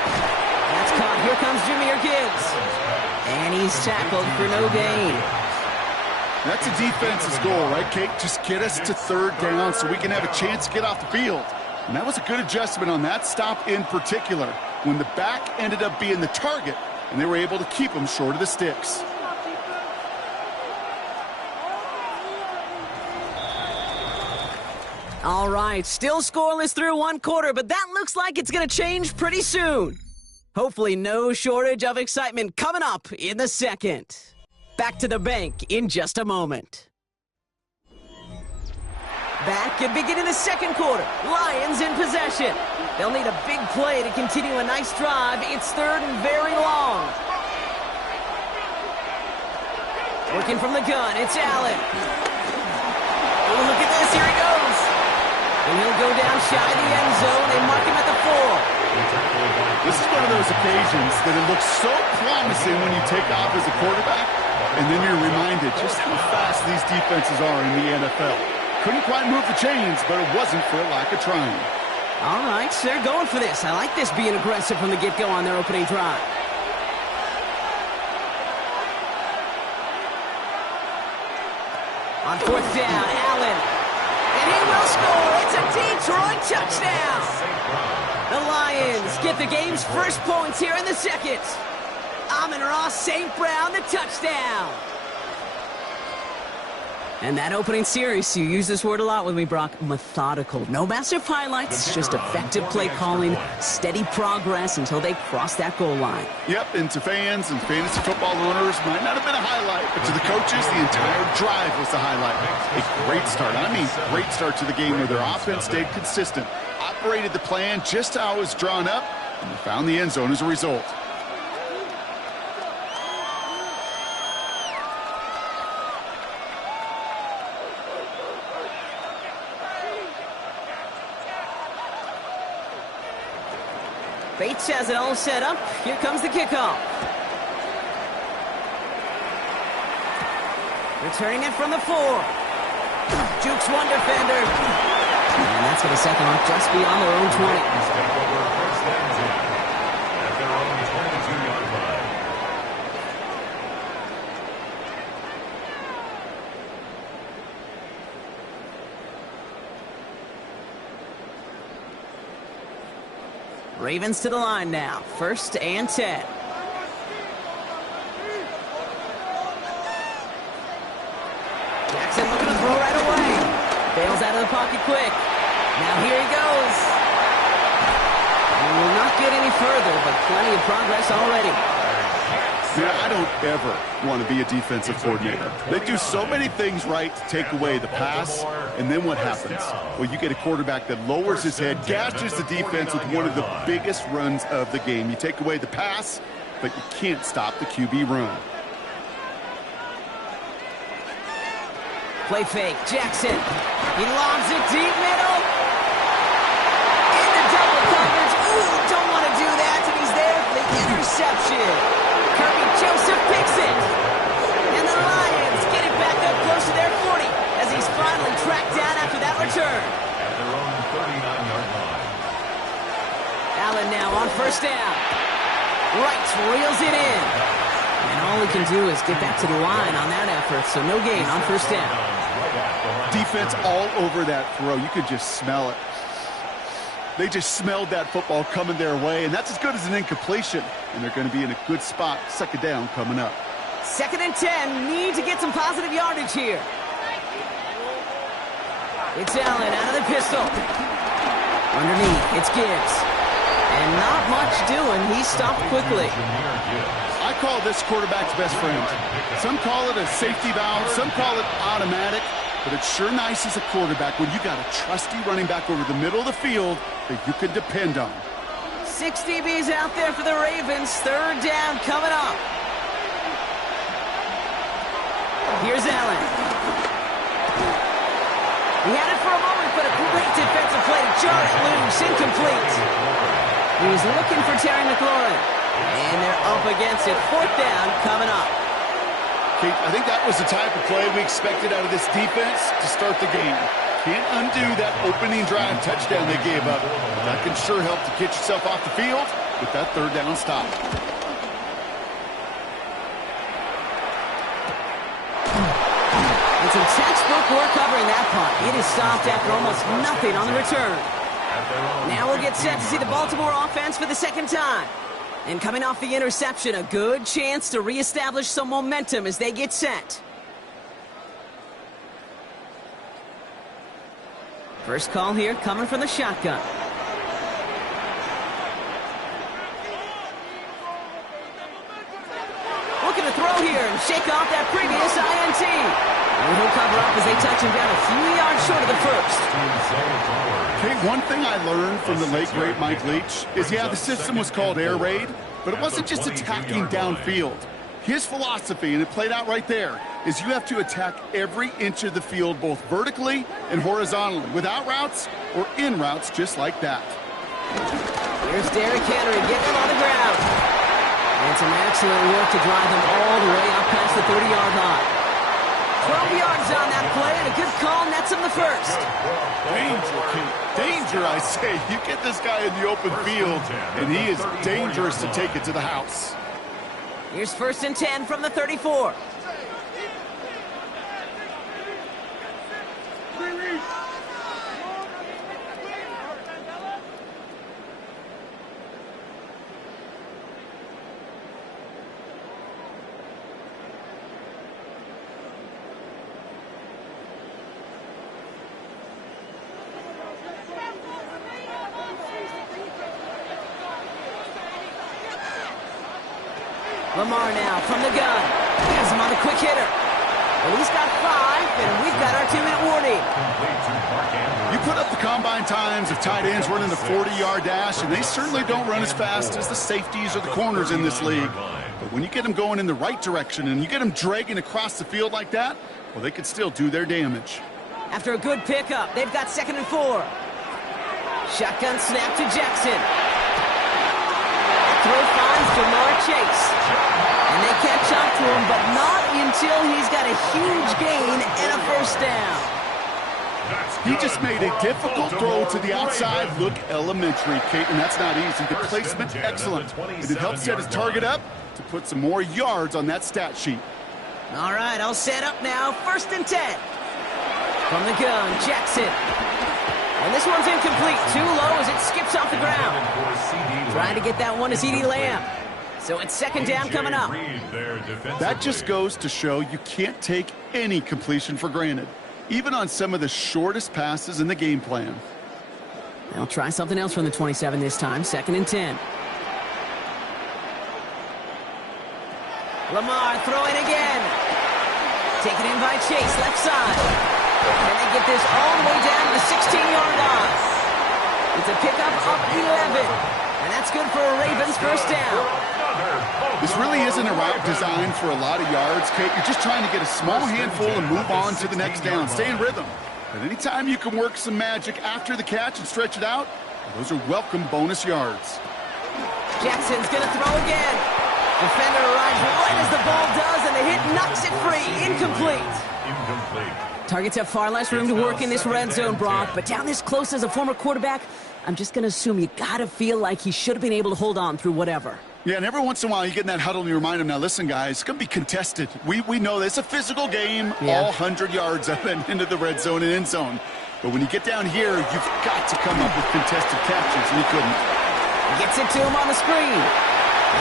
That's caught. Here comes Jahmyr Gibbs. And he's tackled for no gain. That's a defense's goal, right, Kate? Just get us to third down so we can have a chance to get off the field. And that was a good adjustment on that stop in particular, when the back ended up being the target, and they were able to keep him short of the sticks. All right, still scoreless through one quarter, but that looks like it's going to change pretty soon. Hopefully no shortage of excitement coming up in the second. Back to the bank in just a moment. Back and beginning the second quarter. Lions in possession. They'll need a big play to continue a nice drive. It's third and very long. Working from the gun, it's Allen. Oh, look at this, here he goes. And he'll go down shy of the end zone and mark him at the 4. This is one of those occasions that it looks so promising when you take off as a quarterback, and then you're reminded just how fast these defenses are in the NFL. Couldn't quite move the chains, but it wasn't for a lack of trying. All right, so they're going for this. I like this being aggressive from the get-go on their opening drive. On fourth down, Allen. And he will score. It's a Detroit touchdown. The Lions get the game's first points here in the second. Amon-Ra St. Brown, the touchdown. And that opening series, you use this word a lot with me, Brock, methodical. No massive highlights, just effective play calling, steady progress until they cross that goal line. Yep, and to fans and fantasy football owners, might not have been a highlight, but to the coaches, the entire drive was the highlight. A great start. I mean, great start to the game where their offense stayed consistent, operated the plan just how it was drawn up, and they found the end zone as a result. Bates has it all set up. Here comes the kickoff. Returning it from the 4. Jukes one defender. And that's going to set them up just beyond their own 20. At their own 22-yard line. Ravens to the line now. First and 10. Jackson looking to throw right away. Bails out of the pocket quick. Now here he goes. And will not get any further, but plenty of progress already. Man, I don't ever want to be a defensive coordinator. They do so many things right to take away the pass, and then what happens? Well, you get a quarterback that lowers his head, gashes the defense with one of the biggest runs of the game. You take away the pass, but you can't stop the QB run. Play fake, Jackson. He lobs it deep middle. Into double coverage. Ooh, don't want to do that, and he's there for the interception. Kirby Joseph picks it. And the Lions get it back up close to their 40 as he's finally tracked down after that return. At their own 39-yard line. Allen now on first down. Wright reels it in. And all he can do is get back to the line on that effort, so no gain on first down. Defense all over that throw. You could just smell it. They just smelled that football coming their way, and that's as good as an incompletion. And they're going to be in a good spot, second down coming up. 2nd and 10. Need to get some positive yardage here. It's Allen out of the pistol. Underneath, it's Gibbs. And not much doing. He stopped quickly. I call this quarterback's best friend. Some call it a safety valve. Some call it automatic. But it's sure nice as a quarterback when you got a trusty running back over the middle of the field that you can depend on. 6 DBs out there for the Ravens. 3rd down coming up. Here's Allen. He had it for a moment, but a great defensive play to jar it loose. Incomplete. He was looking for Terry McLaurin. And they're up against it. 4th down coming up. Kate, I think that was the type of play we expected out of this defense to start the game. Can't undo that opening drive touchdown they gave up. But that can sure help to get yourself off the field with that 3rd down stop. And some textbook work covering that punt. It is stopped after almost nothing on the return. Now we'll get set to see the Baltimore offense for the 2nd time. And coming off the interception, a good chance to reestablish some momentum as they get set. First call here coming from the shotgun. Looking to throw here and shake off that previous INT. And he'll cover up as they touch him down a few yards short of the first. Okay, one thing I learned from the late, great Mike Leach is, yeah, the system was called air raid, but it wasn't just attacking downfield. His philosophy, and it played out right there, is you have to attack every inch of the field, both vertically and horizontally, without routes or in routes just like that. Here's Derrick Henry getting him on the ground. And some excellent work to drive them all the way up past the 30-yard line. 12 yards on that play, and a good call nets him the first. Danger, Kate. Danger, I say. You get this guy in the open field, and he is dangerous to take it to the house. Here's 1st and 10 from the 34. Lamar now from the gun. He has him on the quick hitter. Well, he's got 5, and we've got our 2-minute warning. You put up the combine times of tight ends running the 40-yard dash, and they certainly don't run as fast as the safeties or the corners in this league. But when you get them going in the right direction and you get them dragging across the field like that, well, they can still do their damage. After a good pickup, they've got 2nd and 4. Shotgun snap to Jackson. Throw finds Jamar Chase. And they catch up to him, but not until he's got a huge gain and a 1st down. He just made a difficult throw to the outside. Look elementary, Kate, and that's not easy. The placement, excellent. And it helps set his target up to put some more yards on that stat sheet. All right, I'll set up now. 1st and 10. From the gun, Jackson. And this one's incomplete. Too low as it skips off the ground. Trying to get that one to CeeDee Lamb. So it's 2nd down coming up. That just goes to show you can't take any completion for granted, even on some of the shortest passes in the game plan. They'll try something else from the 27 this time. 2nd and 10. Lamar throwing again. Taken in by Chase, left side. And they get this all the way down to the 16-yard line. It's a pickup of 11. And that's good for a Ravens 1st down. This really isn't a route designed for a lot of yards, Kate. You're just trying to get a small handful and move on to the next down. Stay in rhythm. But anytime you can work some magic after the catch and stretch it out, those are welcome bonus yards. Jackson's going to throw again. Defender arrives right as the ball does, and the hit knocks it free. Incomplete. Targets have far less room to work in this red zone, Brock, but down this close as a former quarterback, I'm just going to assume you got to feel like he should have been able to hold on through whatever. Yeah, and every once in a while you get in that huddle and you remind them, now listen, guys, it's going to be contested. We know this. It's a physical game, all 100 yards up and into the red zone and end zone. But when you get down here, you've got to come up with contested catches, and he couldn't. Gets it to him on the screen.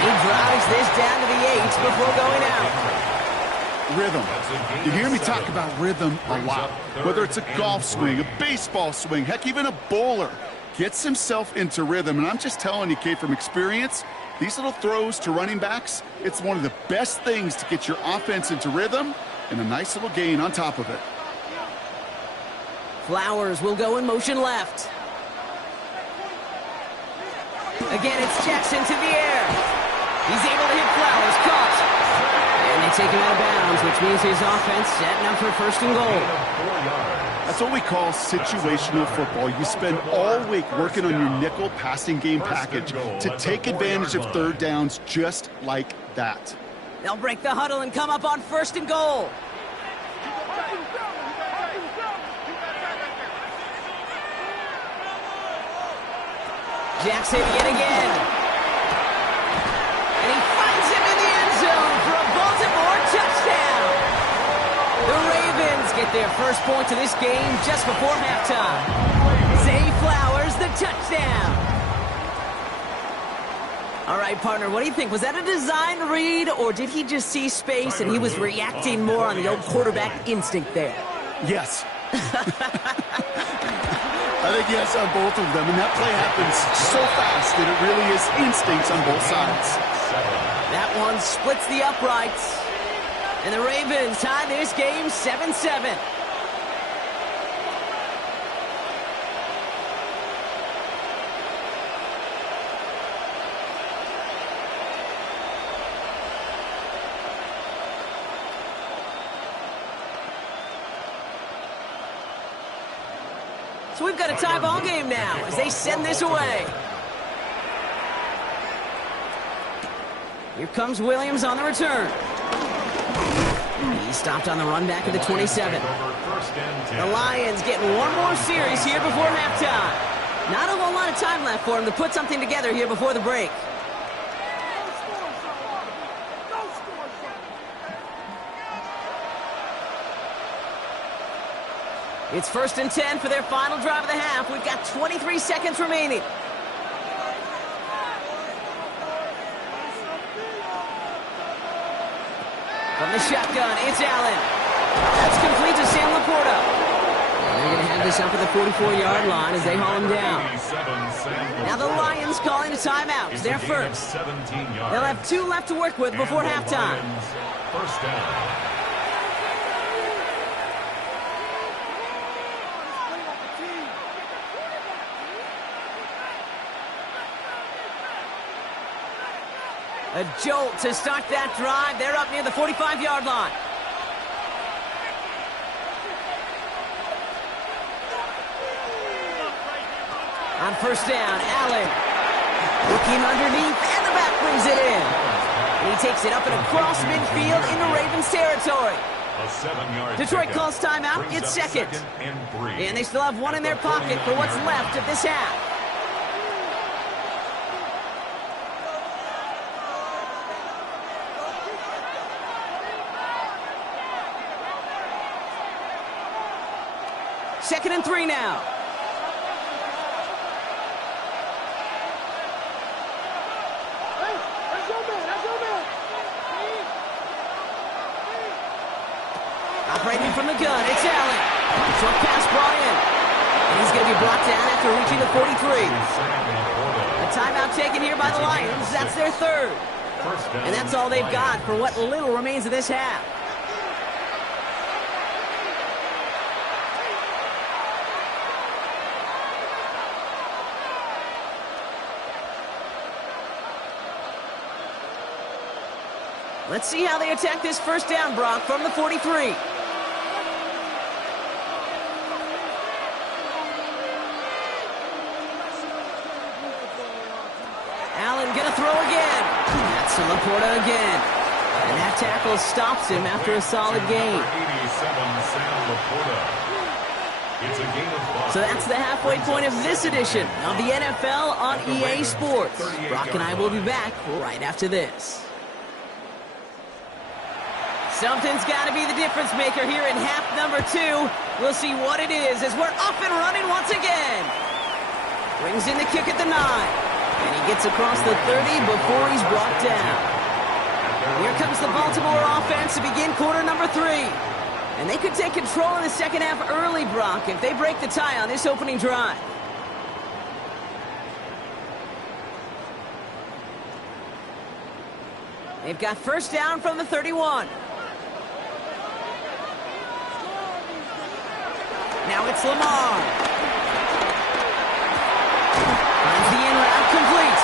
He drives this down to the 8 before going out. rhythm. You hear me talk about rhythm a lot. Whether it's a golf swing, a baseball swing, heck, even a bowler gets himself into rhythm. And I'm just telling you, Kate, from experience, these little throws to running backs, it's one of the best things to get your offense into rhythm and a nice little gain on top of it. Flowers will go in motion left. Again, it's Jackson to the air. He's able to hit Flowers, caught. And they take him out of bounds, which means his offense setting up for first and goal. That's what we call situational football. You spend all week working on your nickel passing game package to take advantage of third downs just like that. They'll break the huddle and come up on first and goal. Jackson yet again. And he finds him in the end zone for a Baltimore touchdown. The Ravens get their first point of this game just before halftime. Zay Flowers, the touchdown. All right, partner, what do you think? Was that a design read, or did he just see space and he was reacting more on the old quarterback instinct there? Yes. I think yes on both of them, and that play happens so fast that it really is instincts on both sides. That one splits the uprights, and the Ravens tie this game 7-7. So we've got a tie ball game now as they send this away. Here comes Williams on the return. He stopped on the run back at the 27. The Lions getting one more series here before halftime. Not a whole lot of time left for them to put something together here before the break. It's 1st and 10 for their final drive of the half. We've got 23 seconds remaining. From the shotgun, it's Allen. That's complete to Sam Laporta. And they're going to have this up at the 44-yard line as they haul him down. Now the Lions calling a timeout. They're first. They'll have 2 left to work with before halftime. First down. A jolt to start that drive. They're up near the 45-yard line. On first down, Allen looking underneath, and the back brings it in. And he takes it up and across midfield into Ravens territory. Detroit calls timeout. It's second. And they still have one in their pocket for what's left of this half. Second and 3 now. Operating from the gun, it's Allen. Short pass brought in. And he's going to be brought down after reaching the 43. A timeout taken here by the Lions. That's their third. And that's all they've got for what little remains of this half. Let's see how they attack this first down, Brock, from the 43. Allen gonna throw again. That's to Laporta again. And that tackle stops him after a solid gain. So that's the halfway point of this edition of the NFL on EA Sports. Brock and I will be back right after this. Something's got to be the difference maker here in half number 2. We'll see what it is as we're up and running once again. Brings in the kick at the 9. And he gets across the 30 before he's brought down. Here comes the Baltimore offense to begin quarter number 3. And they could take control in the second half early, Brock, if they break the tie on this opening drive. They've got first down from the 31. Now it's Lamar. Finds the in route complete.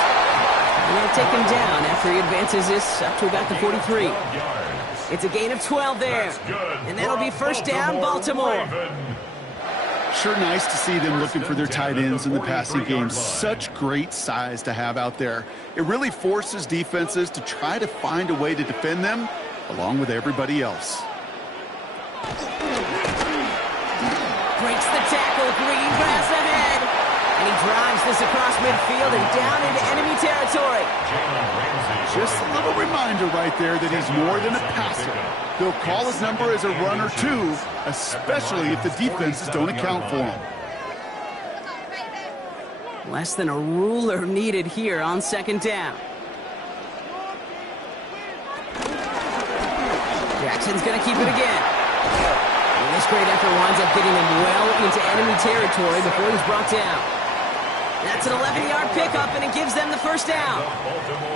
They're going to take him down after he advances this up to about the 43. It's a gain of 12 there. And that'll be first down, Baltimore. Sure nice to see them looking for their tight ends in the passing game. Such great size to have out there. It really forces defenses to try to find a way to defend them along with everybody else. Breaks the tackle, green grass ahead. And he drives this across midfield and down into enemy territory. Just a little reminder right there that he's more than a passer. They'll call his number as a runner too, especially if the defenses don't account for him. Less than a ruler needed here on second down. Jackson's going to keep it again. And this great effort winds up getting him well into enemy territory before he's brought down. That's an 11-yard pickup, and it gives them the first down.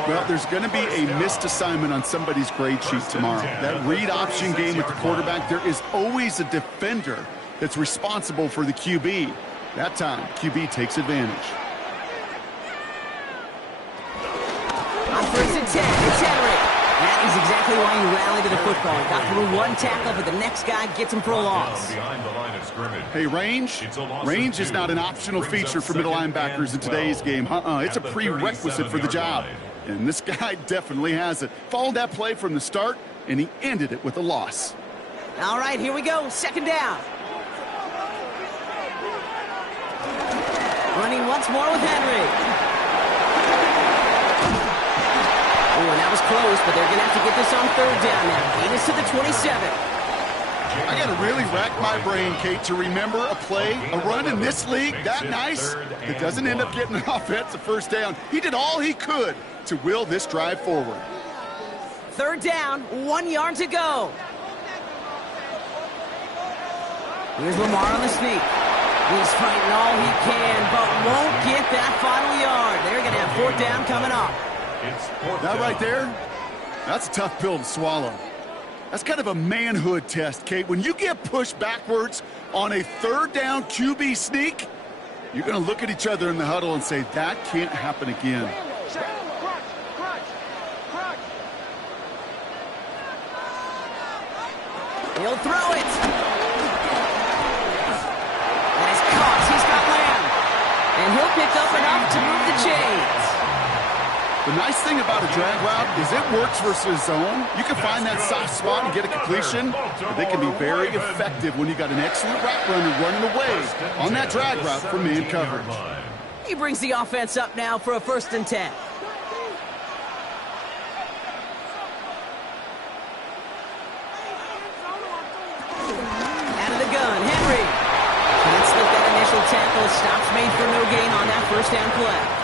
Well, there's going to be a missed assignment on somebody's grade sheet tomorrow. That read option game with the quarterback, there is always a defender that's responsible for the QB. That time, QB takes advantage. On first and 10, it's Henry. That is exactly why he rallied to the football. He got through one tackle, but the next guy gets him for a loss. Hey, range is not an optional feature for middle linebackers in today's game. It's a prerequisite for the job. And this guy definitely has it. Followed that play from the start, and he ended it with a loss. All right, here we go. Second down. Running once more with Henry. Oh, and that was close, but they're going to have to get this on third down now. Gain is to the 27. I got to really rack my brain, Kate, to remember a play, a run in this league that nice that doesn't end up getting an offensive first down. He did all he could to will this drive forward. Third down, 1 yard to go. Here's Lamar on the sneak. He's fighting all he can, but won't get that final yard. They're going to have fourth down coming up. That right there, that's a tough pill to swallow. That's kind of a manhood test, Kate. When you get pushed backwards on a third down QB sneak, you're going to look at each other in the huddle and say, that can't happen again. He'll throw it. That is caught. He's got Lamb. And he'll pick up enough to move the chains. The nice thing about a drag route is it works versus zone. You can find that soft spot and get a completion, but they can be very effective when you got an excellent route runner running away on that drag route from man coverage. He brings the offense up now for a first and 10. Out of the gun, Henry. Can't slip that initial tackle. Stops made for no gain on that first down play.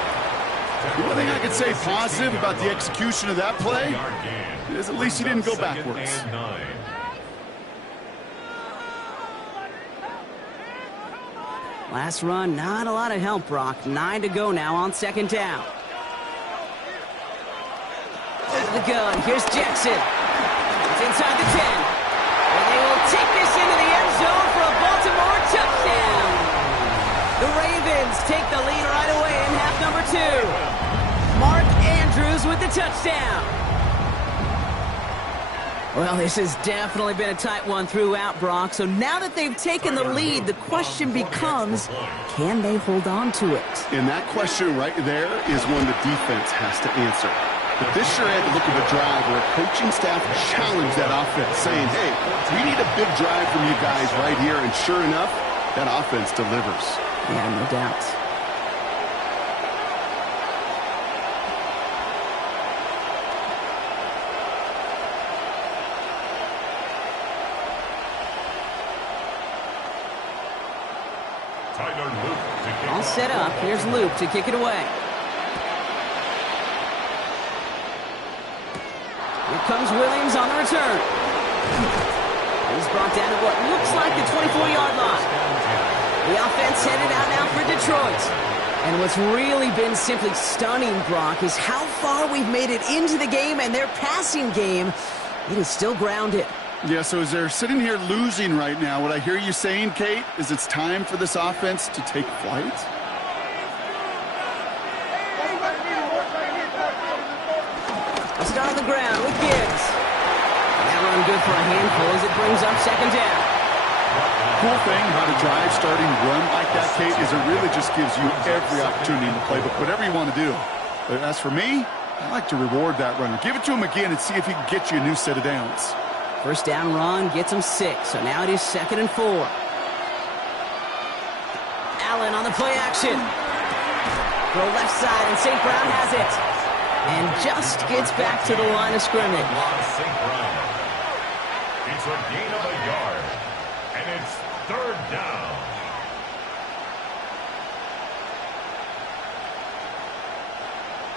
The one thing I can say positive about the execution of that play is at least he didn't go backwards. Last run, not a lot of help, Brock. 9 to go now on second down. Out of the gun, here's Jackson. It's inside the 10. And they will take this into the end zone for a Baltimore touchdown. The Ravens take the lead right away in half number 2. Mark Andrews with the touchdown. Well, this has definitely been a tight one throughout, Brock. So now that they've taken the lead, the question becomes, can they hold on to it? And that question right there is one the defense has to answer. But this sure had the look of a drive where a coaching staff challenged that offense, saying, hey, we need a big drive from you guys right here. And sure enough, that offense delivers. Yeah, no doubt. All set up. Here's Luke to kick it away. Here comes Williams on the return. He's brought down to what looks like the 24-yard line. The offense headed out now for Detroit. And what's really been simply stunning, Brock, is how far we've made it into the game, and their passing game, it is still grounded. Yeah, so as they're sitting here losing right now, what I hear you saying, Kate, is it's time for this offense to take flight? A start on the ground with Gibbs. That run good for a handful as it brings up second down. Cool thing about a drive starting run like that, Kate, is it really just gives you every opportunity in the playbook, whatever you want to do. But as for me, I like to reward that runner. Give it to him again and see if he can get you a new set of downs. First down run gets him 6, so now it is 2nd and 4. Allen on the play action. Throw left side, and St. Brown has it. And just gets back to the line of scrimmage. It's a gain of a yard, and it's 3rd down.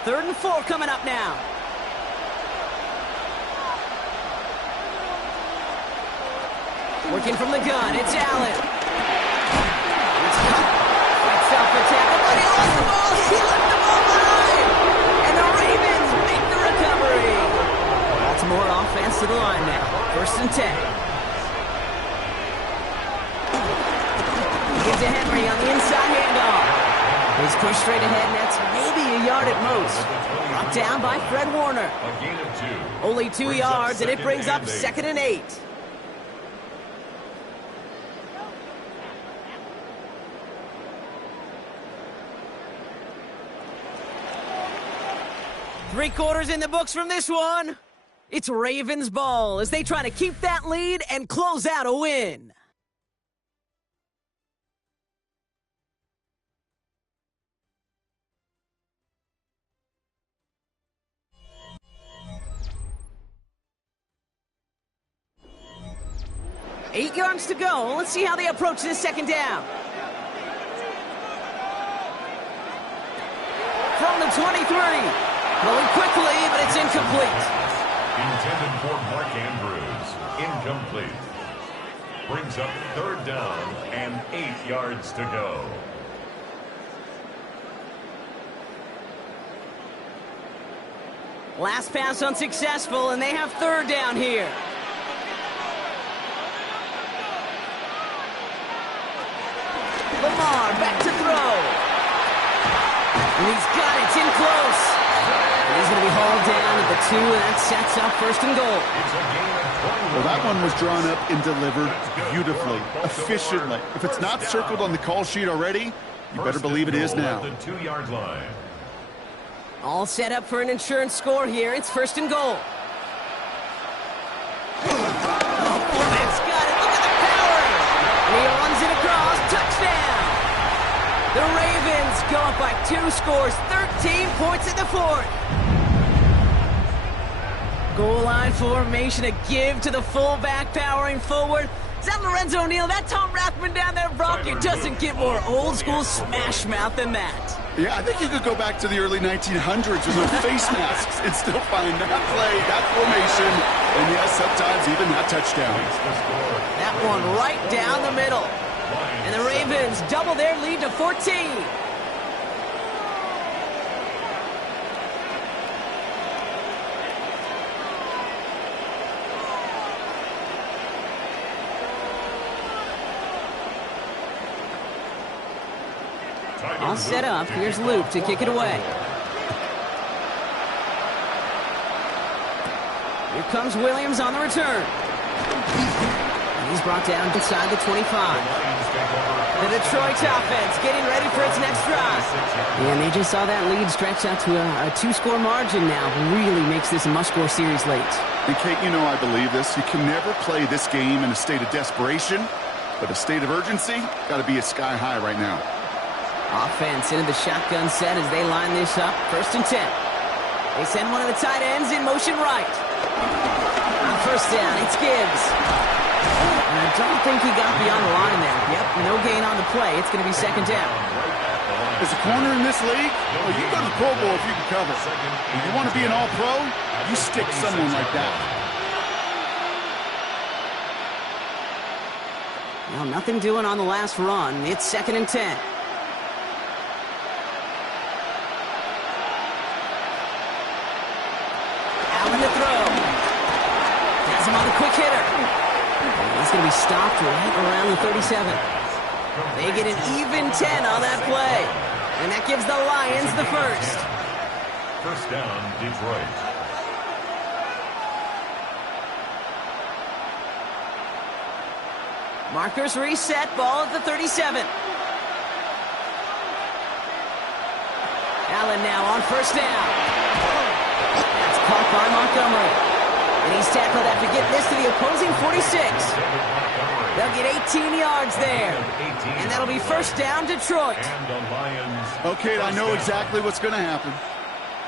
Third and 4 coming up now. Working from the gun, it's Allen. It's cut. Fights out for tackle, but he lost the ball. He left the ball behind. And the Ravens make the recovery. Baltimore offense to the line now. 1st and 10. Gives to Henry on the inside handoff. He's pushed straight ahead, and that's maybe a yard at most. Brought down by Fred Warner. A gain of 2. Only 2 yards, and it brings up 2nd and 8. Three quarters in the books from this one. It's Ravens ball as they try to keep that lead and close out a win. Eight yards to go. Let's see how they approach this second down. From the 23. Going quickly, but it's incomplete. Intended for Mark Andrews. Incomplete. Brings up 3rd down and 8 yards to go. Last pass unsuccessful, and they have 3rd down here. Lamar back to throw. And he's got it. It's in close. He's going to be hauled down at the 2, and that sets up 1st and goal. Well, that one was drawn up and delivered beautifully, efficiently. If it's not circled on the call sheet already, you better believe it is now. The 2-yard line. All set up for an insurance score here. It's 1st and goal. Foreman's got it. Look at the power. And he runs it across. Touchdown. The Ravens go up by 2 scores, 13 points in the 4th. Goal line formation, a give to the fullback, powering forward. Is that Lorenzo O'Neal? That Tom Rathman down there, Brock? It doesn't get more old school smash mouth than that. Yeah, I think you could go back to the early 1900s with those face masks and still find that play, that formation, and yes, sometimes even that touchdown. That one right down the middle. And the Ravens double their lead to 14. All set up. Here's Luke to kick it away. Here comes Williams on the return. He's brought down inside the 25. The Detroit offense getting ready for its next drive. And they just saw that lead stretch out to a 2-score margin now. Really makes this a must-score series late. And Kate, you know I believe this. You can never play this game in a state of desperation, but a state of urgency got to be a sky high right now. Offense into the shotgun set as they line this up. 1st and 10. They send one of the tight ends in motion right. On 1st down, it's Gibbs. And I don't think he got beyond the line there. Yep, no gain on the play. It's going to be 2nd down. As a corner in this league, well, you go to the Pro Bowl if you can cover. If you want to be an all-pro, you stick someone like that. Well, nothing doing on the last run. It's 2nd and 10. Allen to throw. Has him on the quick hitter. He's going to be stopped right around the 37. They get an even 10 on that play. And that gives the Lions the first. First down, Detroit. Markers reset, ball at the 37. Allen now on first down. That's caught by Montgomery. And he's tackled after getting this to the opposing 46. They'll get 18 yards there. And that'll be first down, Detroit. Okay, I know exactly what's going to happen.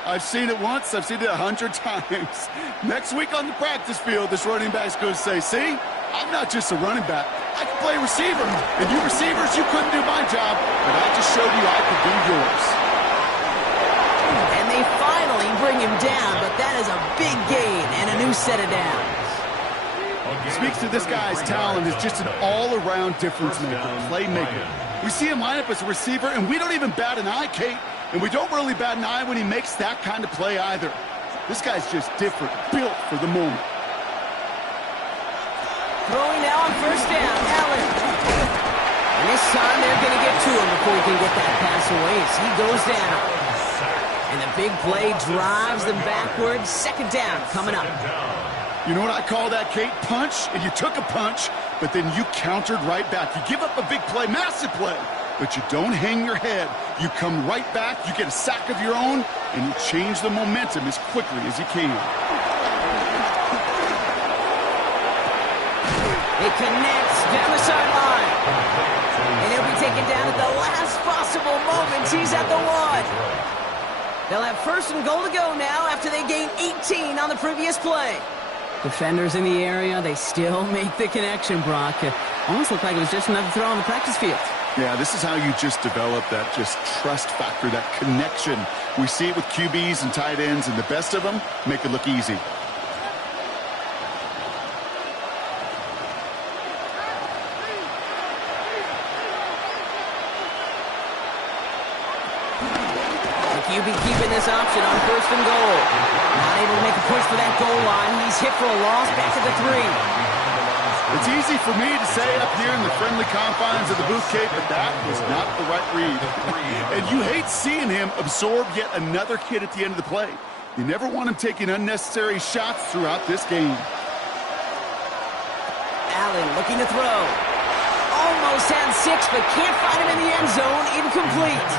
I've seen it once, I've seen it 100 times. Next week on the practice field, this running back's going to say, see, I'm not just a running back. I can play receiver. And you receivers, you couldn't do my job, but I just showed you I could do yours. And they finally bring him down, but that is a big gain and a new set of downs. Speaks to this guy's talent as just an all-around difference maker, playmaker. We see him line up as a receiver, and we don't even bat an eye, Kate. And we don't really bat an eye when he makes that kind of play either. This guy's just different, built for the moment. Throwing now on first down, Allen. And this time they're going to get to him before he can get that pass away as he goes down. And the big play drives them backwards. Second down coming up. You know what I call that, Kate? Punch, and you took a punch, but then you countered right back. You give up a big play, massive play, but you don't hang your head. You come right back, you get a sack of your own, and you change the momentum as quickly as you can. It connects down the sideline. And he'll be taken down at the last possible moment. He's at the 1. They'll have first and goal to go now after they gain 18 on the previous play. Defenders in the area, they still make the connection, Brock. It almost looked like it was just another throw on the practice field. Yeah, this is how you just develop that just trust factor, that connection. We see it with QBs and tight ends, and the best of them make it look easy. QB keeping this option on first and goal. Not able to make a push for that goal line. He's hit for a loss back at the 3. It's easy for me to say up here in the friendly confines of the booth, Kate, but that was not the right read. And you hate seeing him absorb yet another hit at the end of the play. You never want him taking unnecessary shots throughout this game. Allen looking to throw. Almost had 6, but can't find him in the end zone. Incomplete.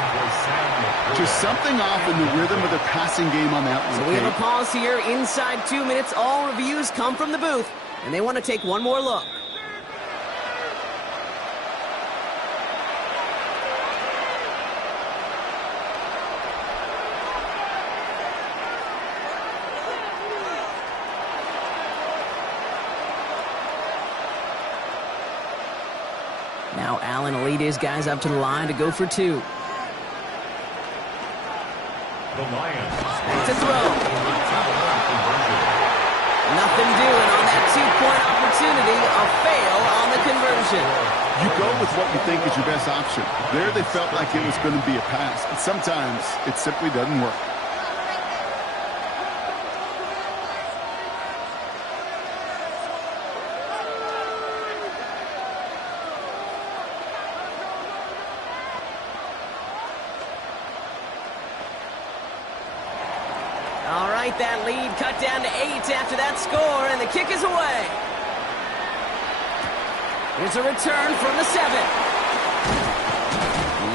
Just something off in the rhythm of the passing game on that one. So we have a pause here inside 2 minutes. All reviews come from the booth, and they want to take one more look. Now Allen will lead his guys up to the line to go for 2. The Lions. To throw. Nothing doing on that 2-point opportunity. A fail on the conversion. You go with what you think is your best option. There they felt like it was going to be a pass, but sometimes it simply doesn't work. All right, that lead cut down to 8 after that score, and the kick is away. Here's a return from the 7.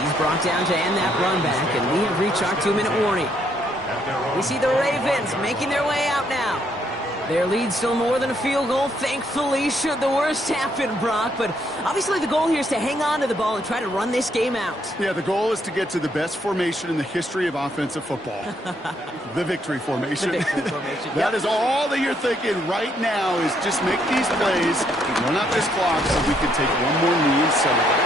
He's brought down to end that run back, and we have reached our 2-minute warning. We see the Ravens making their way out now. Their lead still more than a field goal, thankfully, should the worst happen, Brock. But obviously the goal here is to hang on to the ball and try to run this game out. Yeah, the goal is to get to the best formation in the history of offensive football. The victory formation. The victory formation. That is all that you're thinking right now is just make these plays, run out this clock so we can take one more knee and celebrate.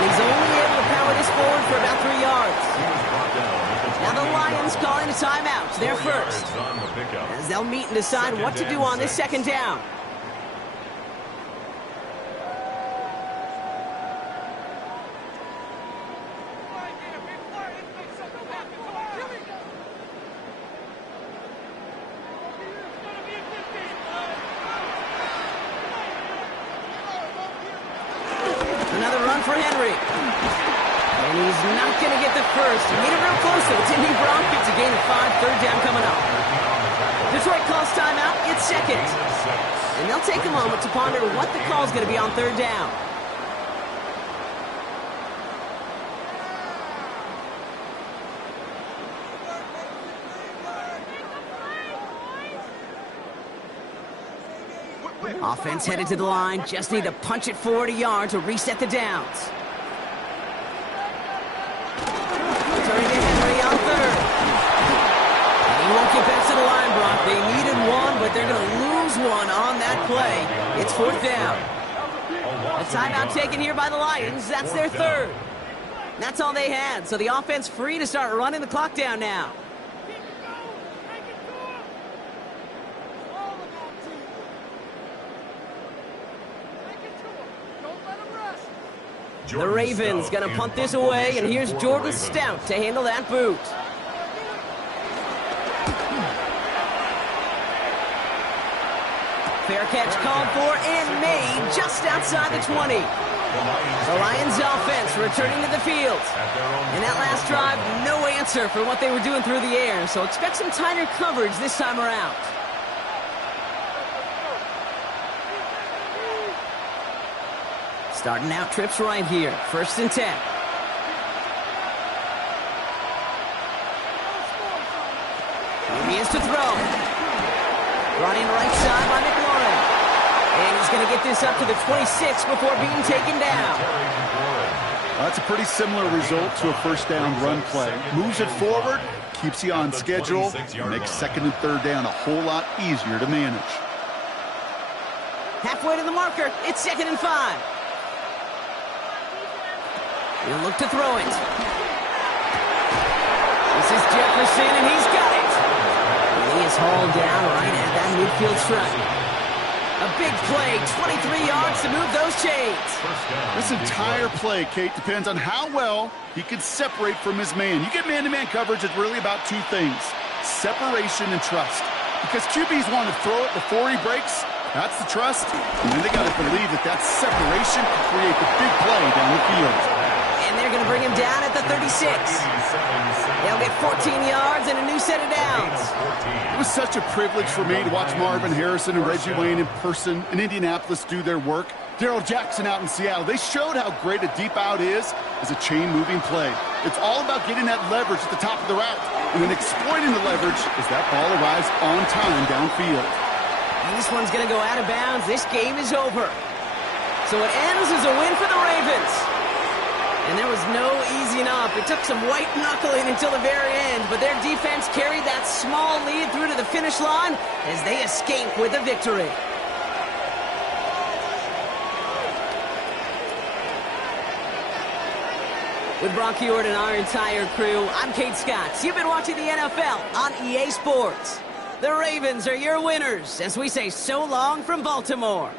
He's only able to power this forward for about 3 Ravens calling a timeout. They're first, as they'll meet and decide what to do on this second down. Another run for Henry. And he's not going to get the first. He made it real close, though. It's Indy Broncos, a gain of 5, third down coming up. Detroit calls timeout. It's second. And they'll take a moment to ponder what the call is going to be on third down. Offense headed to the line. Just need to punch it forward a yard to reset the downs. Turning to Henry on third. And he won't get back to the line, Brock. They needed one, but they're going to lose one on that play. It's fourth down. A timeout taken here by the Lions. That's their third. That's all they had, so the offense free to start running the clock down now. The Ravens going to punt this away, and here's Jordan Stout to handle that boot. Fair catch called for and made just outside the 20. The Lions offense returning to the field. And that last drive, no answer for what they were doing through the air, so expect some tighter coverage this time around. Starting out trips right here. First and 10. Here he is to throw. Running right side by McLaurin. And he's going to get this up to the 26 before being taken down. That's a pretty similar result to a first down run play. Moves it forward, keeps you on schedule, makes second and third down a whole lot easier to manage. Halfway to the marker. It's second and 5. He'll look to throw it. This is Jefferson, and he's got it. And he is hauled down right at that midfield stripe. A big play, 23 yards to move those chains. This entire play, Kate, depends on how well he can separate from his man. You get man-to-man coverage, it's really about two things: separation and trust. Because QBs want to throw it before he breaks. That's the trust. And then they got to believe that that separation can create the big play down the field. And they're going to bring him down at the 36. They'll get 14 yards and a new set of downs. It was such a privilege for me to watch Marvin Harrison and Reggie Wayne in person in Indianapolis do their work. Darrell Jackson out in Seattle. They showed how great a deep out is as a chain-moving play. It's all about getting that leverage at the top of the route and then exploiting the leverage as that ball arrives on time downfield. And this one's going to go out of bounds. This game is over. So it ends as a win for the Ravens. And there was no easing up. It took some white knuckling until the very end, but their defense carried that small lead through to the finish line as they escape with a victory. With Brock Huard and our entire crew, I'm Kate Scott. You've been watching the NFL on EA Sports. The Ravens are your winners as we say so long from Baltimore.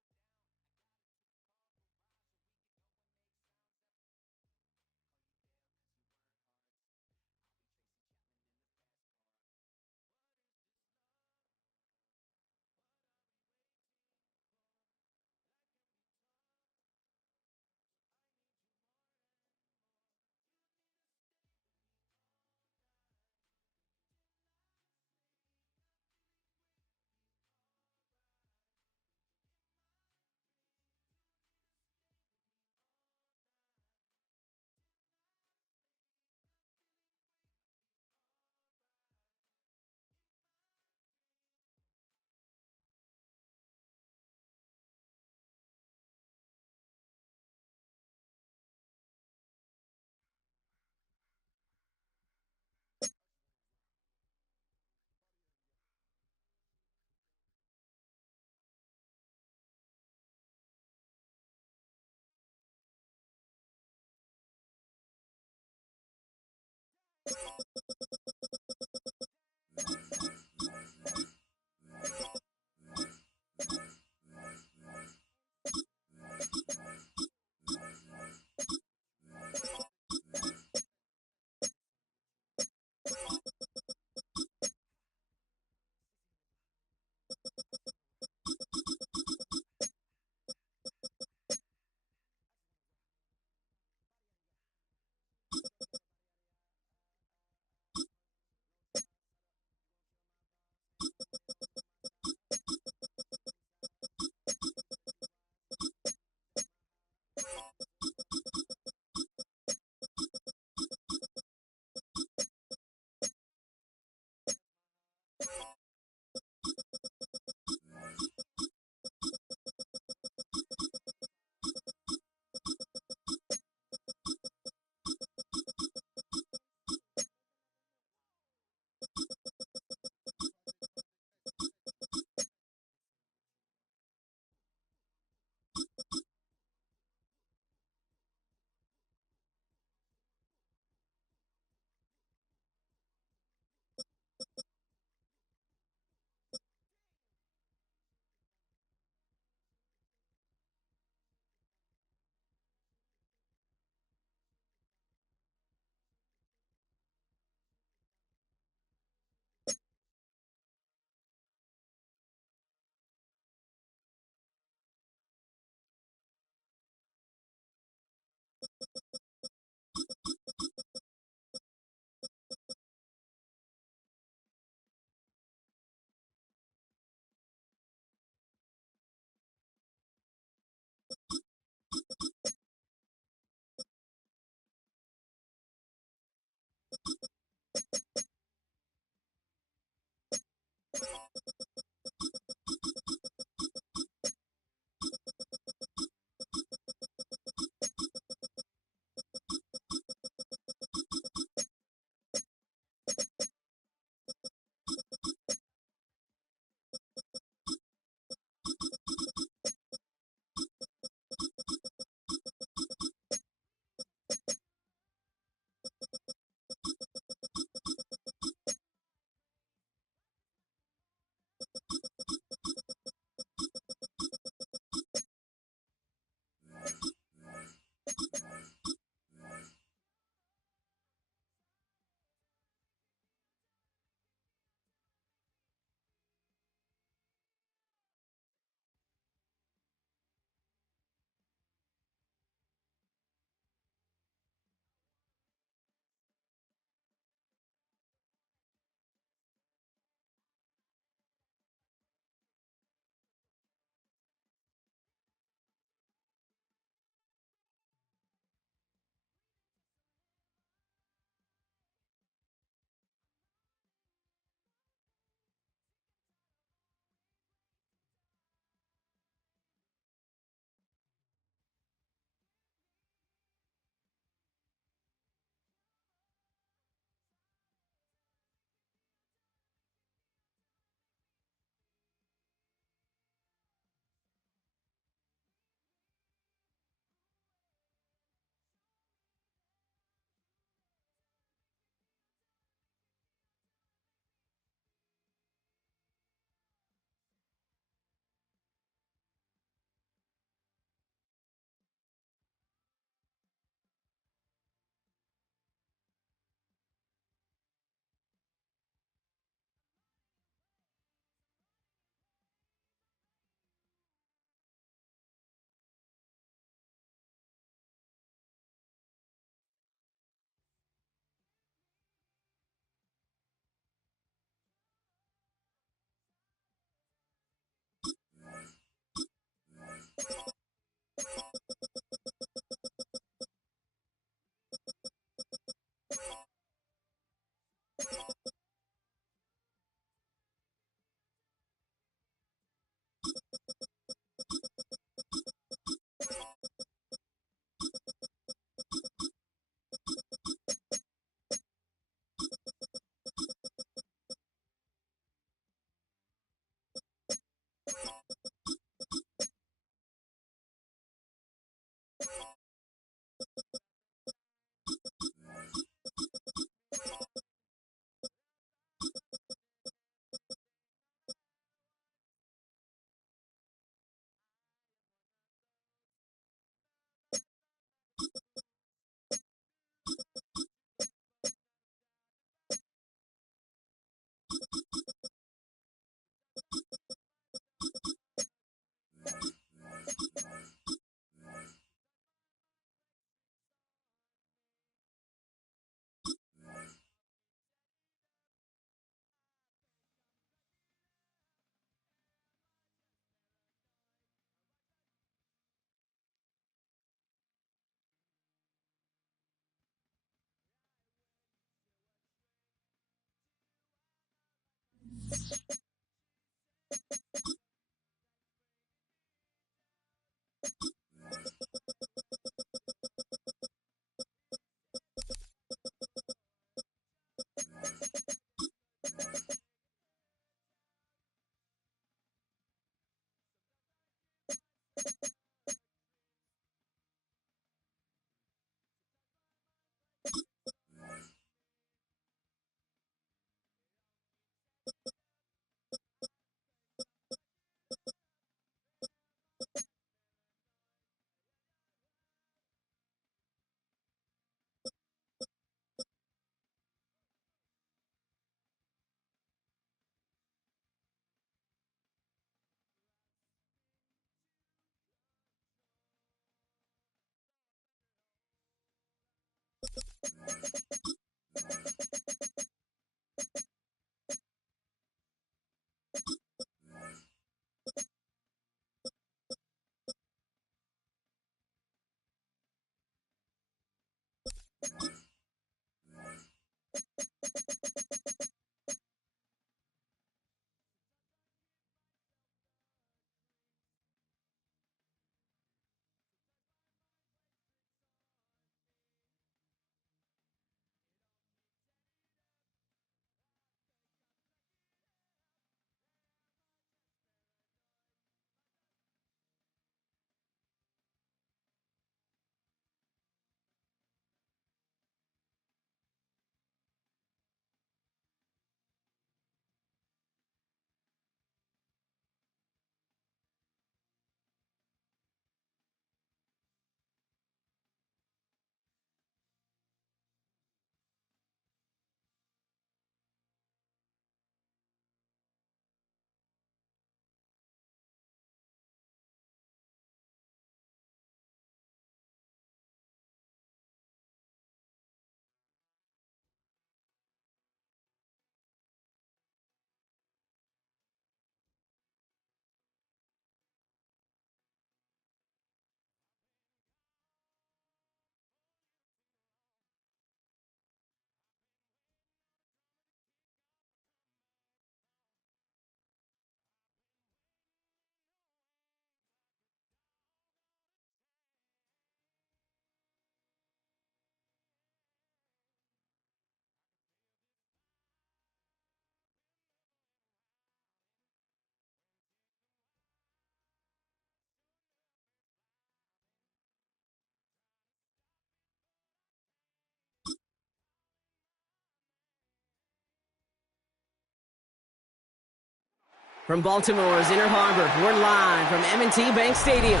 From Baltimore's Inner Harbor, we're live from M&T Bank Stadium.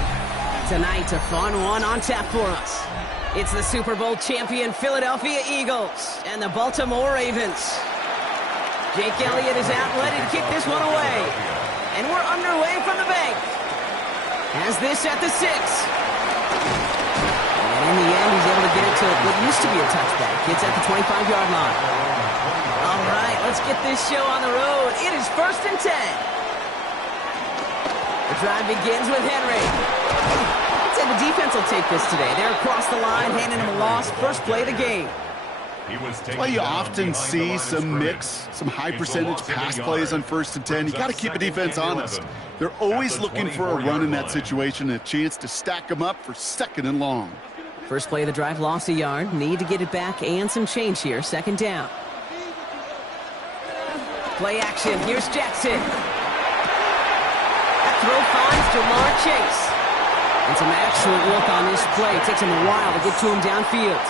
Tonight, a fun one on tap for us. It's the Super Bowl champion Philadelphia Eagles and the Baltimore Ravens. Jake Elliott is out ready to kick this one away. And we're underway from the bank. Has this at the 6. And in the end, he's able to get it to what used to be a touchback. It's at the 25-yard line. All right, let's get this show on the road. It is 1st and 10. The drive begins with Henry. I'd say the defense will take this today. They're across the line, handing him a loss. First play of the game. That's why you often see some mix, some high-percentage pass plays on 1st and 10. You got to keep a defense honest. They're always looking for a run in that situation, a chance to stack them up for 2nd and long. First play of the drive, lost a yard. Need to get it back and some change here. 2nd down. Play action. Here's Jackson. That throw finds Jamar Chase. And some excellent work on this play. It takes him a while to get to him downfield.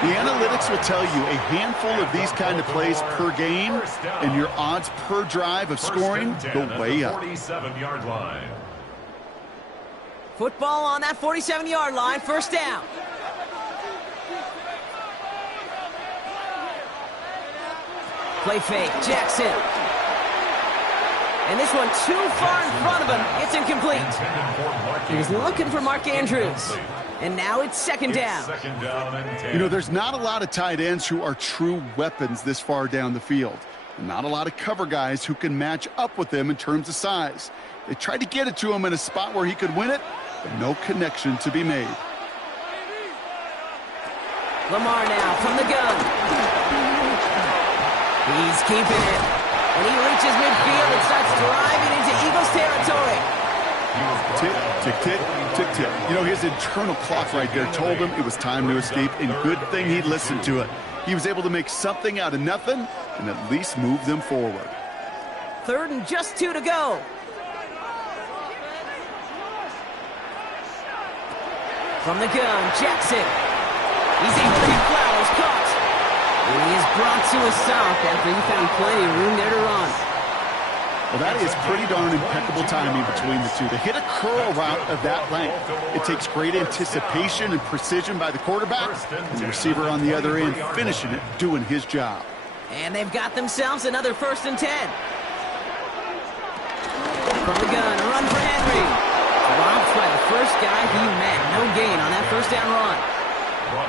The analytics will tell you a handful of these kind of plays per game, and your odds per drive of scoring go way up. 47-yard line. Football on that 47-yard line, first down. Play fake, Jackson. And this one too far in front of him. It's incomplete. He was looking for Mark Andrews. And now it's second down. You know, there's not a lot of tight ends who are true weapons this far down the field. Not a lot of cover guys who can match up with them in terms of size. They tried to get it to him in a spot where he could win it, but no connection to be made. Lamar now from the gun. He's keeping it. And he reaches midfield and starts driving into Eagles territory. Tick, tick, tick, tick, tick. You know, his internal clock right there told him it was time to escape, and good thing he listened to it. He was able to make something out of nothing and at least move them forward. Third and just 2 to go. From the gun, Jackson. He's able to hit Flowers, caught. And he is brought to a stop after he found plenty of room there to run. Well, that is pretty darn impeccable timing between the two. To hit a curl route of that length, it takes great anticipation and precision by the quarterback, and the receiver on the other end finishing it, doing his job. And they've got themselves another 1st and 10. From the gun, a run for Henry. Dropped by the first guy he met. No gain on that first down run.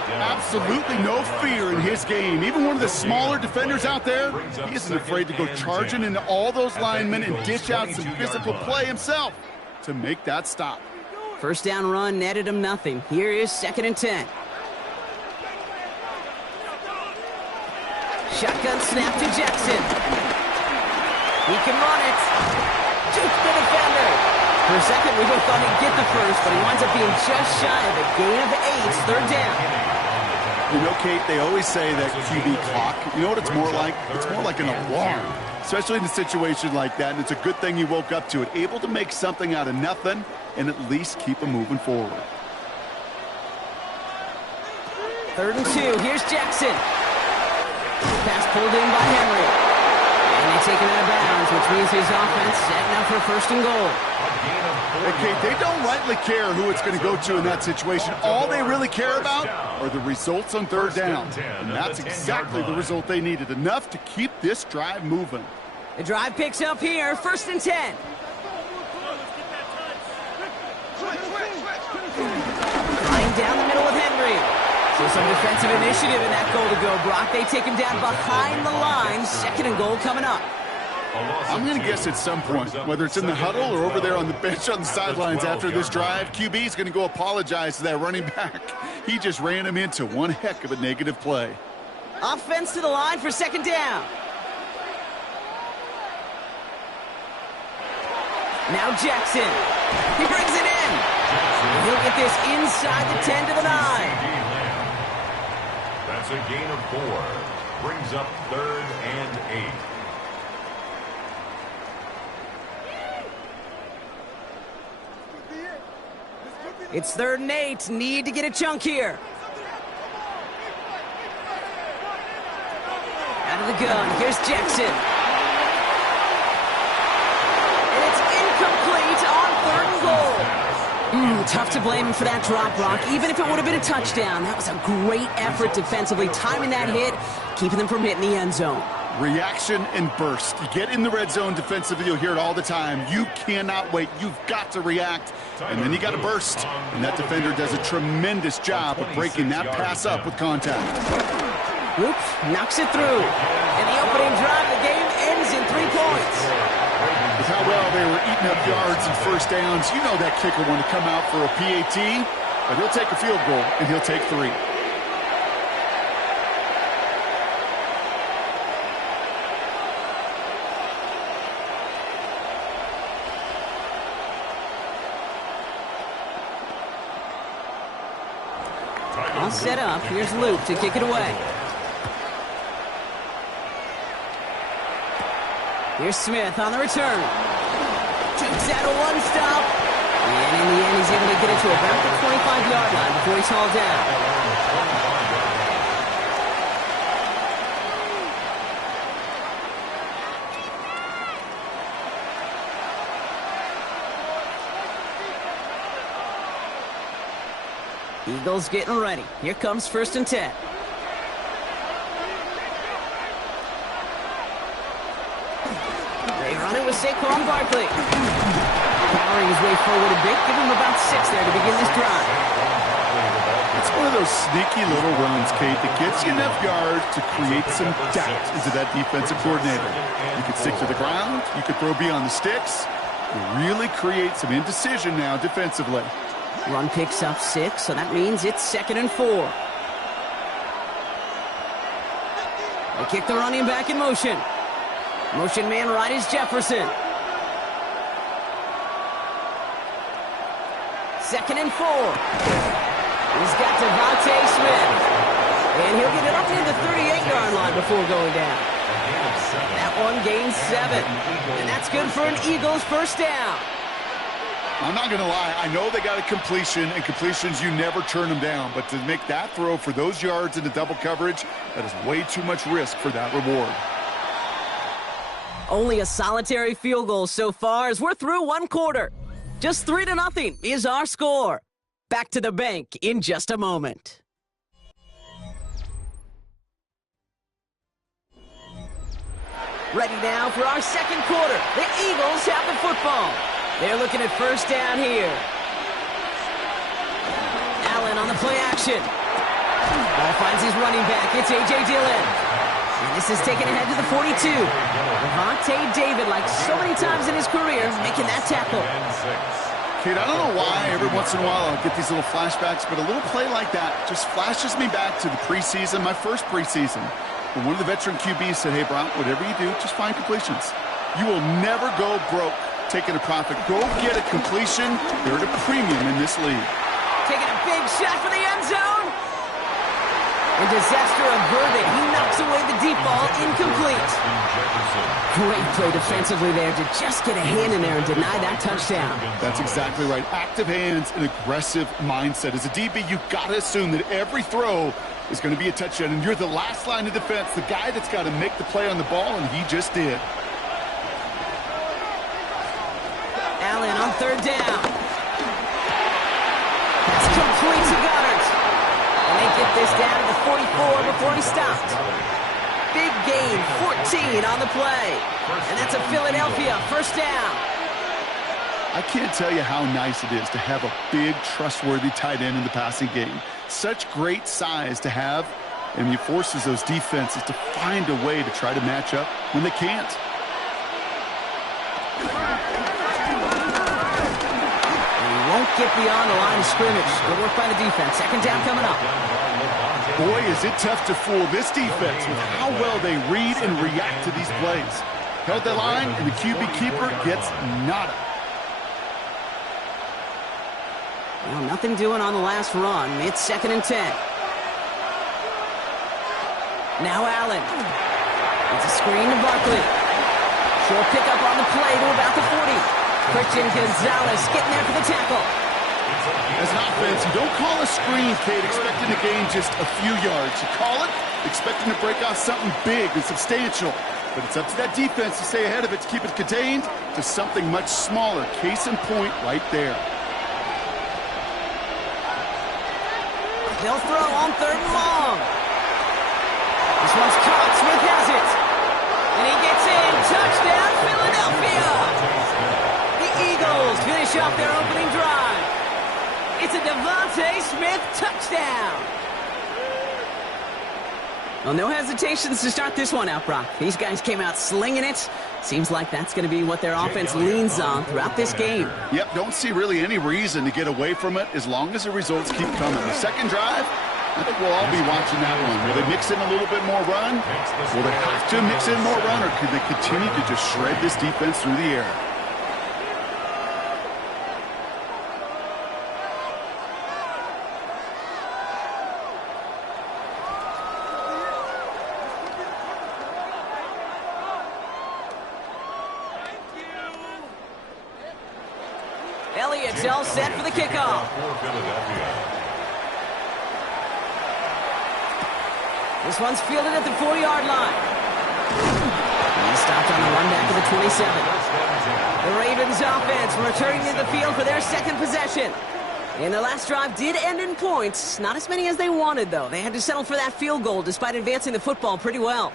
Absolutely no fear in his game. Even one of the smaller defenders out there, he isn't afraid to go charging into all those linemen and dish out some physical play himself to make that stop. First down run netted him nothing. Here is 2nd and 10. Shotgun snap to Jackson. He can run it. Juke the defender. For a second, we both thought he'd get the first, but he winds up being just shy of a gain of 8, 3rd down. You know, Kate, they always say that QB clock, you know what it's more like? It's more like an alarm, especially in a situation like that, and it's a good thing you woke up to it, able to make something out of nothing and at least keep them moving forward. 3rd and 2, here's Jackson. Pass pulled in by Henry. And they take him out of bounds, which means his offense setting up for 1st and goal. Okay, they don't rightly care who it's going to go to in that situation. All they really care about are the results on 3rd down. And that's exactly the result they needed. Enough to keep this drive moving. The drive picks up here, 1st and 10. Flying down the middle with Henry. So some defensive initiative in that goal to go, Brock. They take him down behind the line. 2nd and goal coming up. I'm going to guess at some point, whether it's in the huddle or over there on the bench on the sidelines after this drive, QB is going to go apologize to that running back. He just ran him into one heck of a negative play. Offense to the line for 2nd down. Now Jackson. He brings it in. And he'll get this inside the 10 to the 9. That's a gain of 4. Brings up 3rd and 8. It's 3rd and 8. Need to get a chunk here. Out of the gun. Here's Jackson. And it's incomplete on 3rd and goal. Tough to blame him for that drop, Brock. Even if it would have been a touchdown, that was a great effort defensively, timing that hit, keeping them from hitting the end zone. Reaction and burst. You get in the red zone defensively, you'll hear it all the time. You cannot wait. You've got to react. And then you got to burst. And that defender does a tremendous job of breaking that pass up with contact. Whoop, knocks it through. And the opening drive, the game ends in 3 points. With how well they were eating up yards and first downs, you know that kicker wanted to come out for a PAT, but he'll take a field goal, and he'll take 3. All set up. Here's Luke to kick it away. Here's Smith on the return. Jukes out a one-stop. And in the end, he's able to get it to about the 25-yard line before he's hauled down. Eagles getting ready. Here comes 1st and 10. They run it with Saquon Barkley. Powering his way forward a bit. Give him about 6 there to begin this drive. It's one of those sneaky little runs, Kate, that gets you enough yards to create some doubt into that defensive coordinator. You could stick to the ground. You could throw beyond the sticks. You really create some indecision now defensively. Run picks up 6, so that means it's 2nd and 4. They kick the running back in motion. Motion man right is Jefferson. 2nd and 4. He's got Devontae Smith. And he'll get it up near the 38-yard line before going down. That one gains 7. And that's good for an Eagles first down. I'm not going to lie. I know they got a completion, and completions, you never turn them down. But to make that throw for those yards into double coverage, that is way too much risk for that reward. Only a solitary field goal so far as we're through one quarter. Just 3-0 is our score. Back to the bank in just a moment. Ready now for our second quarter. The Eagles have the football. They're looking at first down here. Allen on the play action. Ball finds his running back. It's A.J. Dillon. And this is taken ahead to the 42. Lavonte David, like so many times in his career, making that tackle. Kate, I don't know why every once in a while I'll get these little flashbacks, but a little play like that just flashes me back to the preseason, my first preseason. When one of the veteran QBs said, hey, Brown, whatever you do, just find completions. You will never go broke taking a profit. Go get a completion. They're at a premium in this league. Taking a big shot for the end zone. And disaster averted. He knocks away the deep ball, incomplete. Great play defensively there to just get a hand in there and deny that touchdown. That's exactly right. Active hands and aggressive mindset. As a DB, you've got to assume that every throw is going to be a touchdown, and you're the last line of defense, the guy that's got to make the play on the ball, and he just did. Allen on third down. It's complete to Goddard. And they get this down to the 44 before he stopped. Big gain, 14 on the play. And that's a Philadelphia first down. I can't tell you how nice it is to have a big, trustworthy tight end in the passing game. Such great size to have, and it forces those defenses to find a way to try to match up when they can't. Won't get beyond the line of scrimmage. Good work by the defense. Second down coming up. Boy, is it tough to fool this defense with how well they read and react to these plays. Held the line, and the QB keeper gets nada. Well, nothing doing on the last run. It's 2nd and 10. Now Allen. It's a screen to Barkley. Short pickup on the play to about the 40. Christian Gonzalez getting there for the tackle. As an offense, you don't call a screen, Kate, expecting to gain just a few yards. You call it expecting to break off something big and substantial. But it's up to that defense to stay ahead of it, to keep it contained to something much smaller. Case in point right there. They'll throw on third and long. This one's caught. Smith has it. And he gets in. Touchdown, Philadelphia. The Eagles finish off their opening drive. It's a Devontae Smith touchdown. Well, no hesitations to start this one out, Brock. These guys came out slinging it. Seems like that's going to be what their offense leans on throughout this game. Yep, don't see really any reason to get away from it as long as the results keep coming. The second drive, I think we'll all be watching that one. Will they mix in a little bit more run? Will they have to mix in more run, or could they continue to just shred this defense through the air? Elliott's all set for the kickoff. This one's fielded at the 40-yard line. He's stopped on the run back to the 27. The Ravens offense returning to the field for their second possession. And their last drive did end in points. Not as many as they wanted, though. They had to settle for that field goal despite advancing the football pretty well.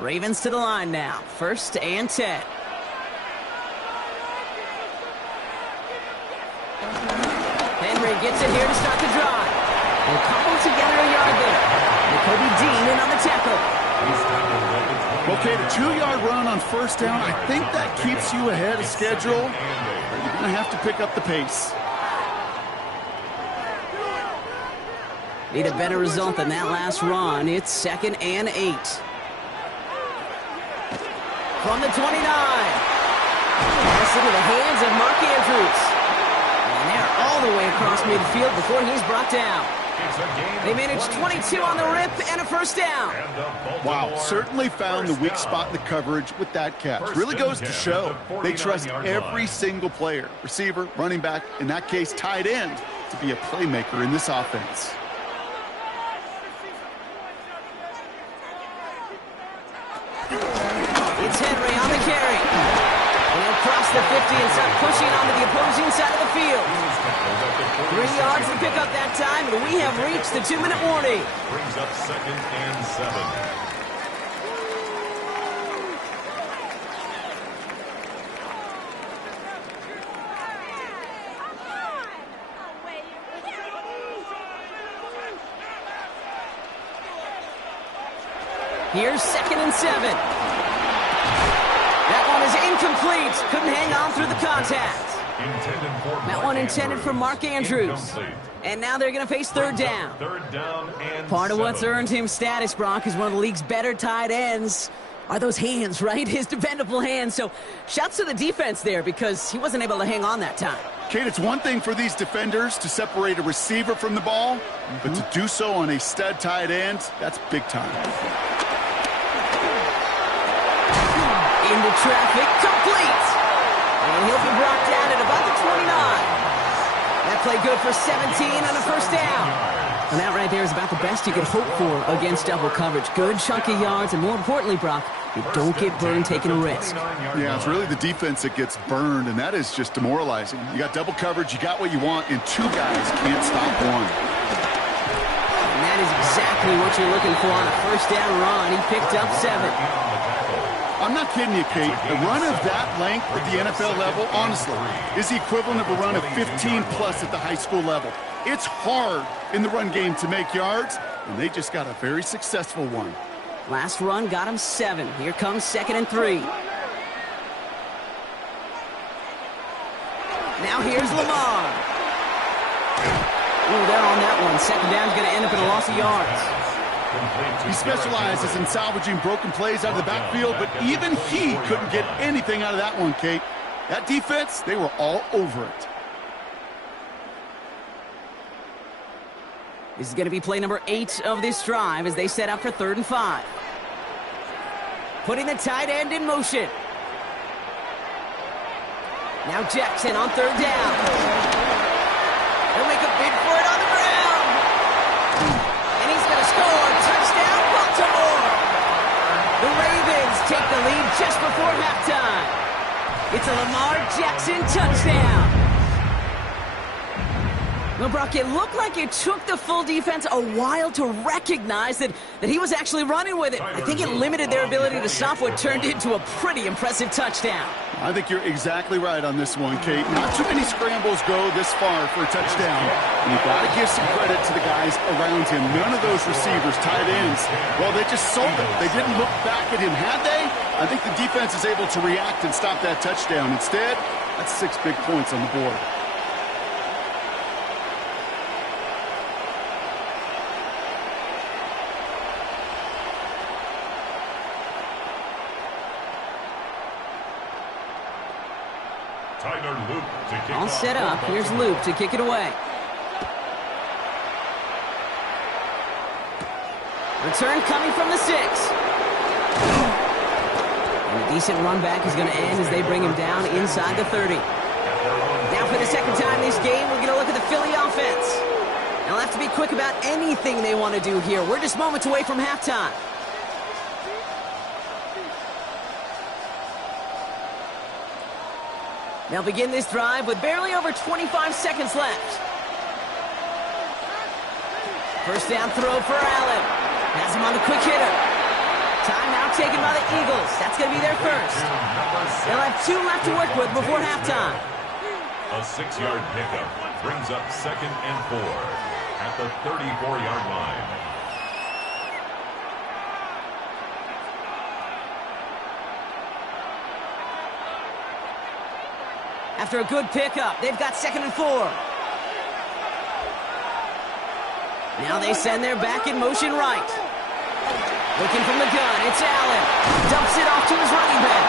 Ravens to the line now. 1st and 10. Henry gets it here to start the drive. They'll couple together a yard there. Nakobe Dean in on the tackle. Okay, the 2-yard run on 1st down, I think that keeps you ahead of schedule. You're going to have to pick up the pace. Need a better result than that last run. It's 2nd and 8. From the 29. Pass into the hands of Mark Andrews. And they're all the way across midfield before he's brought down. They managed 22 on the rip and a 1st down. Wow, certainly found the weak spot in the coverage with that catch. Really goes to show they trust every single player, receiver, running back, in that case tight end, to be a playmaker in this offense. It's Henry on the carry. He'll cross the 50 and start pushing onto the opposing side of the field. 3 yards to pick up that time, and we have reached the 2-minute warning. Brings up 2nd and 7. Here's 2nd and 7. That one is incomplete. Couldn't hang on through the contact. That one intended for Mark Andrews. And now they're going to face 3rd down. 3rd down and Part of 7. what's earned him status, Brock, is one of the league's better tight ends. Are those hands, right? His dependable hands. So shouts to the defense there because he wasn't able to hang on that time. Kate, it's one thing for these defenders to separate a receiver from the ball, but to do so on a stud tight end, that's big time. Into traffic, complete. And he'll be brought down at about the 29. That play good for 17 on a 1st down. And that right there is about the best you could hope for against double coverage. Good chunky yards, and more importantly, Brock, you don't get burned taking a risk. Yeah, it's really the defense that gets burned, and that is just demoralizing. You got double coverage, you got what you want, and 2 guys can't stop one. And that is exactly what you're looking for on a 1st down run. He picked up 7. I'm not kidding you, Kate. A run of that length at the NFL level, honestly, is the equivalent of a run of 15-plus at the high school level. It's hard in the run game to make yards, and they just got a very successful one. Last run got him 7. Here comes 2nd and 3. Now here's Lamar. Ooh, they're on that one. 2nd down's going to end up in a loss of yards. He specializes in salvaging broken plays out of the backfield, but even he couldn't get anything out of that one, Kate. That defense, they were all over it. This is going to be play number 8 of this drive as they set up for 3rd and 5. Putting the tight end in motion. Now Jackson on 3rd down. He'll make a bid for it on the ground. And he's going to score. Touchdown, Baltimore. The Ravens take the lead just before halftime. It's a Lamar Jackson touchdown. Well, Brock, it looked like it took the full defense a while to recognize that he was actually running with it. I think it limited their ability to stop what turned into a pretty impressive touchdown. I think you're exactly right on this one, Kate. Not too many scrambles go this far for a touchdown. And you've got to give some credit to the guys around him. None of those receivers, tight ends, well, they just sold it. They didn't look back at him, had they? I think the defense is able to react and stop that touchdown. Instead, that's 6 big points on the board. All set up. Here's Luke to kick it away. Return coming from the 6. And a decent run back is going to end as they bring him down inside the 30. Now for the second time this game, we're going to look at the Philly offense. They'll have to be quick about anything they want to do here. We're just moments away from halftime. They'll begin this drive with barely over 25 seconds left. First down throw for Allen. Has him on the quick hitter. Timeout taken by the Eagles. That's going to be their first. They'll have 2 left to work with before halftime. A 6-yard pickup brings up 2nd and 4 at the 34-yard line. After a good pickup, they've got 2nd and 4. Now they send their back in motion right. Looking from the gun, it's Allen. Dumps it off to his running back.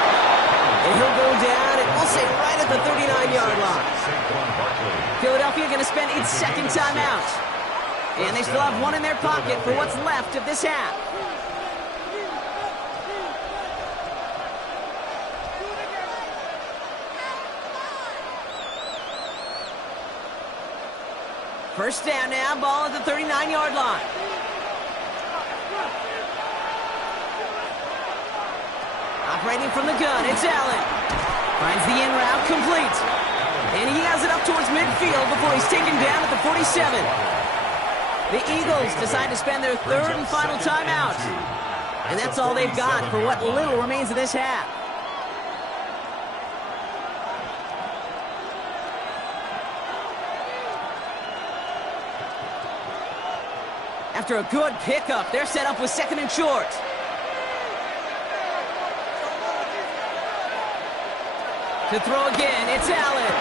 And he'll go down, and we'll say right at the 39-yard line. Philadelphia going to spend its 2nd timeout. And they still have 1 in their pocket for what's left of this half. First down now, ball at the 39-yard line. Operating from the gun, it's Allen. Finds the in route, complete. And he has it up towards midfield before he's taken down at the 47. The Eagles decide to spend their 3rd and final timeout. And that's all they've got for what little remains of this half. After a good pickup, they're set up with 2nd and short. To throw again, it's Allen.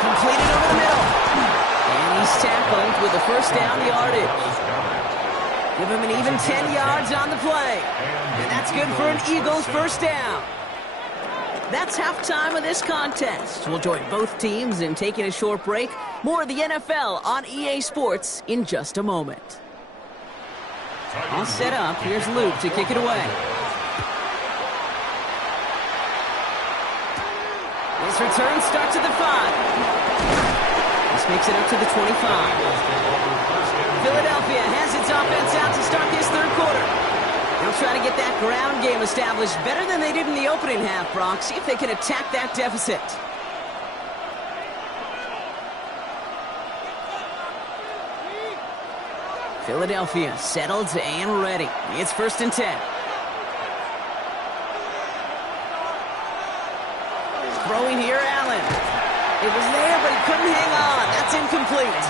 Completed over the middle. And he's tackled with the first down yardage. Give him an even 10 yards on the play. And that's good for an Eagles first down. That's halftime of this contest. We'll join both teams in taking a short break. More of the NFL on EA Sports in just a moment. All set up. Here's Luke to kick it away. This return starts at the 5. This makes it up to the 25. Philadelphia has its offense out to start this 3rd quarter. They'll try to get that ground game established better than they did in the opening half, Brock. See if they can attack that deficit. Philadelphia settled and ready. It's 1st and 10. Throwing here, Allen. It was there, but he couldn't hang on. That's incomplete.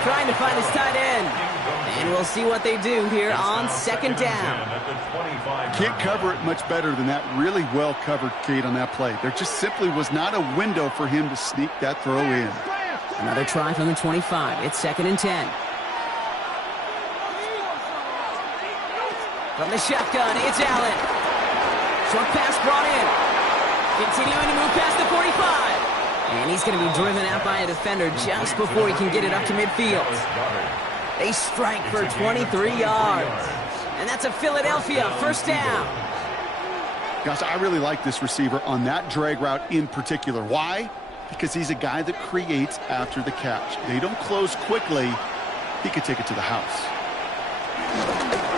Trying to find his tight end. And we'll see what they do here on 2nd down. Can't cover it much better than that. Really well covered, Kate, on that play. There just simply was not a window for him to sneak that throw in. Another try from the 25. It's 2nd and 10. From the shotgun, it's Allen. Short pass brought in. Continuing to move past the 45. And he's going to be driven out by a defender just before he can get it up to midfield. They strike for 23 yards. And that's a Philadelphia first down. Gosh, I really like this receiver on that drag route in particular. Why? Because he's a guy that creates after the catch. They don't close quickly. He could take it to the house.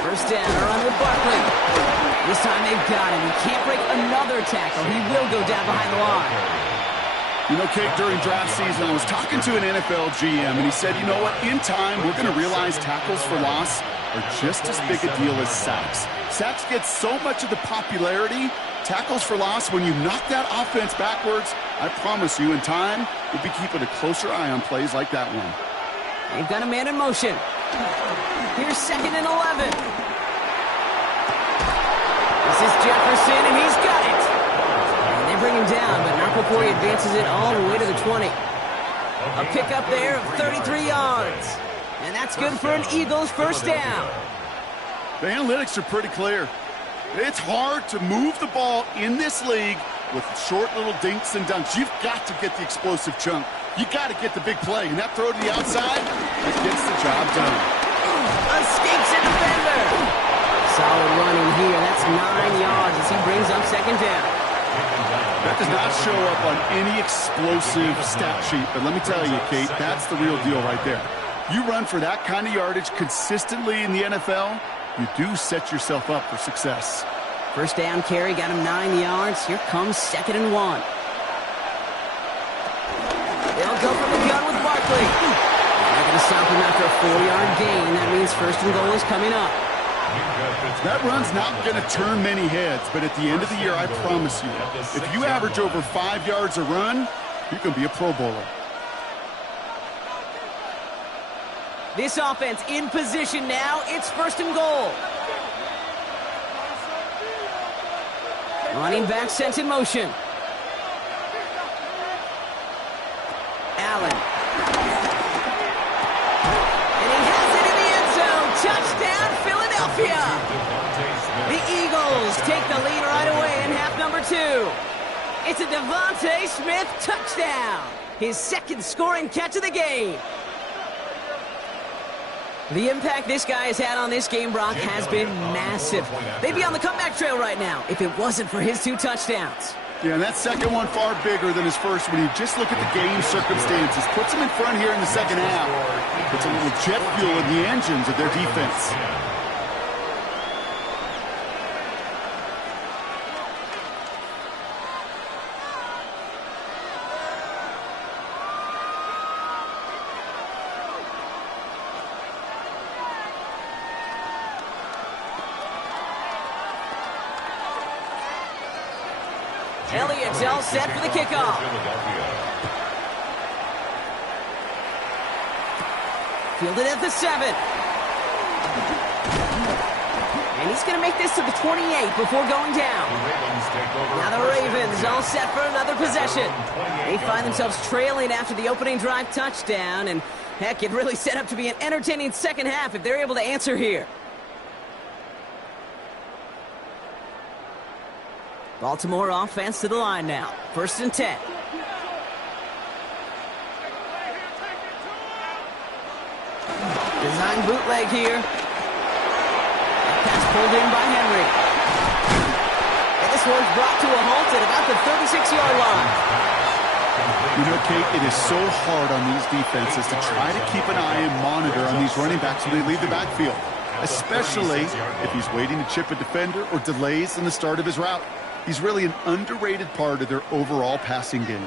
First down, a run with Barkley. This time they've got him. He can't break another tackle. He will go down behind the line. You know, Kate, during draft season, I was talking to an NFL GM, and he said, you know what, in time, we're going to realize tackles for loss are just as big a deal as sacks. Sacks get so much of the popularity. Tackles for loss, when you knock that offense backwards, I promise you, in time, we'll be keeping a closer eye on plays like that one. They've got a man in motion. Here's 2nd and 11. This is Jefferson, and he's got it. And they bring him down, but not before he advances it all the way to the 20. A pickup there of 33 yards. And that's good for an Eagles first down. The analytics are pretty clear. It's hard to move the ball in this league with short little dinks and dunks. You've got to get the explosive chunk. You got to get the big play. And that throw to the outside, that gets the job done. Escapes a defender. Solid running here. That's 9 yards as he brings up 2nd down. That does not show up on any explosive stat sheet. But let me tell you, Kate, that's the real deal right there. You run for that kind of yardage consistently in the NFL, you do set yourself up for success. First down carry got him 9 yards. Here comes 2nd and 1. They'll go from the gun with Barkley. They're going to stop him after a 4-yard gain. That means first and goal is coming up. That run's not going to turn many heads, but at the end of the year, I promise you, if you average over 5 yards a run, you can be a Pro Bowler. This offense in position now. It's first and goal. Running back sent in motion. Allen. And he has it in the end zone. Touchdown, Philadelphia. The Eagles take the lead right away in half number 2. It's a Devontae Smith touchdown. His second scoring catch of the game. The impact this guy has had on this game, Brock, has been massive. They'd be on the comeback trail right now if it wasn't for his 2 touchdowns. Yeah, and that second one far bigger than his first when you just look at the game circumstances. Puts him in front here in the second half. Puts a little jet fuel in the engines of their defense. Elliott's all set for the kickoff. Fielded at the 7. And he's going to make this to the 28 before going down. Now the Ravens all set for another possession. They find themselves trailing after the opening drive touchdown. And heck, it really set up to be an entertaining second half if they're able to answer here. Baltimore offense to the line now. First and 10. Design bootleg here. Pass pulled in by Henry. And this one's brought to a halt at about the 36-yard line. You know, Kate, it is so hard on these defenses to try to keep an eye and monitor on these running backs when they leave the backfield, especially if he's waiting to chip a defender or delays in the start of his route. He's really an underrated part of their overall passing game.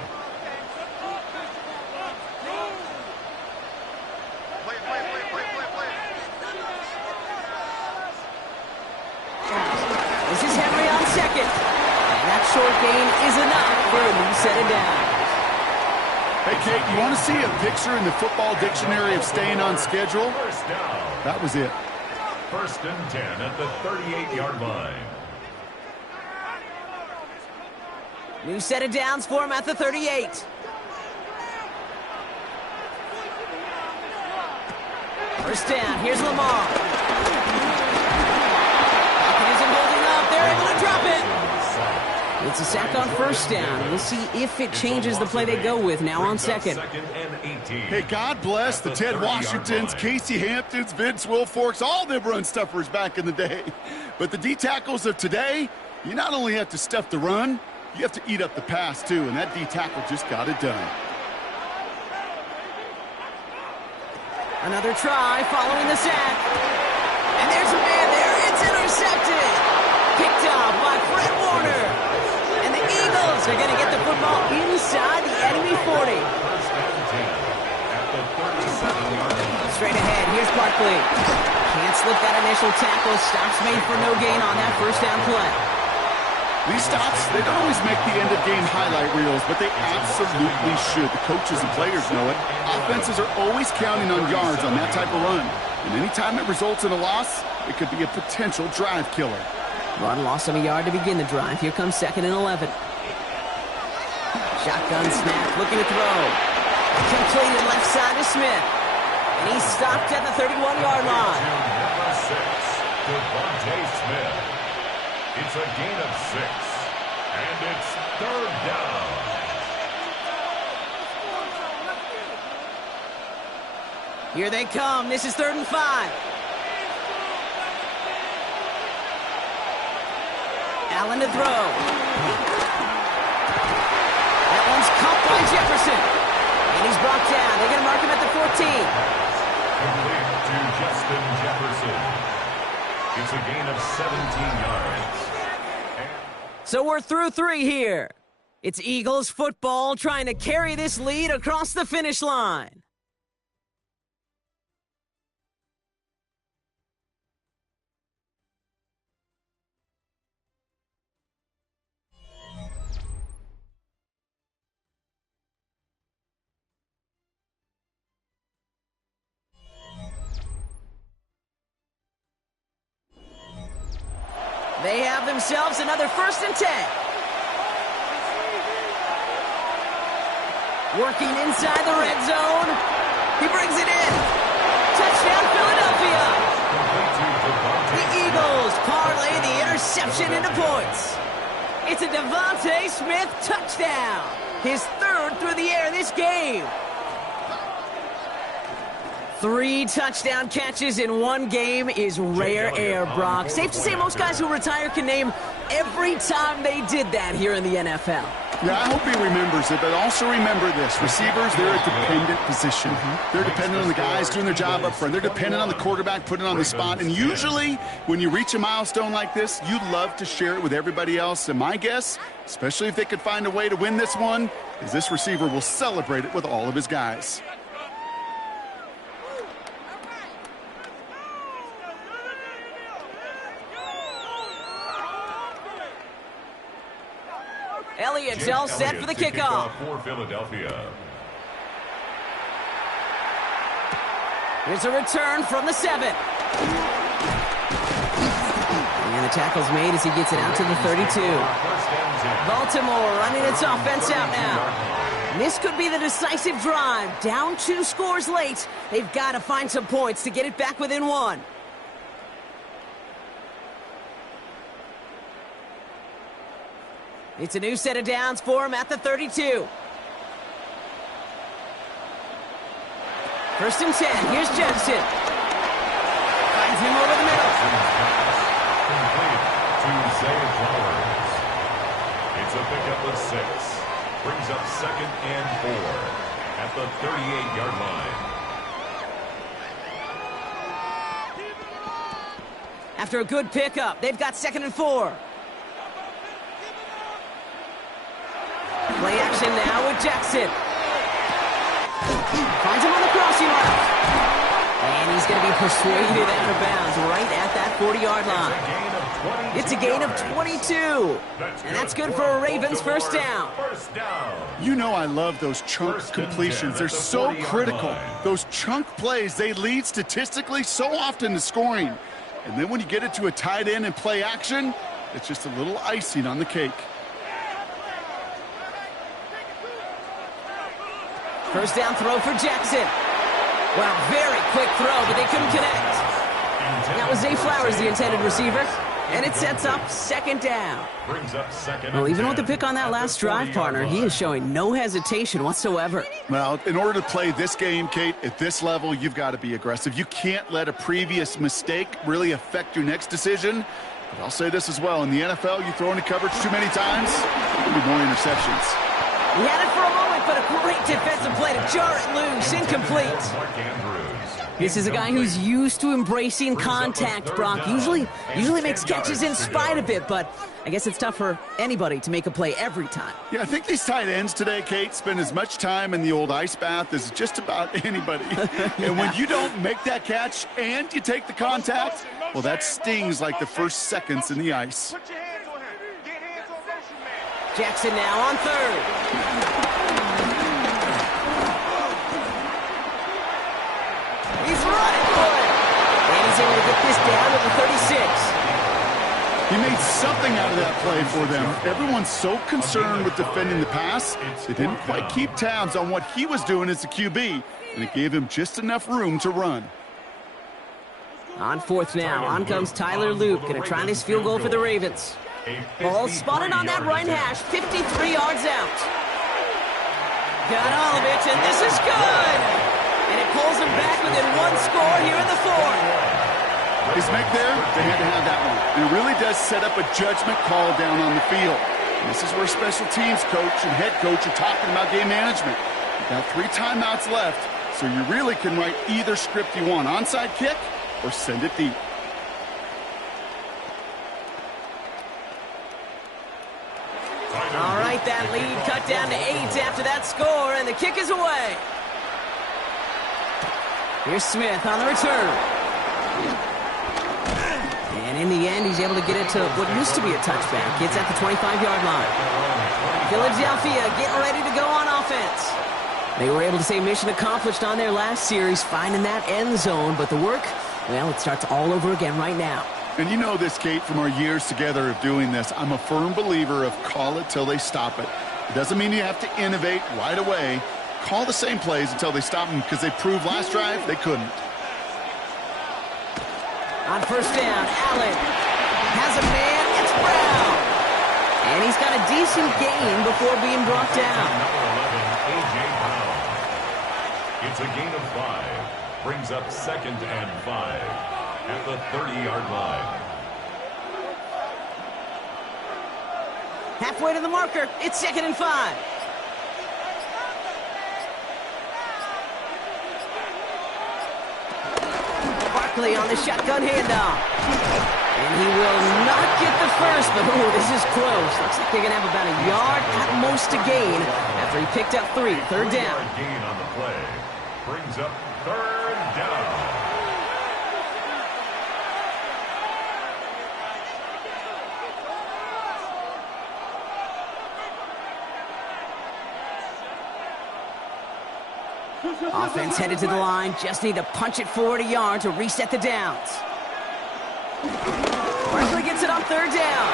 This is Henry on second. And that short gain is enough for a new set of downs. Hey, Kate, you want to see a picture in the football dictionary of staying on schedule? That was it. First and 10 at the 38-yard line. New set of downs for him at the 38. First down. Here's Lamar. Pocket isn't holding up. They're able to drop it. It's a sack on first down. We'll see if it changes the play they go with now on second. Hey, God bless the Ted Washingtons, Casey Hamptons, Vince Wilforks, all them run stuffers back in the day. But the D-tackles of today, you not only have to stuff the run, you have to eat up the pass, too, and that D-tackle just got it done. Another try following the sack. And there's a man there. It's intercepted. Picked off by Fred Warner. And the Eagles are going to get the football inside the enemy 40. Straight ahead, here's Barkley. Can't slip that initial tackle. Stops made for no gain on that first down play. These stops, they don't always make the end-of-game highlight reels, but they absolutely should. The coaches and players know it. Offenses are always counting on yards on that type of run. And anytime it results in a loss, it could be a potential drive killer. Run loss of a yard to begin the drive. Here comes second and 11. Shotgun snap, looking to throw. Completed left side to Smith. And he's stopped at the 31-yard line. Number 6, Devontae Smith. It's a gain of 6, and it's third down. Here they come. This is 3rd and 5. Allen to throw. That one's caught by Jefferson. And he's brought down. They're going to mark him at the 14. Complete to Justin Jefferson. It's a gain of 17 yards. So we're through 3 here. It's Eagles football trying to carry this lead across the finish line. They have themselves another 1st and 10. Working inside the red zone. He brings it in. Touchdown, Philadelphia. The Eagles parlay the interception into points. It's a Devontae Smith touchdown. His 3rd through the air this game. 3 touchdown catches in one game is rare air, Brock. Safe to say most guys who retire can name every time they did that here in the NFL. Yeah, I hope he remembers it, but also remember this. Receivers, they're a dependent position. They're dependent on the guys doing their job up front. They're dependent on the quarterback putting it on the spot. And usually, when you reach a milestone like this, you love to share it with everybody else. And my guess, especially if they could find a way to win this one, is this receiver will celebrate it with all of his guys. Elliott's all set for the kickoff. For Philadelphia. Here's a return from the 7. And the tackle's made as he gets it out to the 32. Baltimore running its offense out now. And this could be the decisive drive. Down 2 scores late. They've got to find some points to get it back within 1. It's a new set of downs for him at the 32. 1st and 10. Here's Jackson. Finds him over the middle. Complete to Zay Flowers. It's a pickup of 6. Brings up 2nd and 4 at the 38-yard line. After a good pickup, they've got 2nd and 4. Play action now with Jackson. Finds him on the crossing route. And he's going to be persuaded out of bounds right at that 40-yard line. It's a gain of 22. And that's good for a Ravens 1st down. You know I love those chunk completions. They're so critical. Those chunk plays, they lead statistically so often to scoring. And then when you get it to a tight end and play action, it's just a little icing on the cake. 1st down throw for Jackson. Wow, very quick throw, but they couldn't connect. That was Zay Flowers, the intended receiver. And it sets up 2nd down. Well, even with the pick on that last drive, partner, he is showing no hesitation whatsoever. Well, in order to play this game, Kate, at this level, you've got to be aggressive. You can't let a previous mistake really affect your next decision. But I'll say this as well. In the NFL, you throw into coverage too many times, there'll be more interceptions. He had it for a moment, but a great defensive play to jar it loose. Incomplete. This is a guy who's used to embracing contact, Brock. Usually makes catches in spite of it, but I guess it's tough for anybody to make a play every time. Yeah, I think these tight ends today, Kate, spend as much time in the old ice bath as just about anybody. And when you don't make that catch and you take the contact, well, that stings like the first seconds in the ice. Jackson now on 3rd. He's running for it. And he's able to get this down to the 36. He made something out of that play for them. Everyone's so concerned with defending the pass, they didn't quite keep tabs on what he was doing as a QB, and it gave him just enough room to run. On 4th now, on comes Tyler Luke, going to try this field goal for the Ravens. Ball spotted on that right hash, 53 yards out. Got all of it, and this is good. And it pulls him back within 1 score here in the 4th. His make there, they had to have that one. It really does set up a judgment call down on the field. And this is where special teams coach and head coach are talking about game management. You've got 3 timeouts left, so you really can write either script you want, onside kick or send it deep. All right, right, that lead cut down to 8 after that score, and the kick is away. Here's Smith on the return. And in the end, he's able to get it to what used to be a touchback. It's at the 25-yard line. Philadelphia getting ready to go on offense. They were able to say mission accomplished on their last series, finding that end zone, but the work, well, it starts all over again right now. And you know this, Kate, from our years together of doing this. I'm a firm believer of call it till they stop it. It doesn't mean you have to innovate right away. Call the same plays until they stop them, because they proved last drive they couldn't. On first down, Allen has a man, it's Brown. And he's got a decent gain before being brought down. Number 11, A.J. Brown. It's a gain of 5. Brings up 2nd and 5 at the 30-yard line. Halfway to the marker, it's 2nd and 5. Barkley on the shotgun handoff. And he will not get the first, but ooh, this is close. Looks like they're going to have about a yard at most to gain after he picked up 3. Third down. Gain on the play. Brings up 3rd down. Offense headed to the line. Just need to punch it forward a yard to reset the downs. Barkley gets it on 3rd down.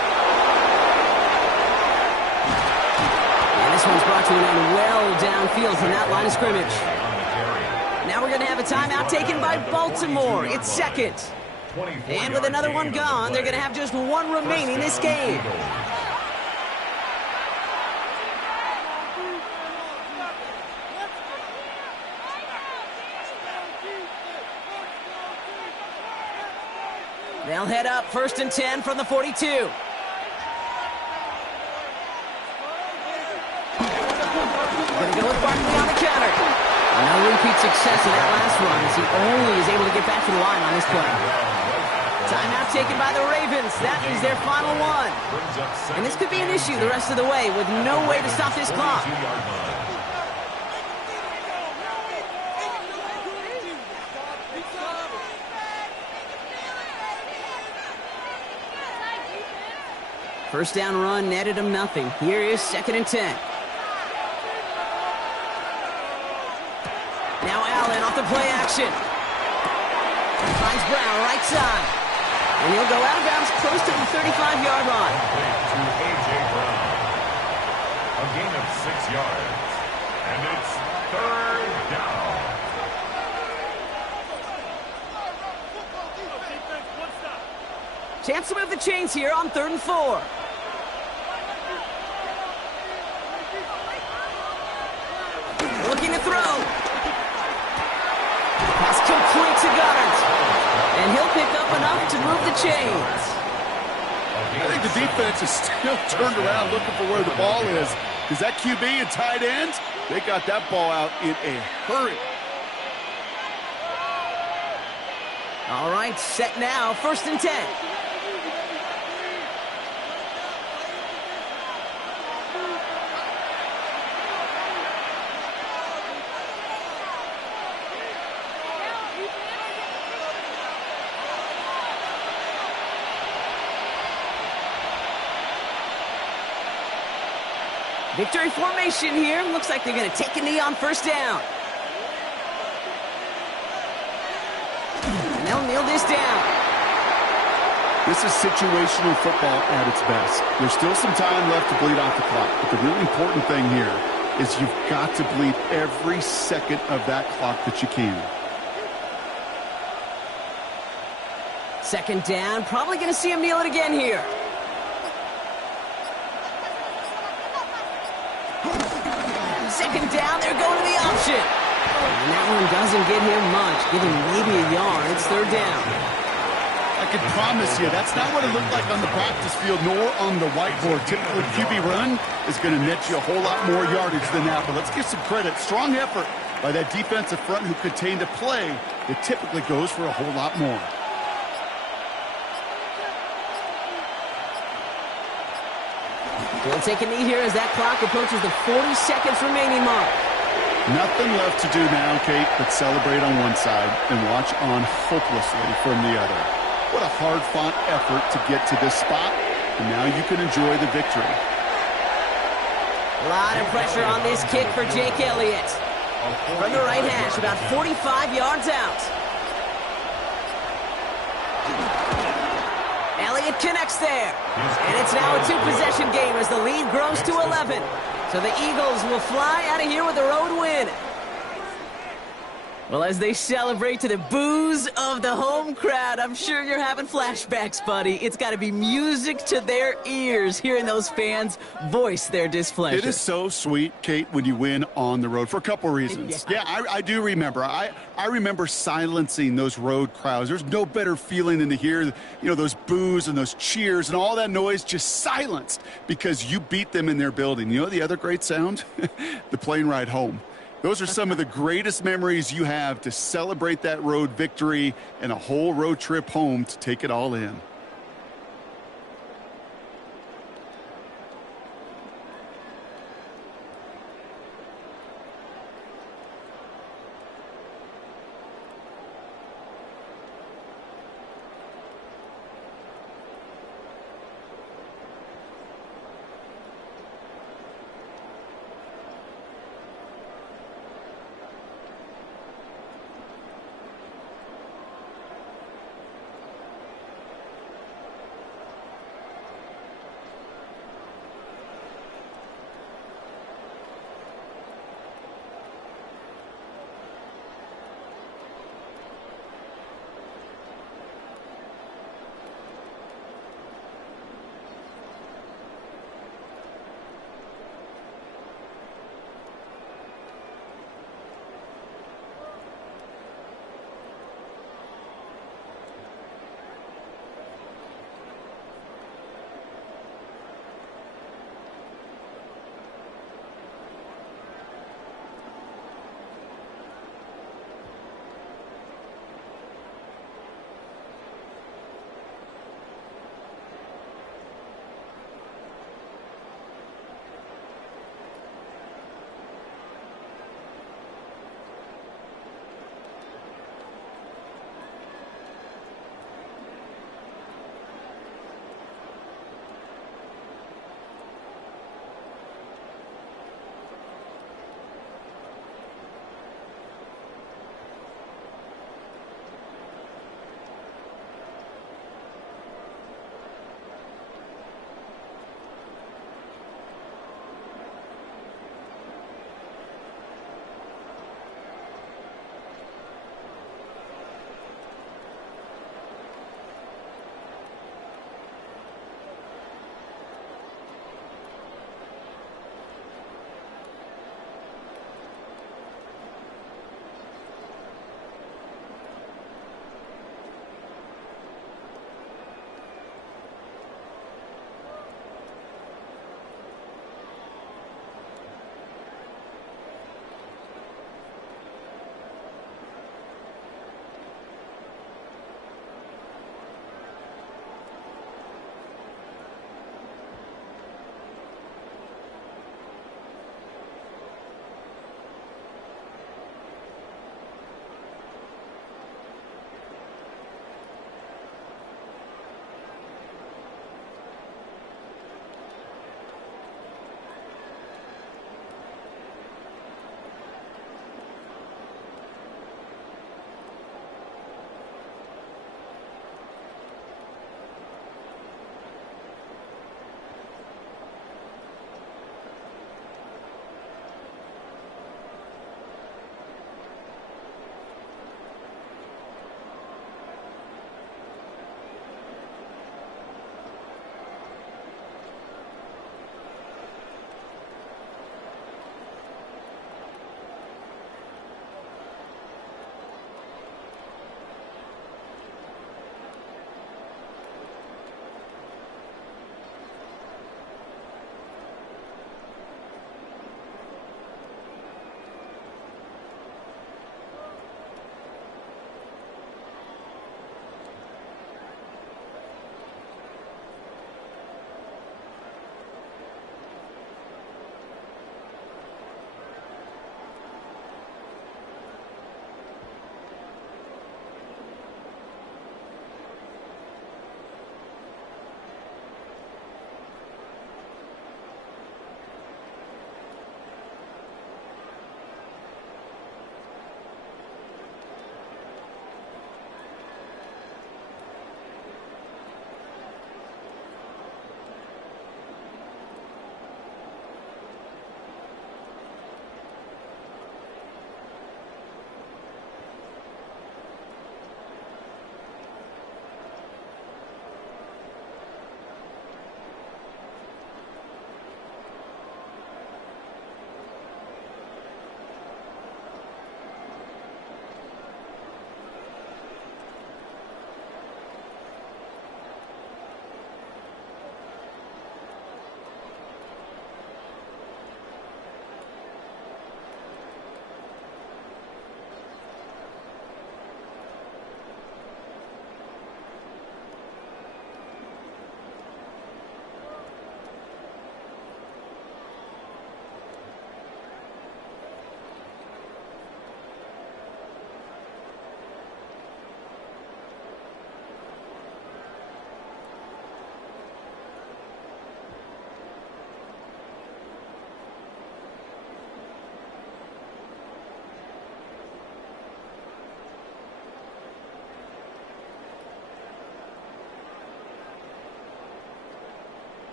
And this one's brought to an end well downfield from that line of scrimmage. Now we're going to have a timeout taken by Baltimore. It's 2nd. And with another one gone, they're going to have just 1 remaining this game. They'll head up 1st and 10 from the 42. Gonna go with Barkley on the counter. No repeat success in that last run as he only is able to get back to the line on this play. Timeout taken by the Ravens. That is their final one. And this could be an issue the rest of the way with no way to stop this clock. First down run netted him nothing. Here is 2nd and 10. Now Allen off the play action. Finds Brown right side. And he'll go out of bounds close to the 35-yard line. To A.J. Brown. A gain of 6 yards. And it's 3rd down. Chance to move the chains here on 3rd and 4. Looking to throw. Pass complete to Goddard. And he'll pick up enough to move the chains. I think the defense is still turned around looking for where the ball is. Is that QB and tight end? They got that ball out in a hurry. All right, set now, 1st and 10. Victory formation here. Looks like they're going to take a knee on 1st down. And they'll kneel this down. This is situational football at its best. There's still some time left to bleed off the clock, but the really important thing here is you've got to bleed every second of that clock that you can. 2nd down. Probably going to see him kneel it again here. Down, they're going to the option. And that one doesn't get him much. Give him maybe a yard. It's 3rd down. I can promise you, that's not what it looked like on the practice field nor on the whiteboard. Typically, QB run is going to net you a whole lot more yardage than that. But let's give some credit. Strong effort by that defensive front who contained a play that typically goes for a whole lot more. He'll take a knee here as that clock approaches the 40 seconds remaining mark. Nothing left to do now, Kate, but celebrate on one side and watch on hopelessly from the other. What a hard-fought effort to get to this spot, and now you can enjoy the victory. A lot of pressure on this kick for Jake Elliott. From the right hash, about 45 yards out. Elliott connects there. And it's now a two-possession game as the lead grows to 11. So the Eagles will fly out of here with a road win. Well, as they celebrate to the boos of the home crowd, I'm sure you're having flashbacks, buddy. It's got to be music to their ears, hearing those fans voice their displeasure. It is so sweet, Kate, when you win on the road for a couple reasons. Yeah, I do remember. I remember silencing those road crowds. There's no better feeling than to hear, those boos and those cheers and all that noise just silenced because you beat them in their building. You know the other great sound? The plane ride home. Those are some of the greatest memories you have to celebrate that road victory and a whole road trip home to take it all in.